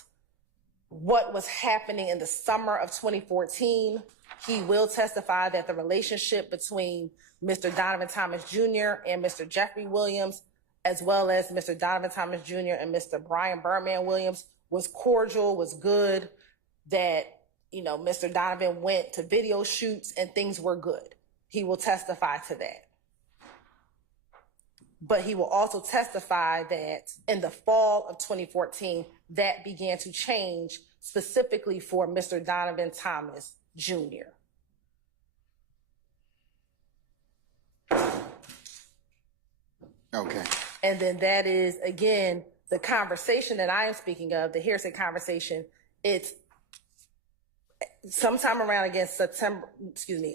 what was happening in the summer of 2014. He will testify that the relationship between Mr. Donovan Thomas Jr. and Mr. Jeffery Williams, as well as Mr. Donovan Thomas Jr. and Mr. Brian Birdman Williams, was cordial, was good, that, Mr. Donovan went to video shoots and things were good. He will testify to that. But he will also testify that in the fall of 2014, that began to change specifically for Mr. Donovan Thomas Jr. Okay. And then that is, again, the conversation that I am speaking of, the hearsay conversation. It's sometime around, again,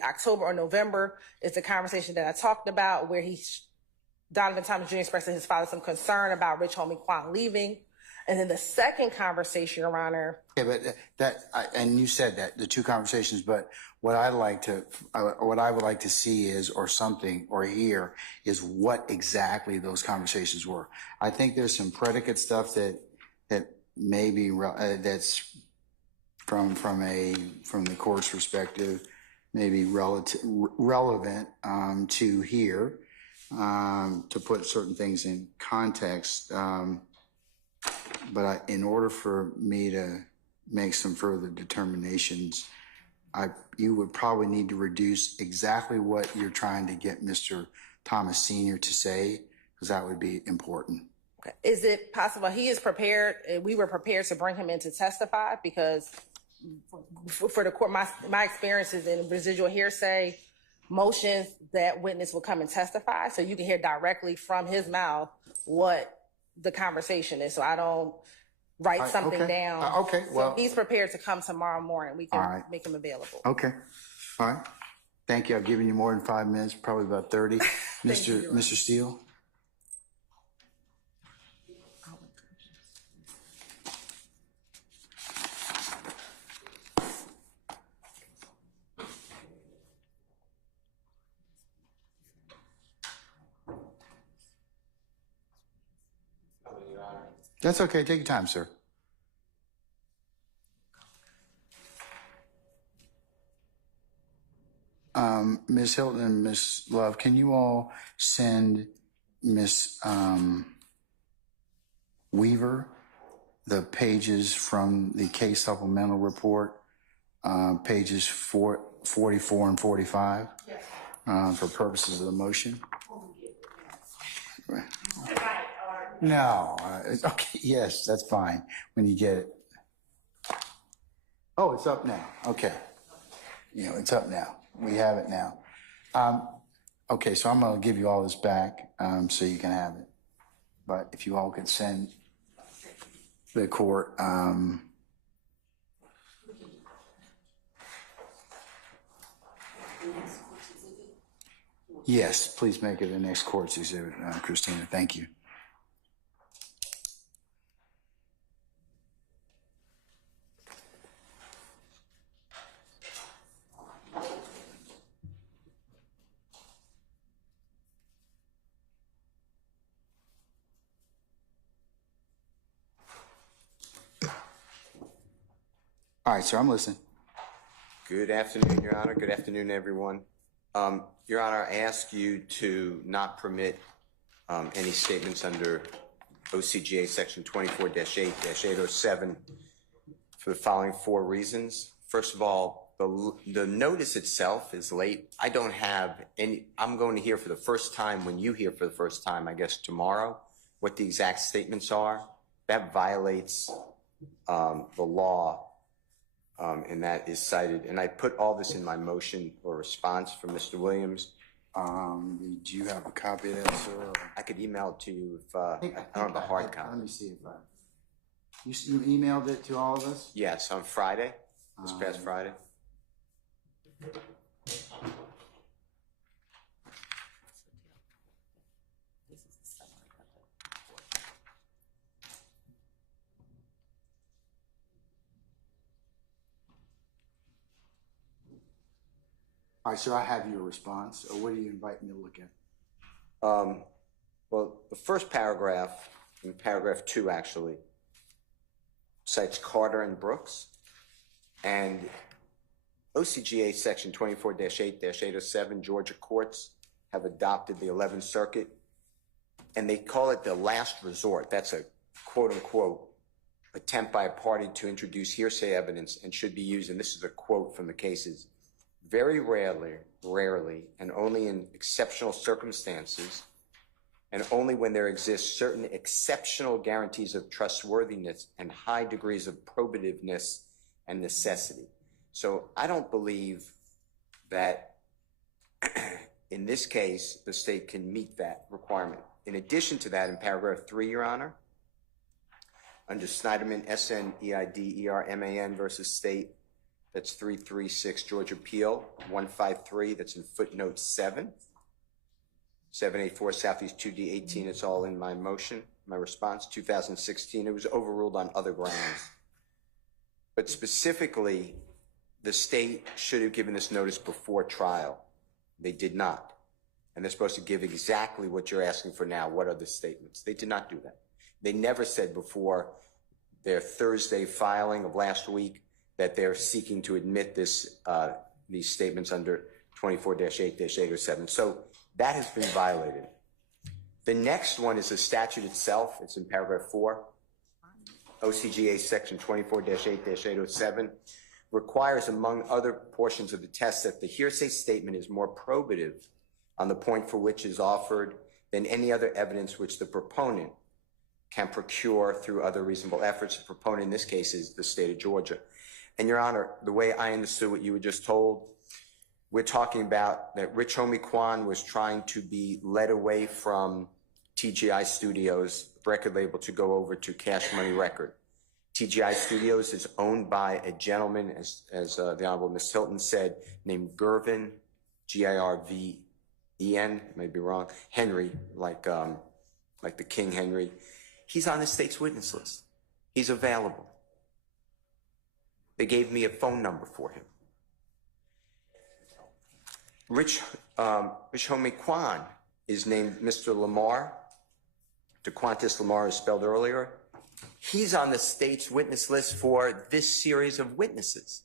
October or November. It's a conversation that I talked about where Donovan Thomas Jr. expressed to his father some concern about Rich Homie Quan leaving. And then the second conversation, Your Honor. Okay, but and you said that, the two conversations, but what I would like to see is, or something, or hear, is what exactly those conversations were. I think there's some predicate stuff that may be, that's from the court's perspective, maybe relevant to here, to put certain things in context. But in order for me to make some further determinations, you would probably need to reduce exactly what you're trying to get Mr. Thomas Sr. to say, because that would be important. Okay. Is it possible he is prepared? We were prepared to bring him in to testify because for the court, my experiences in residual hearsay motions, that witness will come and testify, so you can hear directly from his mouth what the conversation is, so I don't write something down. Okay, well. So he's prepared to come tomorrow morning. We can make him available. Okay, all right. Thank you. I've given you more than 5 minutes, probably about 30. Mr. Steele? That's okay. Take your time, sir. Ms. Hilton and Ms. Love, can you all send Ms. Weaver the pages from the case supplemental report, pages 44 and 45, for purposes of the motion? No, okay, yes, that's fine, when you get it. Oh, it's up now, okay. You know, it's up now, we have it now. Okay, so I'm gonna give you all this back, so you can have it. But if you all could send the court, yes, please make it the next court's exhibit, Christina, thank you. All right, sir, I'm listening. Good afternoon, Your Honor. Good afternoon, everyone. Your Honor, I ask you to not permit any statements under OCGA Section 24-8-807 for the following 4 reasons. First of all, the notice itself is late. I don't have any. I'm going to hear for the first time, when you hear for the first time, I guess tomorrow, what the exact statements are. That violates the law. And that is cited. And I put all this in my motion or response from Mr. Williams. Do you have a copy of that, sir? I could email it to you if I don't have a hard copy. Let me see if you emailed it to all of us? Yes, on Friday, this past Friday. All right, sir, I have your response. What do you invite me to look at? Well, the first paragraph, in paragraph 2 actually, cites Carter and Brooks. And OCGA Section 24-8-807, Georgia courts have adopted the 11th Circuit, and they call it the last resort. That's a quote-unquote attempt by a party to introduce hearsay evidence and should be used, and this is a quote from the cases, very rarely, and only in exceptional circumstances, and only when there exists certain exceptional guarantees of trustworthiness and high degrees of probativeness and necessity. So I don't believe that in this case, the state can meet that requirement. In addition to that, in paragraph 3, Your Honor, under Snyderman, SNEIDERMAN versus state, that's 336 Georgia Appeal 153. That's in footnote 7. 784 Southeast 2D 18. It's all in my motion, my response. 2016. It was overruled on other grounds. But specifically, the state should have given this notice before trial. They did not. And they're supposed to give exactly what you're asking for now. What are the statements? They did not do that. They never said before their Thursday filing of last week that they're seeking to admit this, these statements under 24-8-807. So that has been violated. The next one is the statute itself. It's in paragraph 4. OCGA section 24-8-807 requires, among other portions of the test, that the hearsay statement is more probative on the point for which is offered than any other evidence which the proponent can procure through other reasonable efforts. The proponent in this case is the state of Georgia. And Your Honor, the way I understood what you were just told, we're talking about that Rich Homie Kwan was trying to be led away from TGI Studios record label to go over to Cash Money Record. TGI Studios is owned by a gentleman, as the Honorable Ms. Hilton said, named Girvin, G-I-R-V-E-N, may be wrong, Henry, like the King Henry. He's on the state's witness list. He's available. They gave me a phone number for him. Rich Homie Kwan is named Mr. Lamar. DeQuantis Lamar is spelled earlier. He's on the state's witness list for this series of witnesses.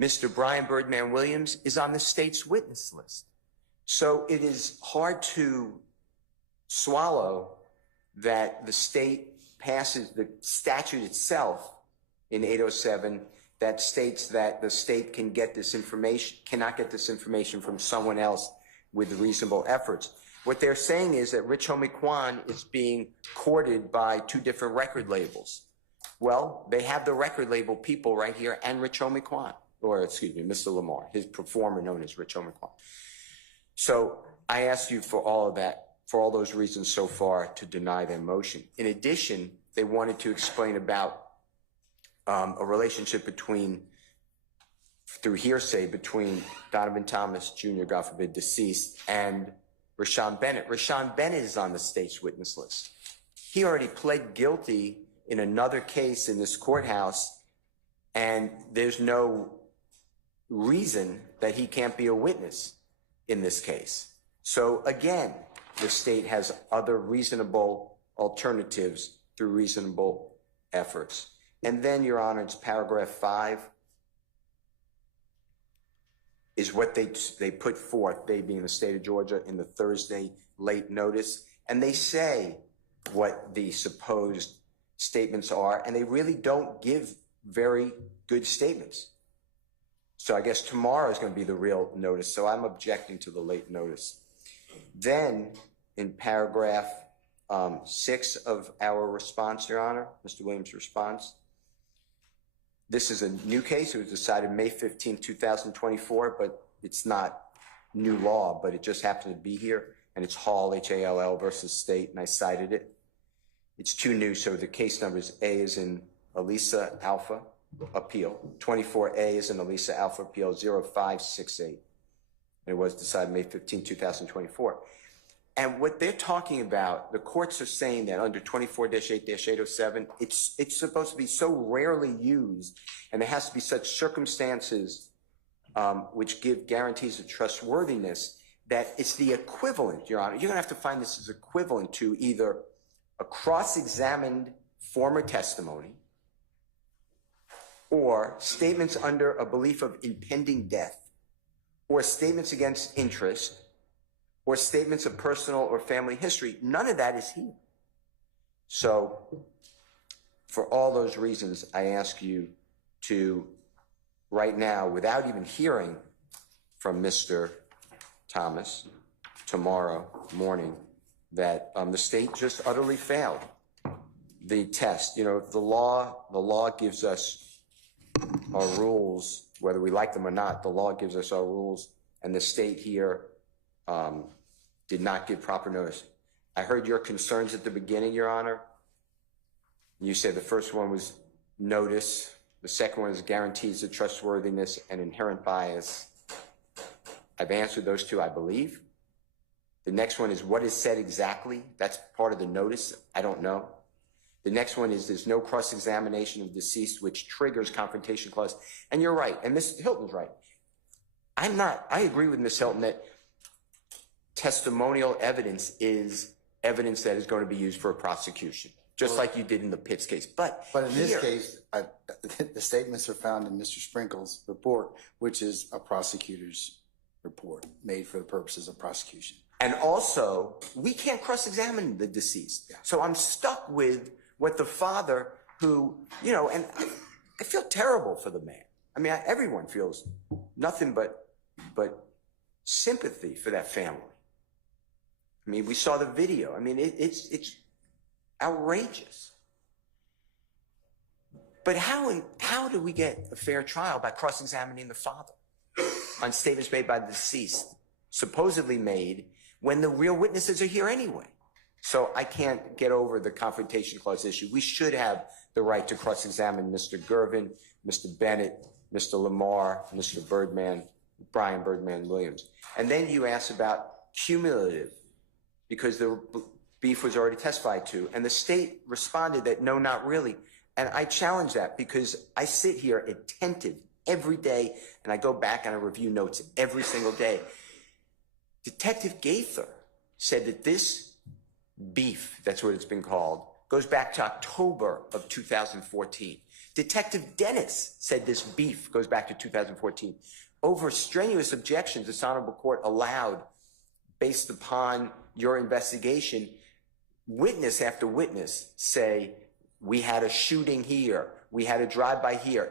Mr. Brian Birdman Williams is on the state's witness list. So it is hard to swallow that the state passes the statute itself in 807 that states that the state can get this information, cannot get this information from someone else with reasonable efforts. What they're saying is that Rich Homie Kwan is being courted by two different record labels. Well, they have the record label people right here and Rich Homie Kwan, or excuse me, Mr. Lamar, his performer known as Rich Homie Kwan. So I ask you for all of that, for all those reasons so far, to deny their motion. In addition, they wanted to explain about a relationship between, through hearsay, between Donovan Thomas Jr., God forbid, deceased, and Rashawn Bennett. Rashawn Bennett is on the state's witness list. He already pled guilty in another case in this courthouse, and there's no reason that he can't be a witness in this case. So again, the state has other reasonable alternatives through reasonable efforts. And then, Your Honor, it's paragraph 5 is what they put forth, they being the state of Georgia, in the Thursday late notice. And they say what the supposed statements are, and they really don't give very good statements. So I guess tomorrow is going to be the real notice. So I'm objecting to the late notice. Then in paragraph 6 of our response, Your Honor, Mr. Williams' response, this is a new case. It was decided May 15, 2024, but it's not new law, but it just happened to be here. And it's Hall, H-A-L-L versus State, and I cited it. It's too new, so the case number is A is in Elisa Alpha Appeal, 24A is in Elisa Alpha Appeal 0568. And it was decided May 15, 2024. And what they're talking about, the courts are saying that under 24-8-807, it's supposed to be so rarely used, and there has to be such circumstances which give guarantees of trustworthiness that it's the equivalent, Your Honor. You're going to have to find this as equivalent to either a cross-examined former testimony or statements under a belief of impending death, or statements against interest, or statements of personal or family history. None of that is here. So for all those reasons, I ask you to, right now, without even hearing from Mr. Thomas tomorrow morning, that the state just utterly failed the test. You know, the law gives us our rules, whether we like them or not. The law gives us our rules, and the state here did not give proper notice. I heard your concerns at the beginning, Your Honor. You said the first one was notice. The second one is guarantees of trustworthiness and inherent bias. I've answered those two, I believe. The next one is what is said exactly. That's part of the notice. I don't know. The next one is there's no cross-examination of deceased, which triggers confrontation clause. And you're right, and Ms. Hilton's right. I agree with Ms. Hilton that testimonial evidence is evidence that is going to be used for a prosecution, just like you did in the Pitts case. But in this case, the statements are found in Mr. Sprinkle's report, which is a prosecutor's report made for the purposes of prosecution. And also, we can't cross-examine the deceased. Yeah. So I'm stuck with what the father who, you know, and I feel terrible for the man. I mean, everyone feels nothing but sympathy for that family. I mean, we saw the video. I mean, it's outrageous. But how do we get a fair trial by cross-examining the father on statements made by the deceased, supposedly made, when the real witnesses are here anyway? So I can't get over the confrontation clause issue. We should have the right to cross-examine Mr. Gervin, Mr. Bennett, Mr. Lamar, Mr. Birdman, Brian Birdman Williams. And then you asked about cumulative, because the beef was already testified to. And the state responded that no, not really. And I challenge that because I sit here attentive every day, and I go back and I review notes every single day. Detective Gaither said that this beef, that's what it's been called, goes back to October of 2014. Detective Dennis said this beef goes back to 2014. Over strenuous objections, this honorable court allowed, based upon your investigation, witness after witness say, we had a shooting here, we had a drive-by here,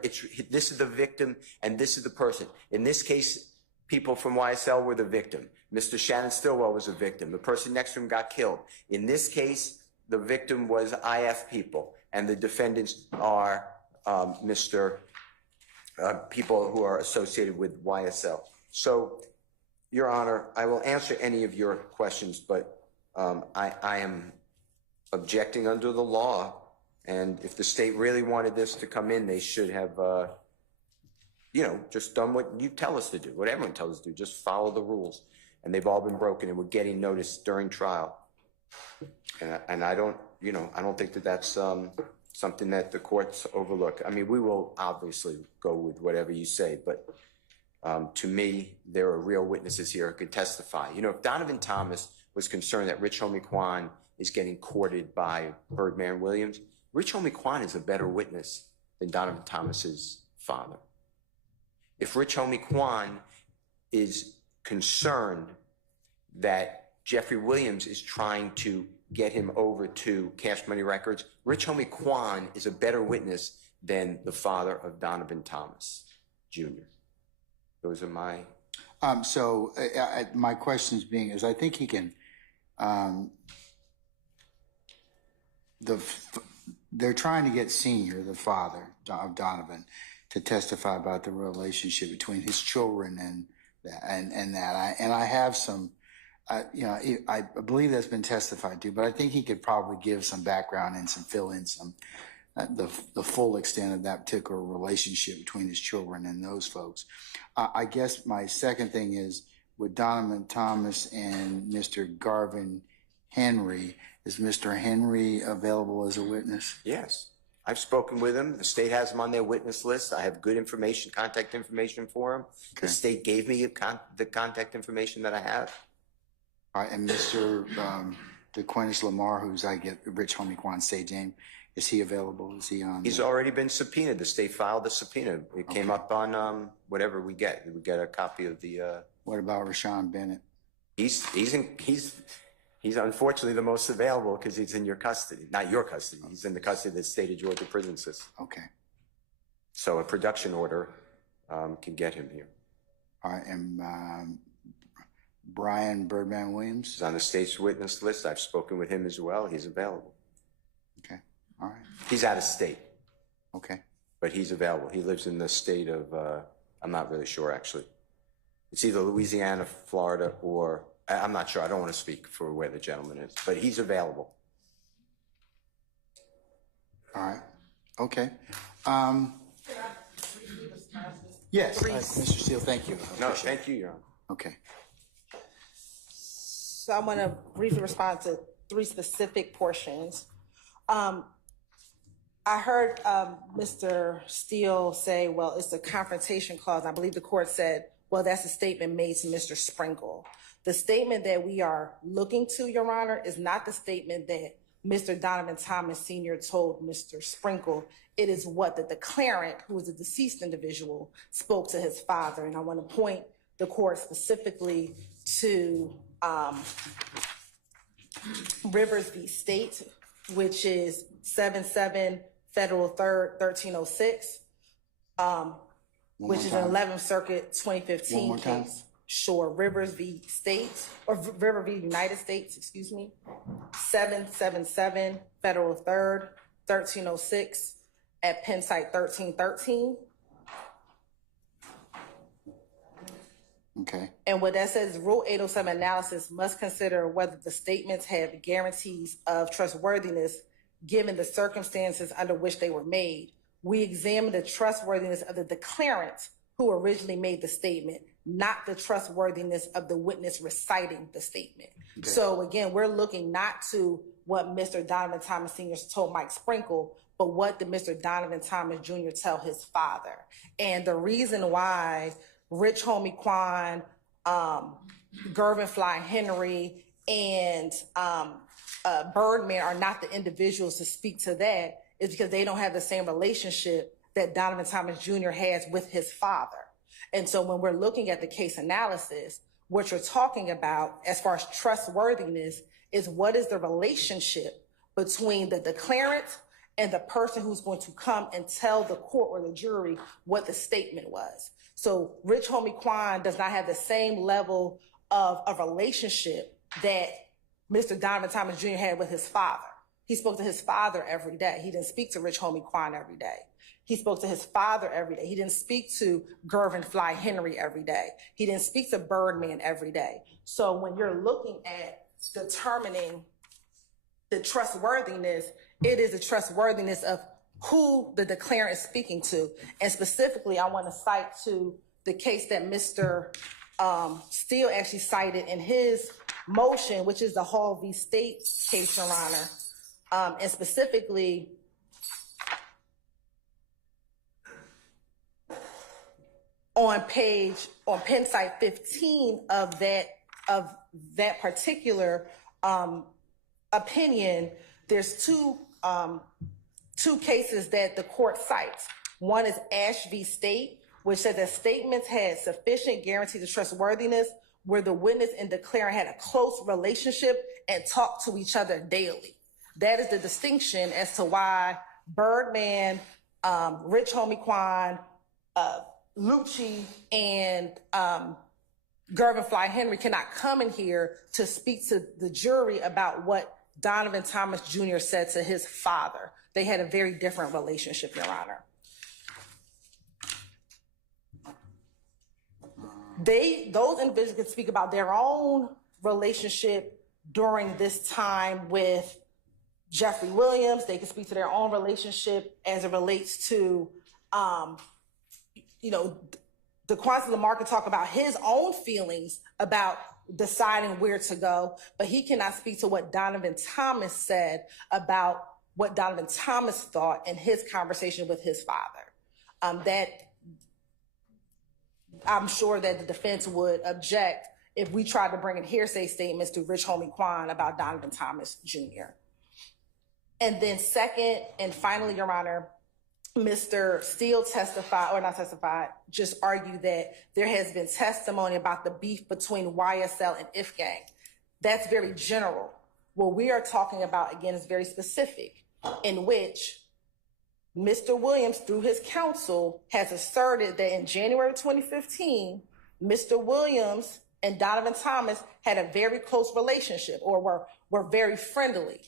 this is the victim and this is the person. In this case, people from YSL were the victim. Mr. Shannon Stillwell was a victim. The person next to him got killed. In this case, the victim was IF people, and the defendants are people who are associated with YSL. So, Your Honor, I will answer any of your questions, but I am objecting under the law, and if the state really wanted this to come in, they should have, just done what you tell us to do, what everyone tells us to do, just follow the rules. And they've all been broken, and we're getting noticed during trial. And I don't think that that's something that the courts overlook. I mean, we will obviously go with whatever you say, but to me, there are real witnesses here who could testify. If Donovan Thomas was concerned that Rich Homie Quan is getting courted by Birdman Williams, Rich Homie Quan is a better witness than Donovan Thomas's father. If Rich Homie Quan is concerned that Jeffery Williams is trying to get him over to Cash Money Records, Rich Homie Quan is a better witness than the father of Donovan Thomas Jr. Those are my... my questions being is, I think he can, they're trying to get Senior, the father of Donovan, to testify about the relationship between his children and that. I have some, I believe that's been testified to, but I think he could probably give some background and fill in some, the full extent of that particular relationship between his children and those folks. I guess my second thing is, with Donovan Thomas and Mr. Garvin Henry, is Mr. Henry available as a witness? Yes. I've spoken with him. The state has him on their witness list. I have good information, contact information for him. Okay. The state gave me the contact information that I have. All right, and Mr. DeQuintus Lamar, who's Rich Homie Quan Sage name, is he available? Is he on? He's already been subpoenaed. The state filed the subpoena. It came up on whatever we get. We get a copy of the. What about Rashawn Bennett? He's unfortunately the most available because he's in your custody. Not your custody. He's in the custody of the state of Georgia prison system. Okay. So a production order can get him here. All right, and Brian Birdman Williams? He's on the state's witness list. I've spoken with him as well. He's available. Okay, all right. He's out of state. Okay. But he's available. He lives in the state of, I'm not really sure actually. It's either Louisiana, Florida, or I'm not sure. I don't want to speak for where the gentleman is, but he's available. All right. Okay. Yes, Mr. Steele, thank you. No, thank you, Your Honor. Okay. So I want to briefly respond to three specific portions. I heard Mr. Steele say, well, it's a confrontation clause. I believe the court said, well, that's a statement made to Mr. Sprinkle. The statement that we are looking to, Your Honor, is not the statement that Mr. Donovan Thomas Sr. told Mr. Sprinkle. It is what the declarant, who is a deceased individual, spoke to his father. And I want to point the court specifically to Rivers v. State, which is 77 Federal 3rd 1306, which is an 11th Circuit 2015 case. Sure, Rivers v. State, or River v. United States, excuse me, 777 Federal 3rd 1306 at Penn Site 1313. Okay. And what that says, Rule 807 analysis must consider whether the statements have guarantees of trustworthiness given the circumstances under which they were made. We examine the trustworthiness of the declarant who originally made the statement, not the trustworthiness of the witness reciting the statement. Okay. So again, we're looking not to what Mr. Donovan Thomas Sr. told Mike Sprinkle, but what did Mr. Donovan Thomas Jr. tell his father? And the reason why Rich Homie Quan, Gervin Fly Henry, and Birdman are not the individuals to speak to that is because they don't have the same relationship that Donovan Thomas Jr. has with his father. And so when we're looking at the case analysis, what you're talking about as far as trustworthiness is what is the relationship between the declarant and the person who's going to come and tell the court or the jury what the statement was. So Rich Homie Quan does not have the same level of a relationship that Mr. Donovan Thomas Jr. had with his father. He spoke to his father every day. He didn't speak to Rich Homie Quan every day. He spoke to his father every day. He didn't speak to Gervin Fly Henry every day. He didn't speak to Birdman every day. So when you're looking at determining the trustworthiness, it is the trustworthiness of who the declarant is speaking to. And specifically, I want to cite to the case that Mr. Steele actually cited in his motion, which is the Hall v. State case, Your Honor. And specifically, on pen site 15 of that particular opinion, there's two cases that the court cites. One is Ash v. State, which said that statements had sufficient guarantees of trustworthiness where the witness and declarant had a close relationship and talked to each other daily. That is the distinction as to why Birdman, Rich Homie Quan, Lucci, and Gervin Fly Henry cannot come in here to speak to the jury about what Donovan Thomas Jr. said to his father. They had a very different relationship, Your Honor. Those individuals can speak about their own relationship during this time with Jeffery Williams. They can speak to their own relationship as it relates to, DeQuancy Lamar can talk about his own feelings about deciding where to go, but he cannot speak to what Donovan Thomas said about what Donovan Thomas thought in his conversation with his father. That I'm sure that the defense would object if we tried to bring in hearsay statements to Rich Homie Quan about Donovan Thomas Jr. And then second and finally, Your Honor, Mr. Steele just argued that there has been testimony about the beef between YSL and If Gang. That's very general. What we are talking about, again, is very specific, in which Mr. Williams, through his counsel, has asserted that in January 2015, Mr. Williams and Donovan Thomas had a very close relationship or were very friendly.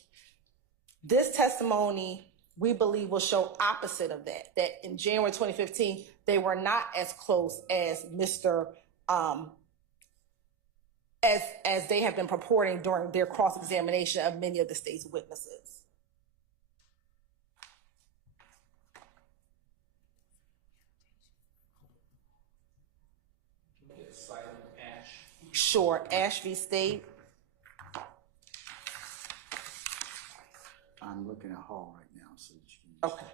This testimony, we believe, will show opposite of that in January 2015, they were not as close as as they have been purporting during their cross-examination of many of the state's witnesses. Sure, Ash v. State. I'm looking at Hall right now, so that you can... Okay.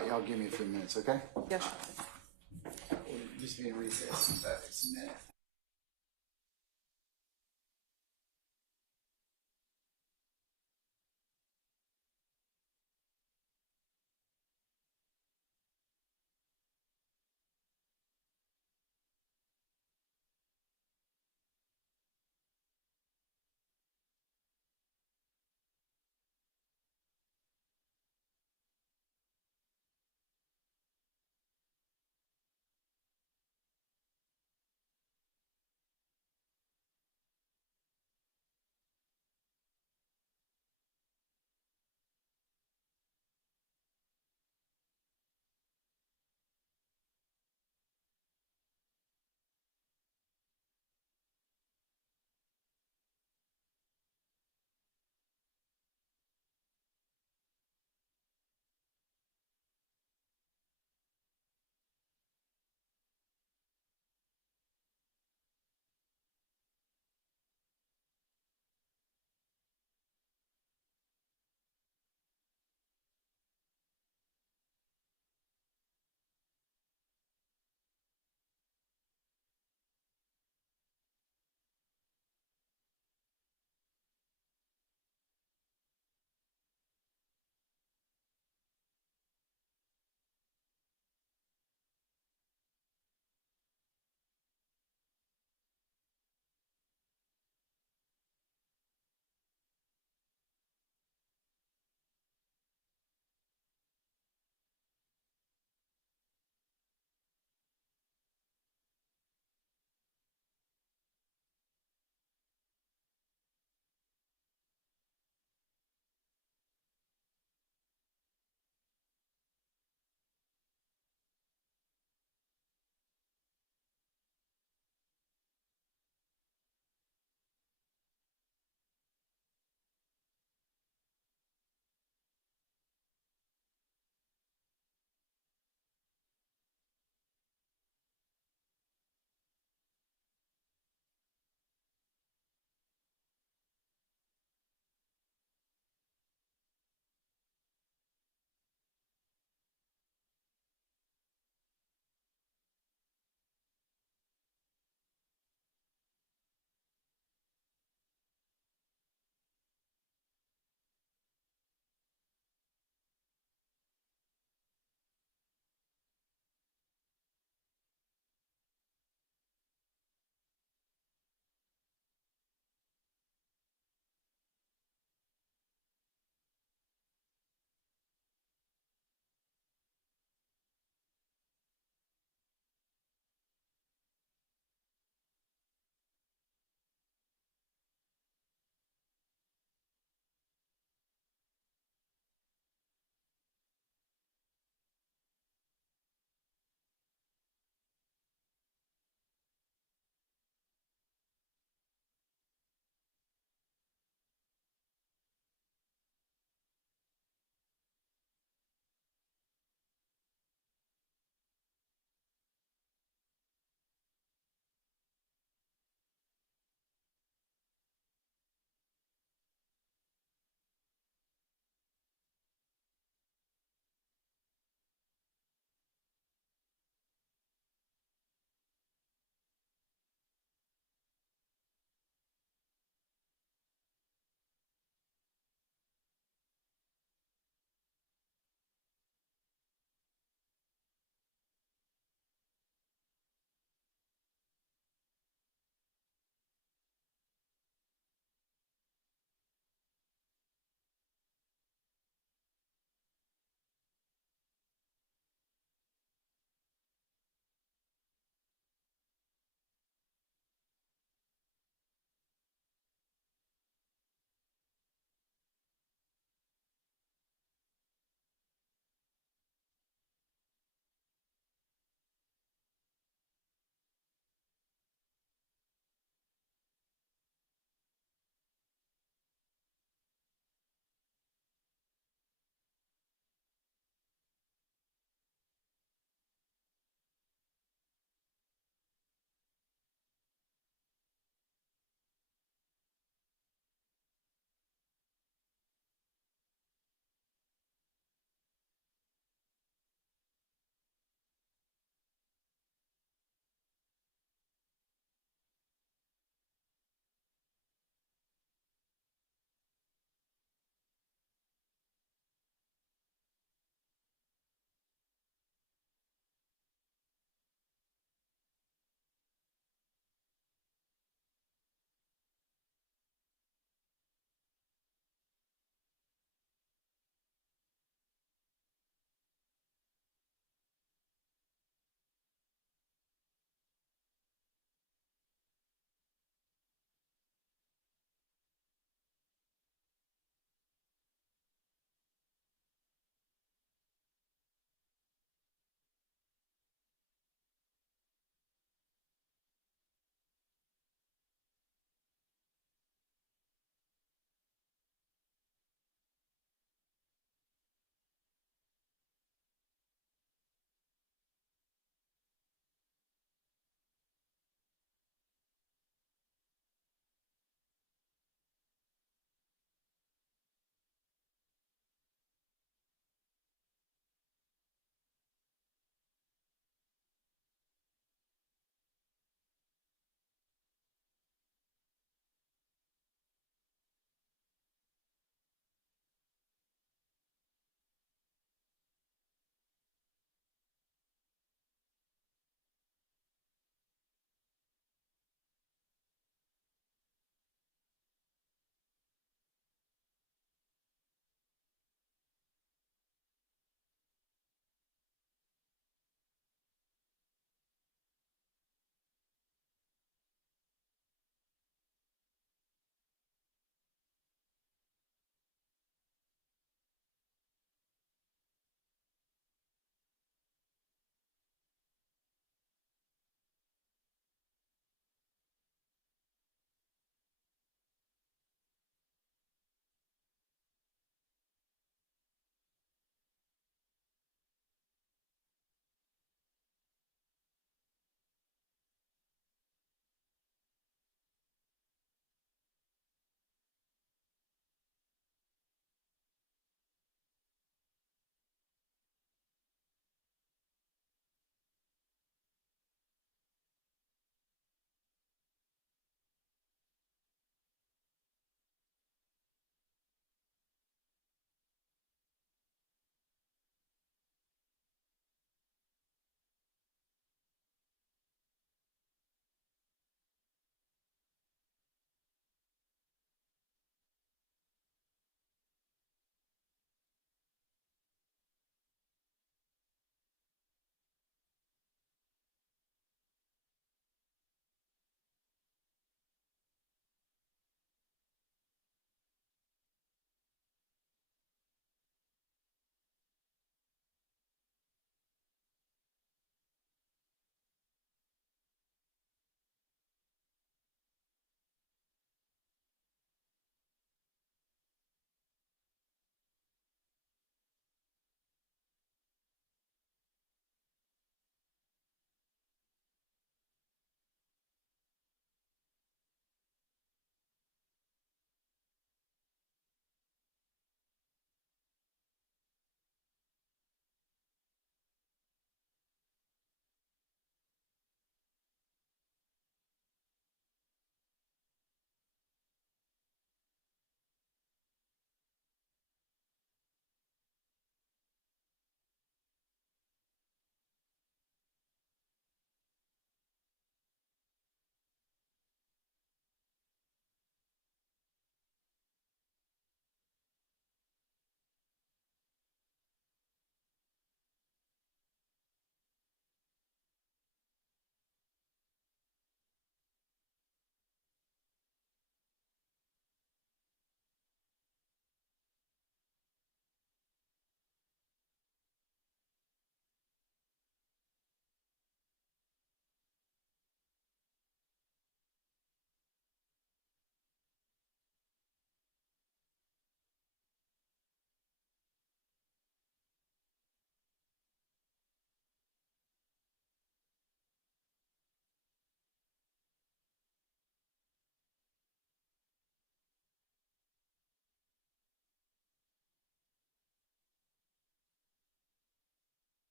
right, y'all give me a few minutes, okay? Yes. Just be in recess. That's a minute.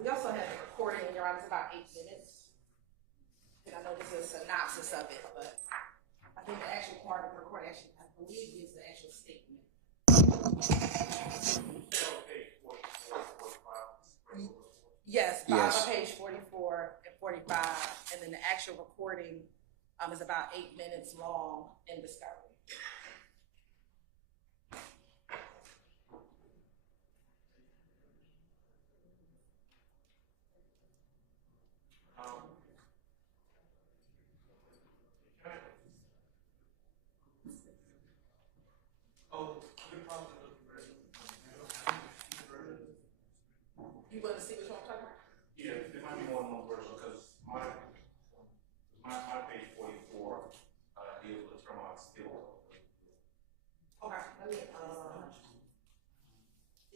We also have a recording, Your Honor, it's about 8 minutes. And I know this is a synopsis of it, but I think the actual part of the recording actually, I believe, is the actual statement. Yes, Yes. page 44 and 45, and then the actual recording is about 8 minutes long in discovery. You want to see which one I'm talking about? Yeah, there might be more than one version because my page 44 deals with termite still. Okay, let me,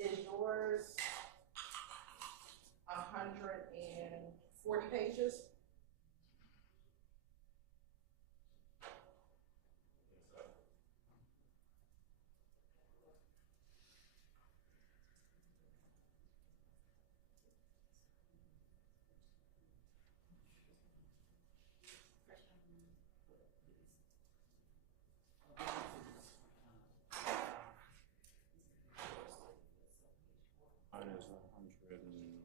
is yours 140 pages? Mine is 100 and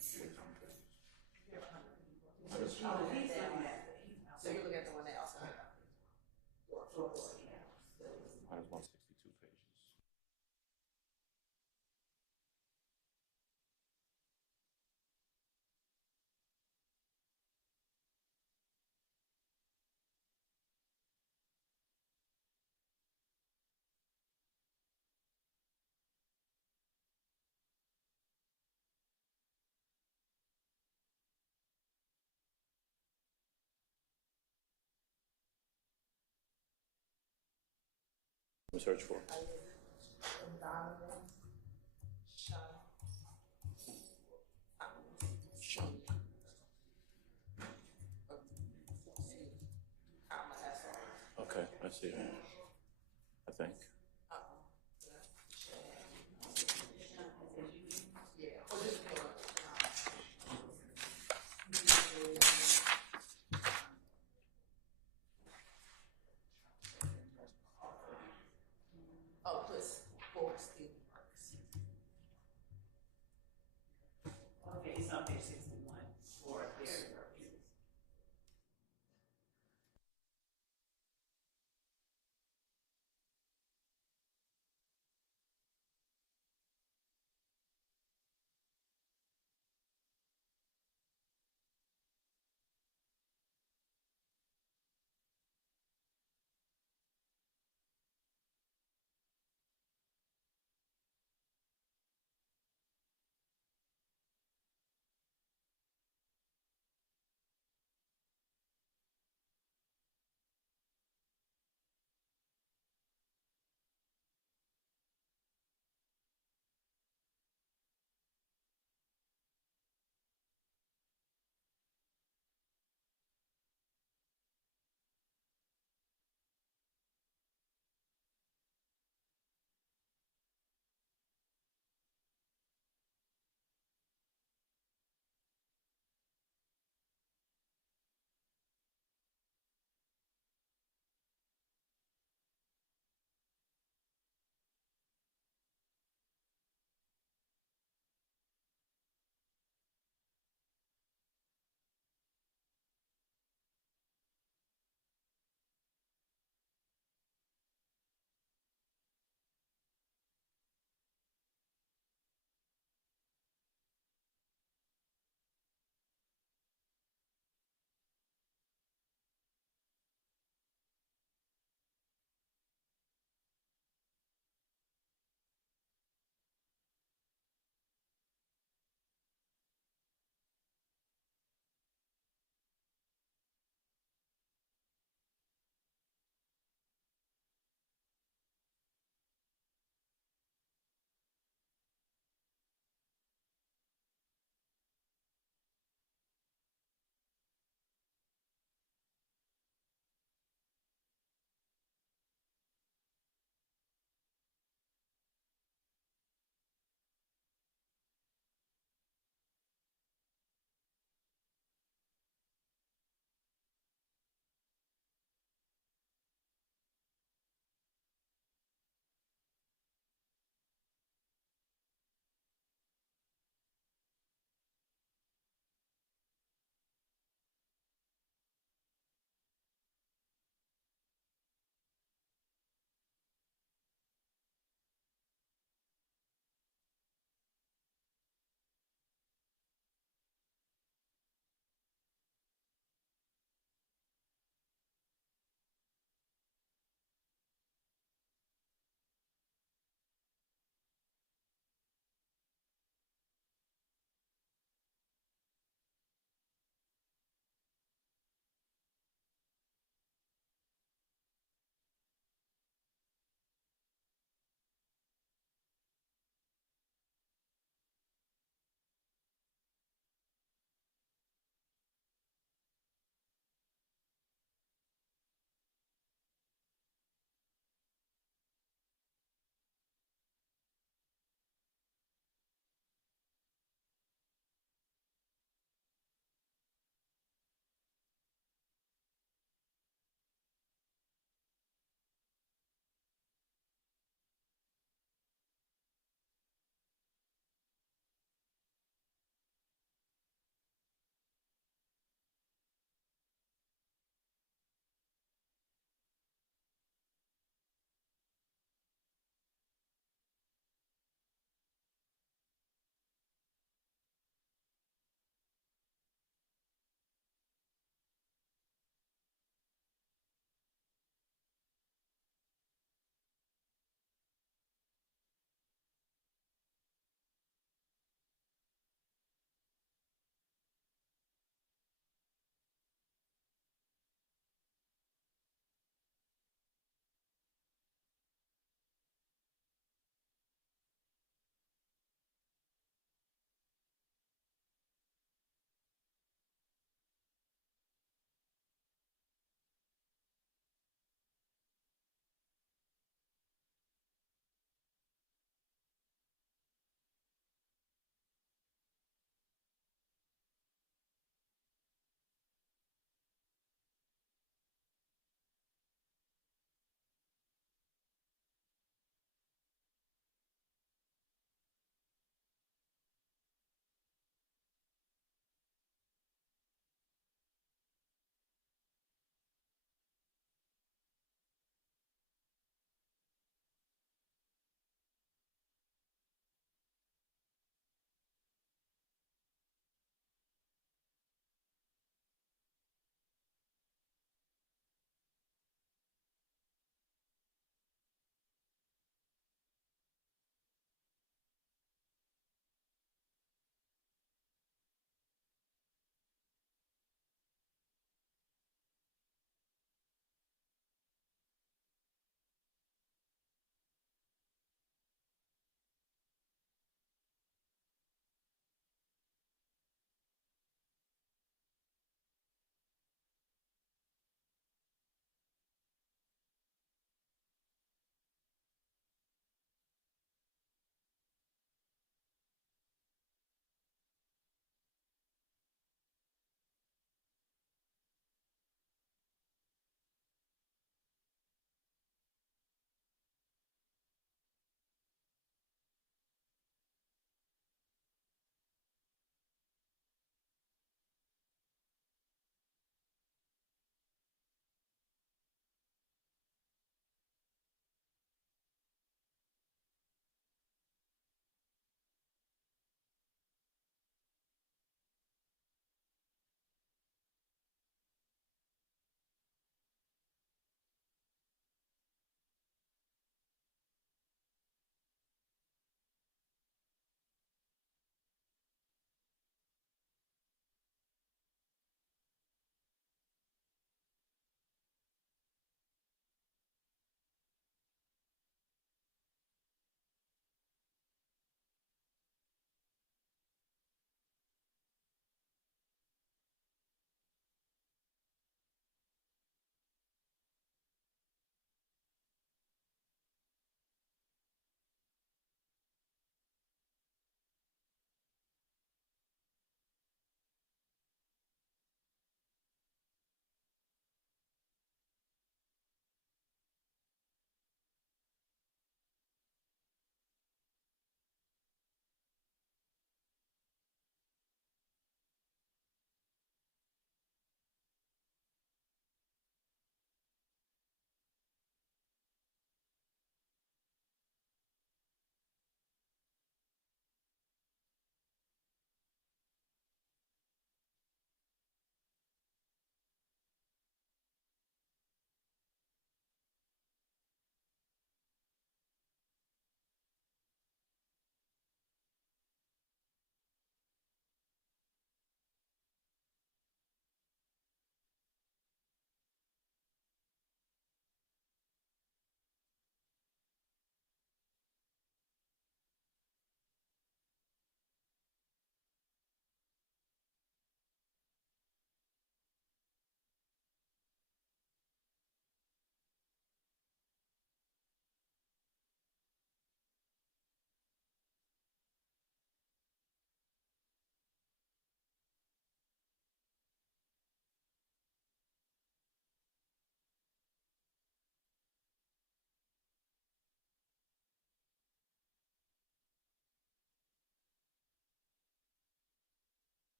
So you're looking at the one that also had. Mine's 162 pages. Let me search for it. Okay, I see it. I think. Oh, plus four Steve Parks. Okay, it's on page 61 for their purposes.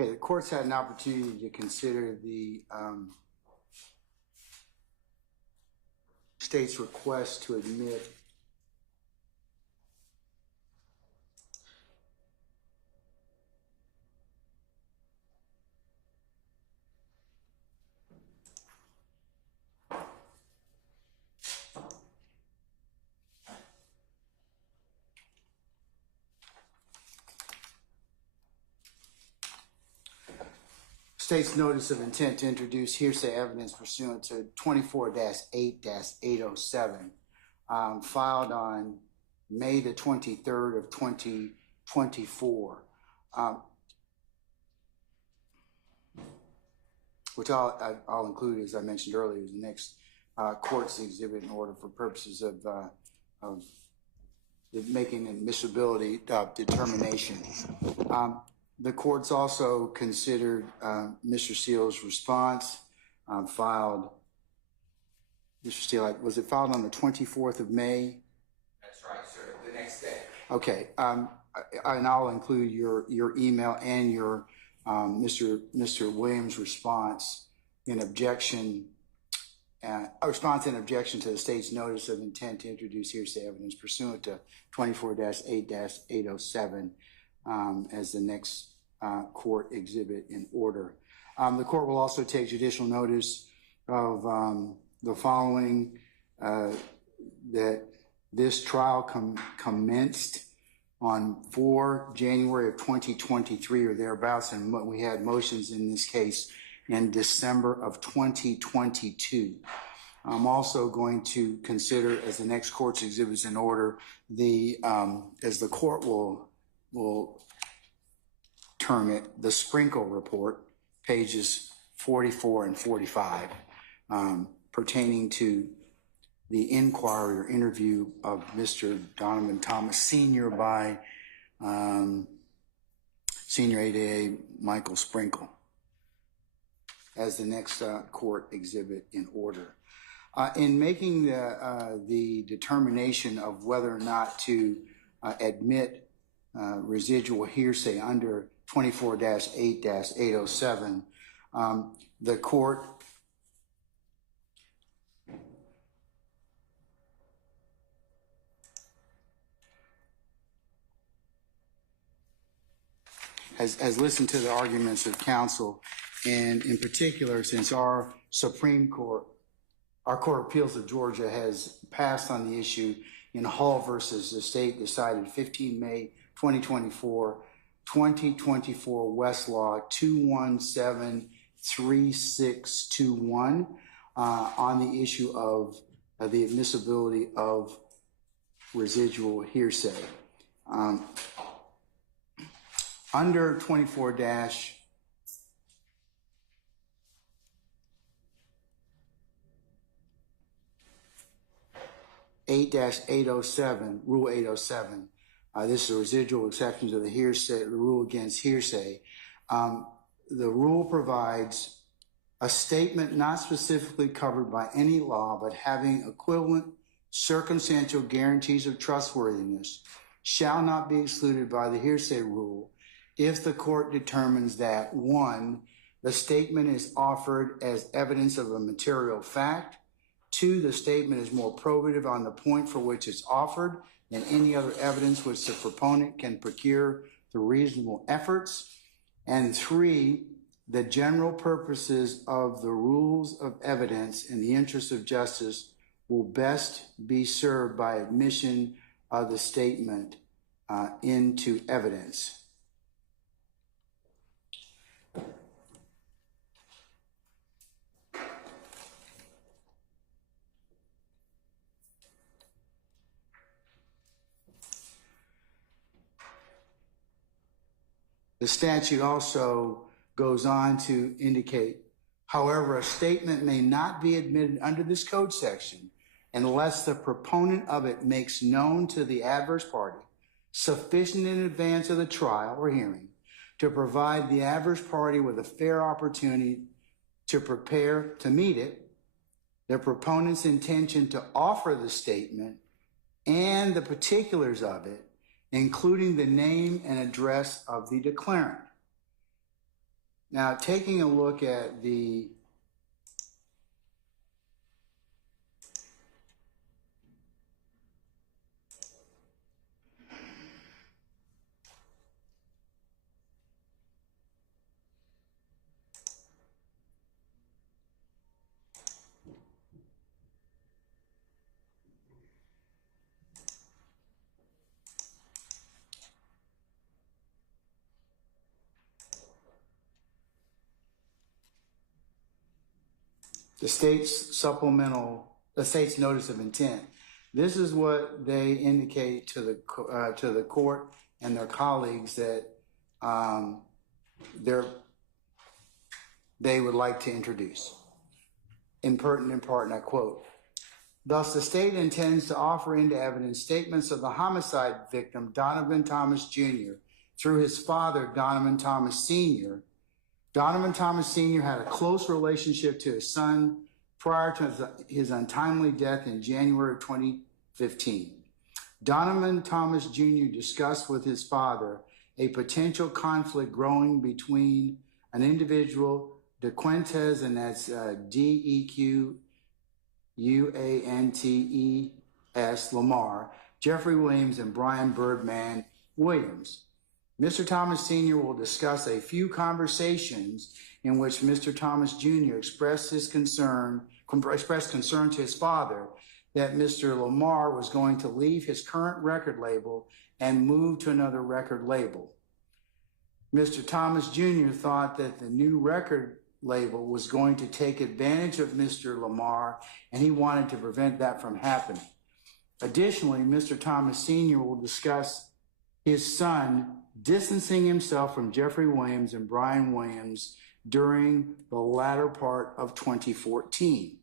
Okay, the court's had an opportunity to consider the state's request to admit state's notice of intent to introduce hearsay evidence pursuant to 24-8-807, filed on May the 23rd of 2024, which I'll include, as I mentioned earlier, as the next court's exhibit in order for purposes of making admissibility determination. The court's also considered Mr. Steele's response, filed. Mr. Steele, was it filed on the 24th of May? That's right, sir, the next day. Okay, and I'll include your email and your Mr. Williams' response in objection. A response in objection to the state's notice of intent to introduce hearsay evidence pursuant to 24-8-807 as the next court exhibit in order. The court will also take judicial notice of the following, that this trial commenced on 4 January of 2023 or thereabouts, and we had motions in this case in December of 2022. I'm also going to consider as the next court's exhibits in order as the court will term it, the Sprinkle Report, pages 44 and 45, pertaining to the inquiry or interview of Mr. Donovan Thomas Sr. by Senior ADA Michael Sprinkle as the next court exhibit in order. In making the determination of whether or not to admit residual hearsay under 24-8-807, the court has listened to the arguments of counsel, and in particular, since our Supreme Court, our Court of Appeals of Georgia has passed on the issue in Hall versus the state decided 15 May 2024, 2024 Westlaw 2173621 on the issue of the admissibility of residual hearsay. Under 24-8-807, Rule 807, this is a residual exception to the hearsay, the rule against hearsay. The rule provides a statement not specifically covered by any law, but having equivalent circumstantial guarantees of trustworthiness shall not be excluded by the hearsay rule if the court determines that, 1, the statement is offered as evidence of a material fact, 2, the statement is more probative on the point for which it's offered than any other evidence which the proponent can procure through reasonable efforts, and 3, the general purposes of the rules of evidence in the interest of justice will best be served by admission of the statement into evidence. The statute also goes on to indicate, however, a statement may not be admitted under this code section unless the proponent of it makes known to the adverse party sufficient in advance of the trial or hearing to provide the adverse party with a fair opportunity to prepare to meet it, the proponent's intention to offer the statement, and the particulars of it, including the name and address of the declarant. Now, taking a look at the state's notice of intent. This is what they indicate to the court and their colleagues that they would like to introduce. In pertinent part, and I quote, "Thus, the state intends to offer into evidence statements of the homicide victim, Donovan Thomas Jr., through his father, Donovan Thomas Sr. Donovan Thomas Sr. had a close relationship to his son prior to his untimely death in January of 2015. Donovan Thomas Jr. discussed with his father a potential conflict growing between an individual, DeQuantes, and that's DEQUANTES Lamar, Jeffery Williams, and Brian Birdman Williams. Mr. Thomas Sr. will discuss a few conversations in which Mr. Thomas Jr. expressed concern to his father that Mr. Lamar was going to leave his current record label and move to another record label. Mr. Thomas Jr. thought that the new record label was going to take advantage of Mr. Lamar, and he wanted to prevent that from happening. Additionally, Mr. Thomas Sr. will discuss his son distancing himself from Jeffery Williams and Brian Williams during the latter part of 2014.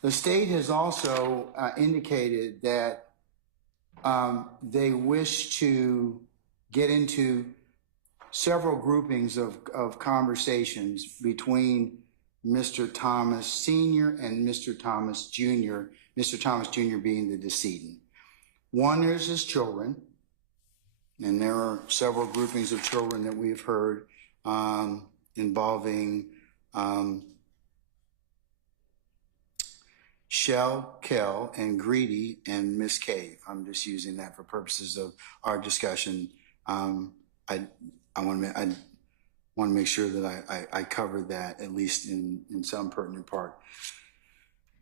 The state has also indicated that they wish to get into several groupings of conversations between Mr. Thomas Sr. and Mr. Thomas Jr., Mr. Thomas Jr. being the decedent. One is his children, and there are several groupings of children that we've heard involving Shell, Kell, and Greedy, and Miss Cave. I'm just using that for purposes of our discussion. I want to make sure that I covered that at least in some pertinent part.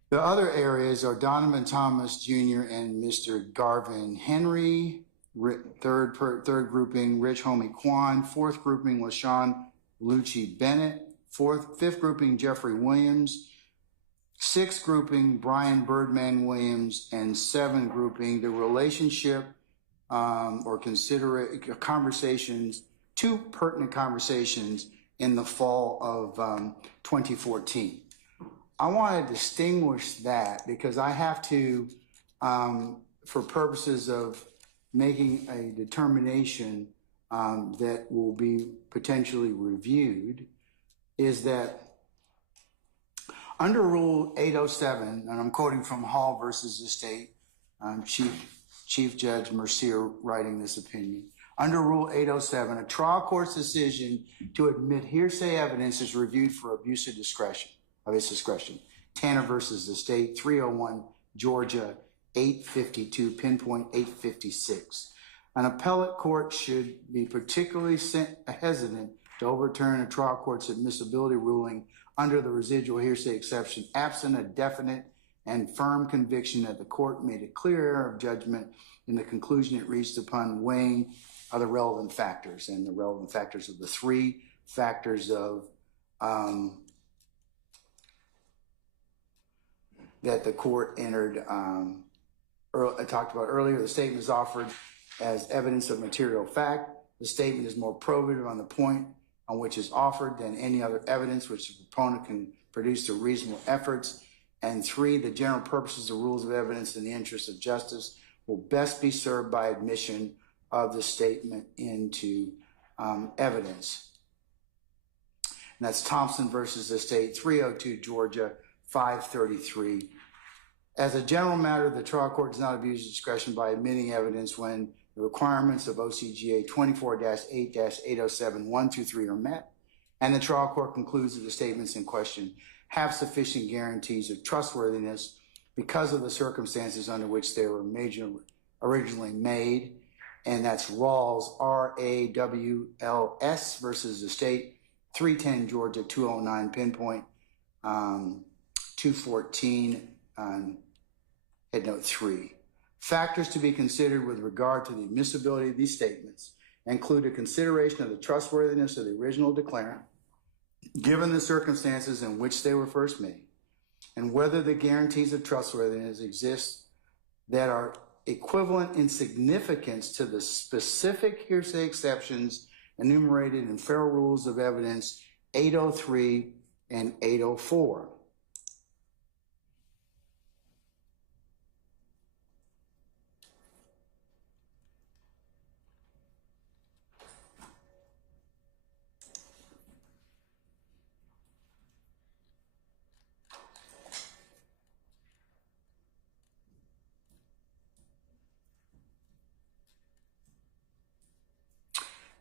The other areas are Donovan Thomas Jr. and Mr. Garvin Henry. Third grouping, Rich Homie Quan. Fourth grouping was Sean Lucci Bennett. Fifth grouping, Jeffrey Williams. Sixth grouping, Brian Birdman Williams. And seventh grouping, the relationship conversations, two pertinent conversations in the fall of 2014. I want to distinguish that because I have to, for purposes of making a determination that will be potentially reviewed, is that under Rule 807, and I'm quoting from Hall versus the state, Chief Judge Mercier writing this opinion. Under Rule 807, a trial court's decision to admit hearsay evidence is reviewed for abuse of discretion, Tanner versus the state, 301 Georgia 852, pinpoint 856. An appellate court should be particularly hesitant to overturn a trial court's admissibility ruling under the residual hearsay exception, absent a definite and firm conviction that the court made a clear error of judgment in the conclusion it reached upon weighing other relevant factors. And the relevant factors are the three factors of that the court entered, I talked about earlier. The statement is offered as evidence of material fact. The statement is more probative on the point on which is offered than any other evidence which the proponent can produce through reasonable efforts. And three, the general purposes of rules of evidence in the interest of justice will best be served by admission of the statement into evidence. And that's Thompson versus the state, 302 Georgia 533. As a general matter, the trial court does not abuse discretion by admitting evidence when the the requirements of OCGA 24-8-807 1 through 3 are met, and the trial court concludes that the statements in question have sufficient guarantees of trustworthiness because of the circumstances under which they were originally made, and that's Rawls, R-A-W-L-S versus the state, 310 Georgia 209 pinpoint 214 head note 3. Factors to be considered with regard to the admissibility of these statements include a consideration of the trustworthiness of the original declarant, given the circumstances in which they were first made, and whether the guarantees of trustworthiness exist that are equivalent in significance to the specific hearsay exceptions enumerated in Federal Rules of Evidence 803 and 804.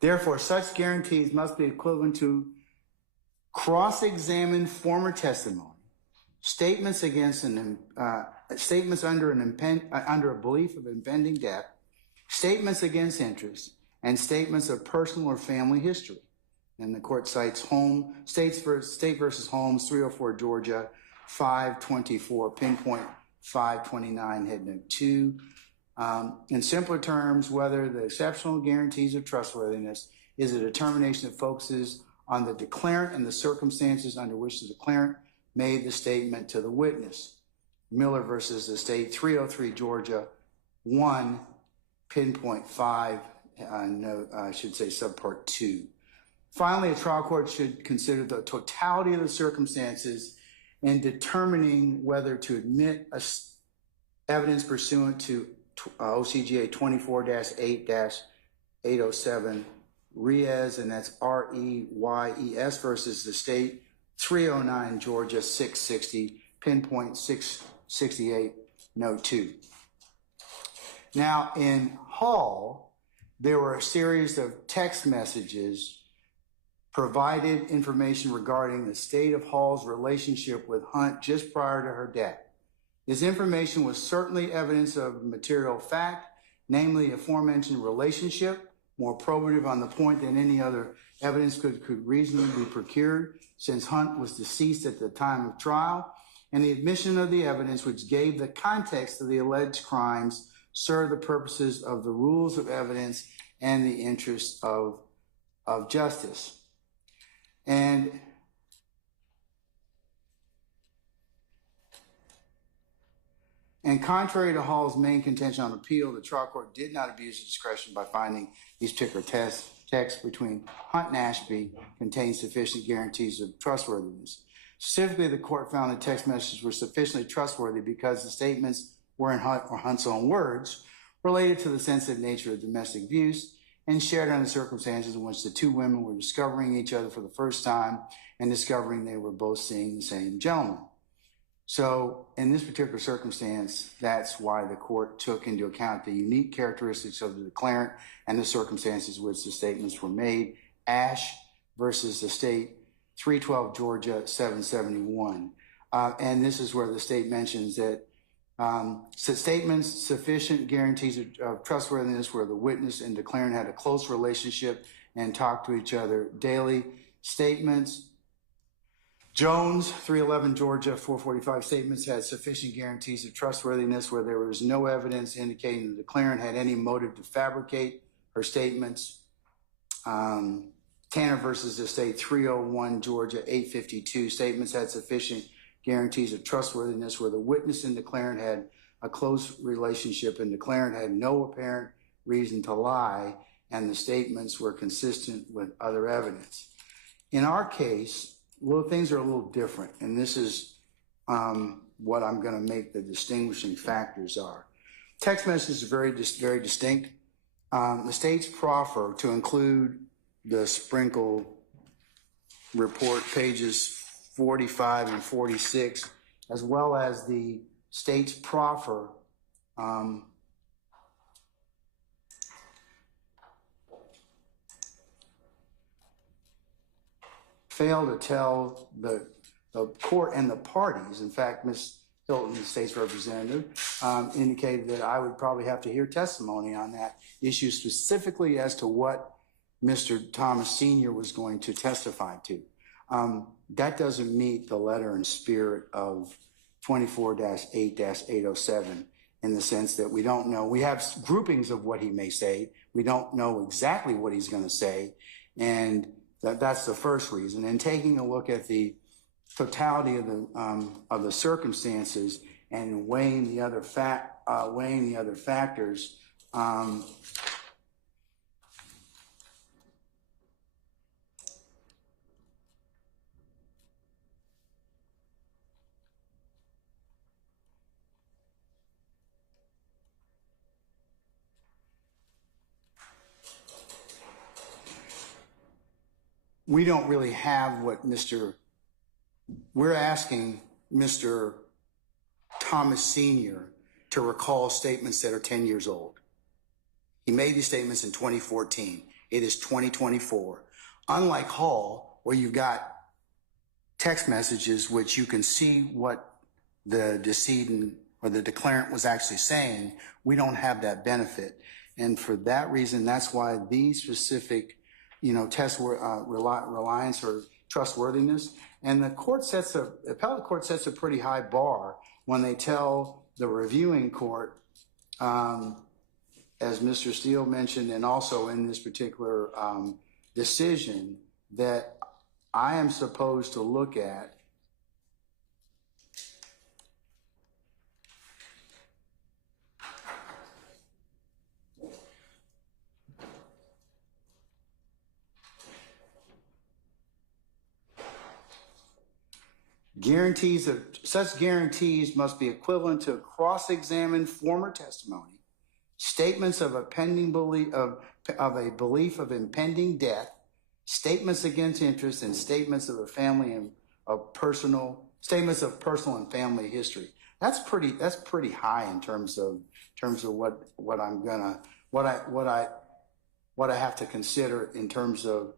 Therefore, such guarantees must be equivalent to cross-examined former testimony, statements against statements under a belief of impending death, statements against interest, and statements of personal or family history. And the court cites State versus Holmes, 304 Georgia, 524 pinpoint 529 head note 2. In simpler terms, whether the exceptional guarantees of trustworthiness is a determination that focuses on the declarant and the circumstances under which the declarant made the statement to the witness. Miller versus the state, 303 Georgia, 1 pinpoint 5, I should say subpart 2. Finally, a trial court should consider the totality of the circumstances in determining whether to admit evidence pursuant to OCGA 24-8-807 Reyes, and that's R-E-Y-E-S versus the state, 309 Georgia 660 pinpoint 668 note 2. Now in Hall, there were a series of text messages provided information regarding the state of Hall's relationship with Hunt just prior to her death. This information was certainly evidence of material fact, namely aforementioned relationship, more probative on the point than any other evidence could reasonably be procured, since Hunt was deceased at the time of trial, and the admission of the evidence which gave the context of the alleged crimes served the purposes of the rules of evidence and the interests of justice. And contrary to Hall's main contention on appeal, the trial court did not abuse its discretion by finding these particular texts between Hunt and Ashby contained sufficient guarantees of trustworthiness. Specifically, the court found the text messages were sufficiently trustworthy because the statements were in Hunt's own words, related to the sensitive nature of domestic abuse, and shared under circumstances in which the two women were discovering each other for the first time and discovering they were both seeing the same gentleman. So in this particular circumstance, that's why the court took into account the unique characteristics of the declarant and the circumstances in which the statements were made. Ash versus the state, 312 Georgia 771. And this is where the state mentions that statements sufficient guarantees of trustworthiness where the witness and declarant had a close relationship and talked to each other daily. Statements, Jones, 311 Georgia 445, statements had sufficient guarantees of trustworthiness where there was no evidence indicating the declarant had any motive to fabricate her statements. Tanner versus the state, 301 Georgia 852, statements had sufficient guarantees of trustworthiness where the witness and declarant had a close relationship and declarant had no apparent reason to lie, and the statements were consistent with other evidence. In our case, things are a little different, and this is what I'm going to make the distinguishing factors are. Text messages are very distinct. The state's proffer to include the Sprinkle report, pages 45 and 46, as well as the state's proffer fail to tell the court and the parties. In fact, Ms. Hilton, the state's representative, indicated that I would probably have to hear testimony on that issue specifically as to what Mr. Thomas Sr. was going to testify to. That doesn't meet the letter and spirit of 24-8-807 in the sense that we don't know. We have groupings of what he may say. We don't know exactly what he's going to say. And that's the first reason. And taking a look at the totality of the circumstances and weighing the other factors, we don't really have what we're asking Mr. Thomas Sr. to recall statements that are 10 years old. He made these statements in 2014. It is 2024. Unlike Hall, where you've got text messages which you can see what the decedent or the declarant was actually saying, we don't have that benefit. And for that reason, that's why these specific reliance or trustworthiness. And the appellate court sets a pretty high bar when they tell the reviewing court, as Mr. Steele mentioned, and also in this particular decision, that I am supposed to look at such guarantees must be equivalent to cross-examined former testimony, statements of a belief of impending death, statements against interest, and statements of statements of personal and family history. That's pretty high in terms of what I have to consider in terms of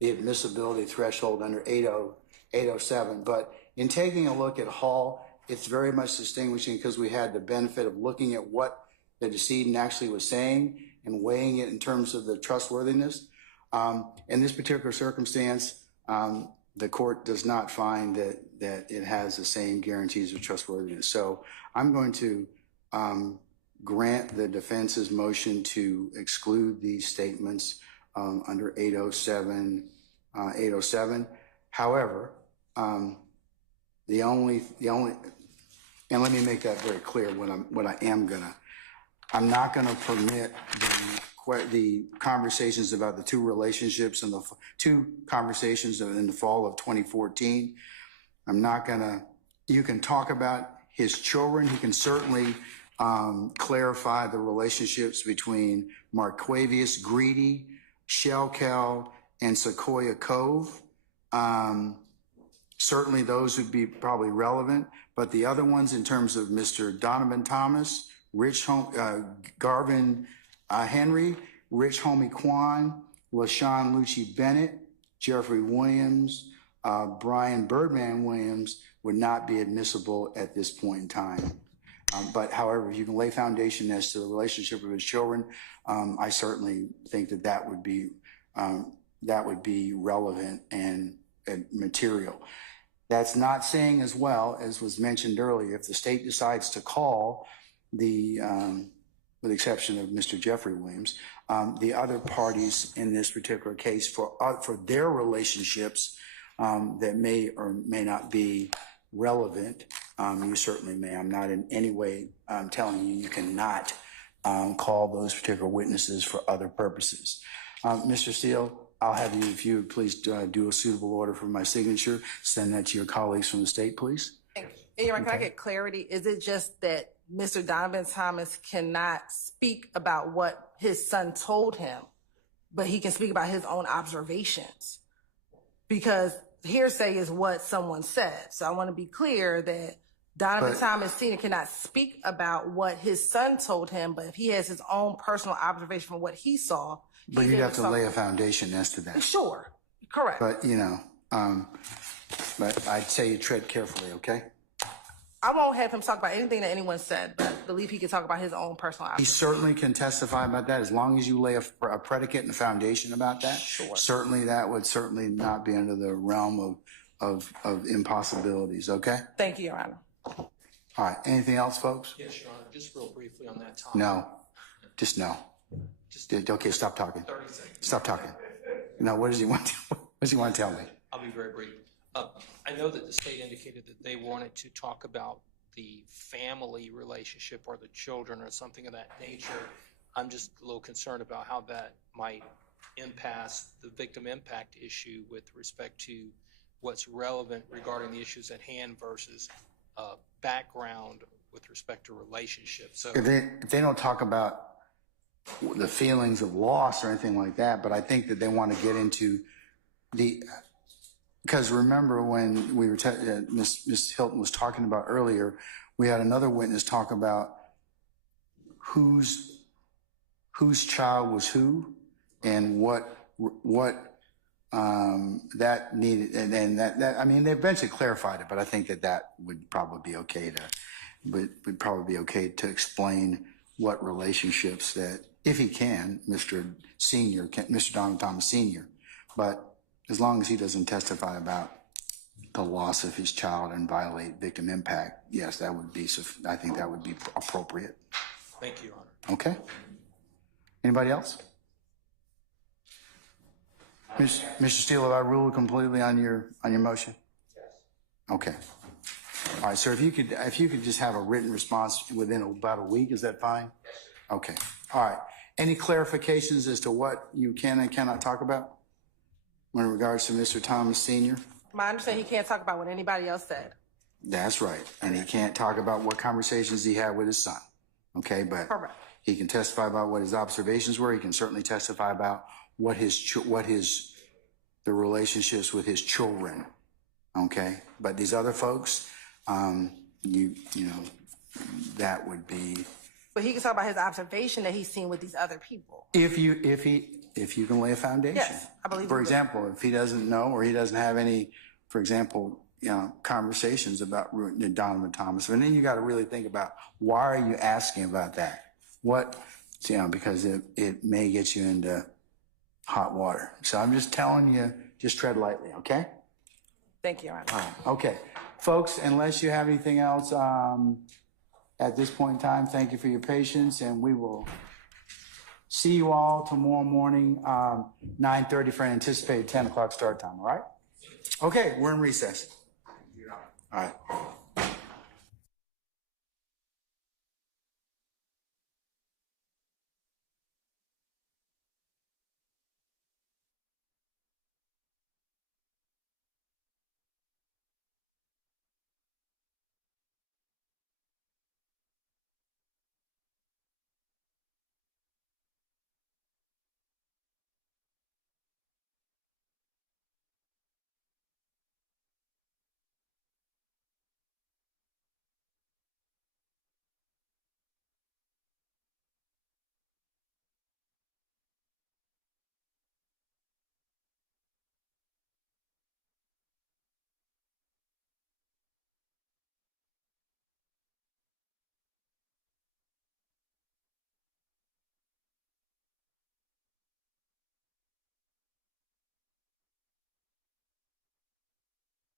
the admissibility threshold under 807. But in taking a look at Hall, it's very much distinguishing because we had the benefit of looking at what the decedent actually was saying and weighing it in terms of the trustworthiness. In this particular circumstance, the court does not find that it has the same guarantees of trustworthiness. So I'm going to grant the defense's motion to exclude these statements under 807. However, and let me make that very clear. I'm not gonna permit the conversations about the two relationships and the two conversations in the fall of 2014. You can talk about his children. He can certainly clarify the relationships between Marquavius Greedy, Shellcow, and Sequoia Cove. Certainly those would be probably relevant, but the other ones in terms of Mr. Donovan Thomas, Garvin Henry, Rich Homie Quan, LaShawn Lucci Bennett, Jeffrey Williams, Brian Birdman Williams would not be admissible at this point in time. But however, if you can lay foundation as to the relationship of his children, I certainly think that would be relevant and material. That's not saying as well, as was mentioned earlier, if the state decides to call with the exception of Mr. Jeffery Williams, the other parties in this particular case for their relationships that may or may not be relevant, you certainly may. I'm not in any way telling you cannot call those particular witnesses for other purposes. Mr. Steele, I'll have you, if you would please do a suitable order for my signature, send that to your colleagues from the state, please. Thank you. Aaron, can I get clarity? Is it just that Mr. Donovan Thomas cannot speak about what his son told him, but he can speak about his own observations? Because hearsay is what someone said. So I want to be clear that Donovan Thomas Sr. cannot speak about what his son told him, but if he has his own personal observation from what he saw. But you'd have to lay a foundation as to that. Sure, correct. But, But I'd say you tread carefully, okay? I won't have him talk about anything that anyone said, but I believe he can talk about his own personal He actions. certainly can testify about that as long as you lay a predicate and a foundation about that. Sure. Certainly, that would certainly not be under the realm of impossibilities, okay? Thank you, Your Honor. All right, anything else, folks? Yes, Your Honor, just real briefly on that topic. No, just no. Okay, stop talking. 30 seconds. Stop talking. No, what does he want to tell me? I'll be very brief. I know that the state indicated that they wanted to talk about the family relationship or the children or something of that nature. I'm just a little concerned about how that might impasse the victim impact issue with respect to what's relevant regarding the issues at hand versus background with respect to relationships. So If they don't talk about the feelings of loss or anything like that, but I think that they want to get into because remember when we were, Ms. Hilton was talking about earlier, we had another witness talk about whose child was who and what that needed, and then that I mean, they eventually clarified it, but I think that would probably be okay to explain what relationships that, if he can, Mr. Donald Thomas Sr., but as long as he doesn't testify about the loss of his child and violate victim impact, yes, I think that would be appropriate. thank you, Your Honor. Okay? Anybody else? Mr. Steele, have I ruled completely on your motion? Yes. Okay. All right, sir, if you could just have a written response within about a week, is that fine? Yes. Okay. All right. Any clarifications as to what you can and cannot talk about in regards to Mr. Thomas Sr.? My understanding, he can't talk about what anybody else said. That's right. And he can't talk about what conversations he had with his son. Okay, but Correct. he can testify about what his observations were. He can certainly testify about the relationships with his children. Okay, but these other folks, you know, that would be. But he can talk about his observation that he's seen with these other people. If you can lay a foundation. Yes, I believe. For example, if he doesn't know or he doesn't have any, for example, conversations about Donovan Thomas, and then you got to really think about why are you asking about that? Because it may get you into hot water. So I'm just telling you, just tread lightly, okay? Thank you, Your Honor. All right, okay. Folks, unless you have anything else at this point in time, thank you for your patience, and we will see you all tomorrow morning, 9:30 for an anticipated 10 o'clock start time, all right? Okay, we're in recess. All right.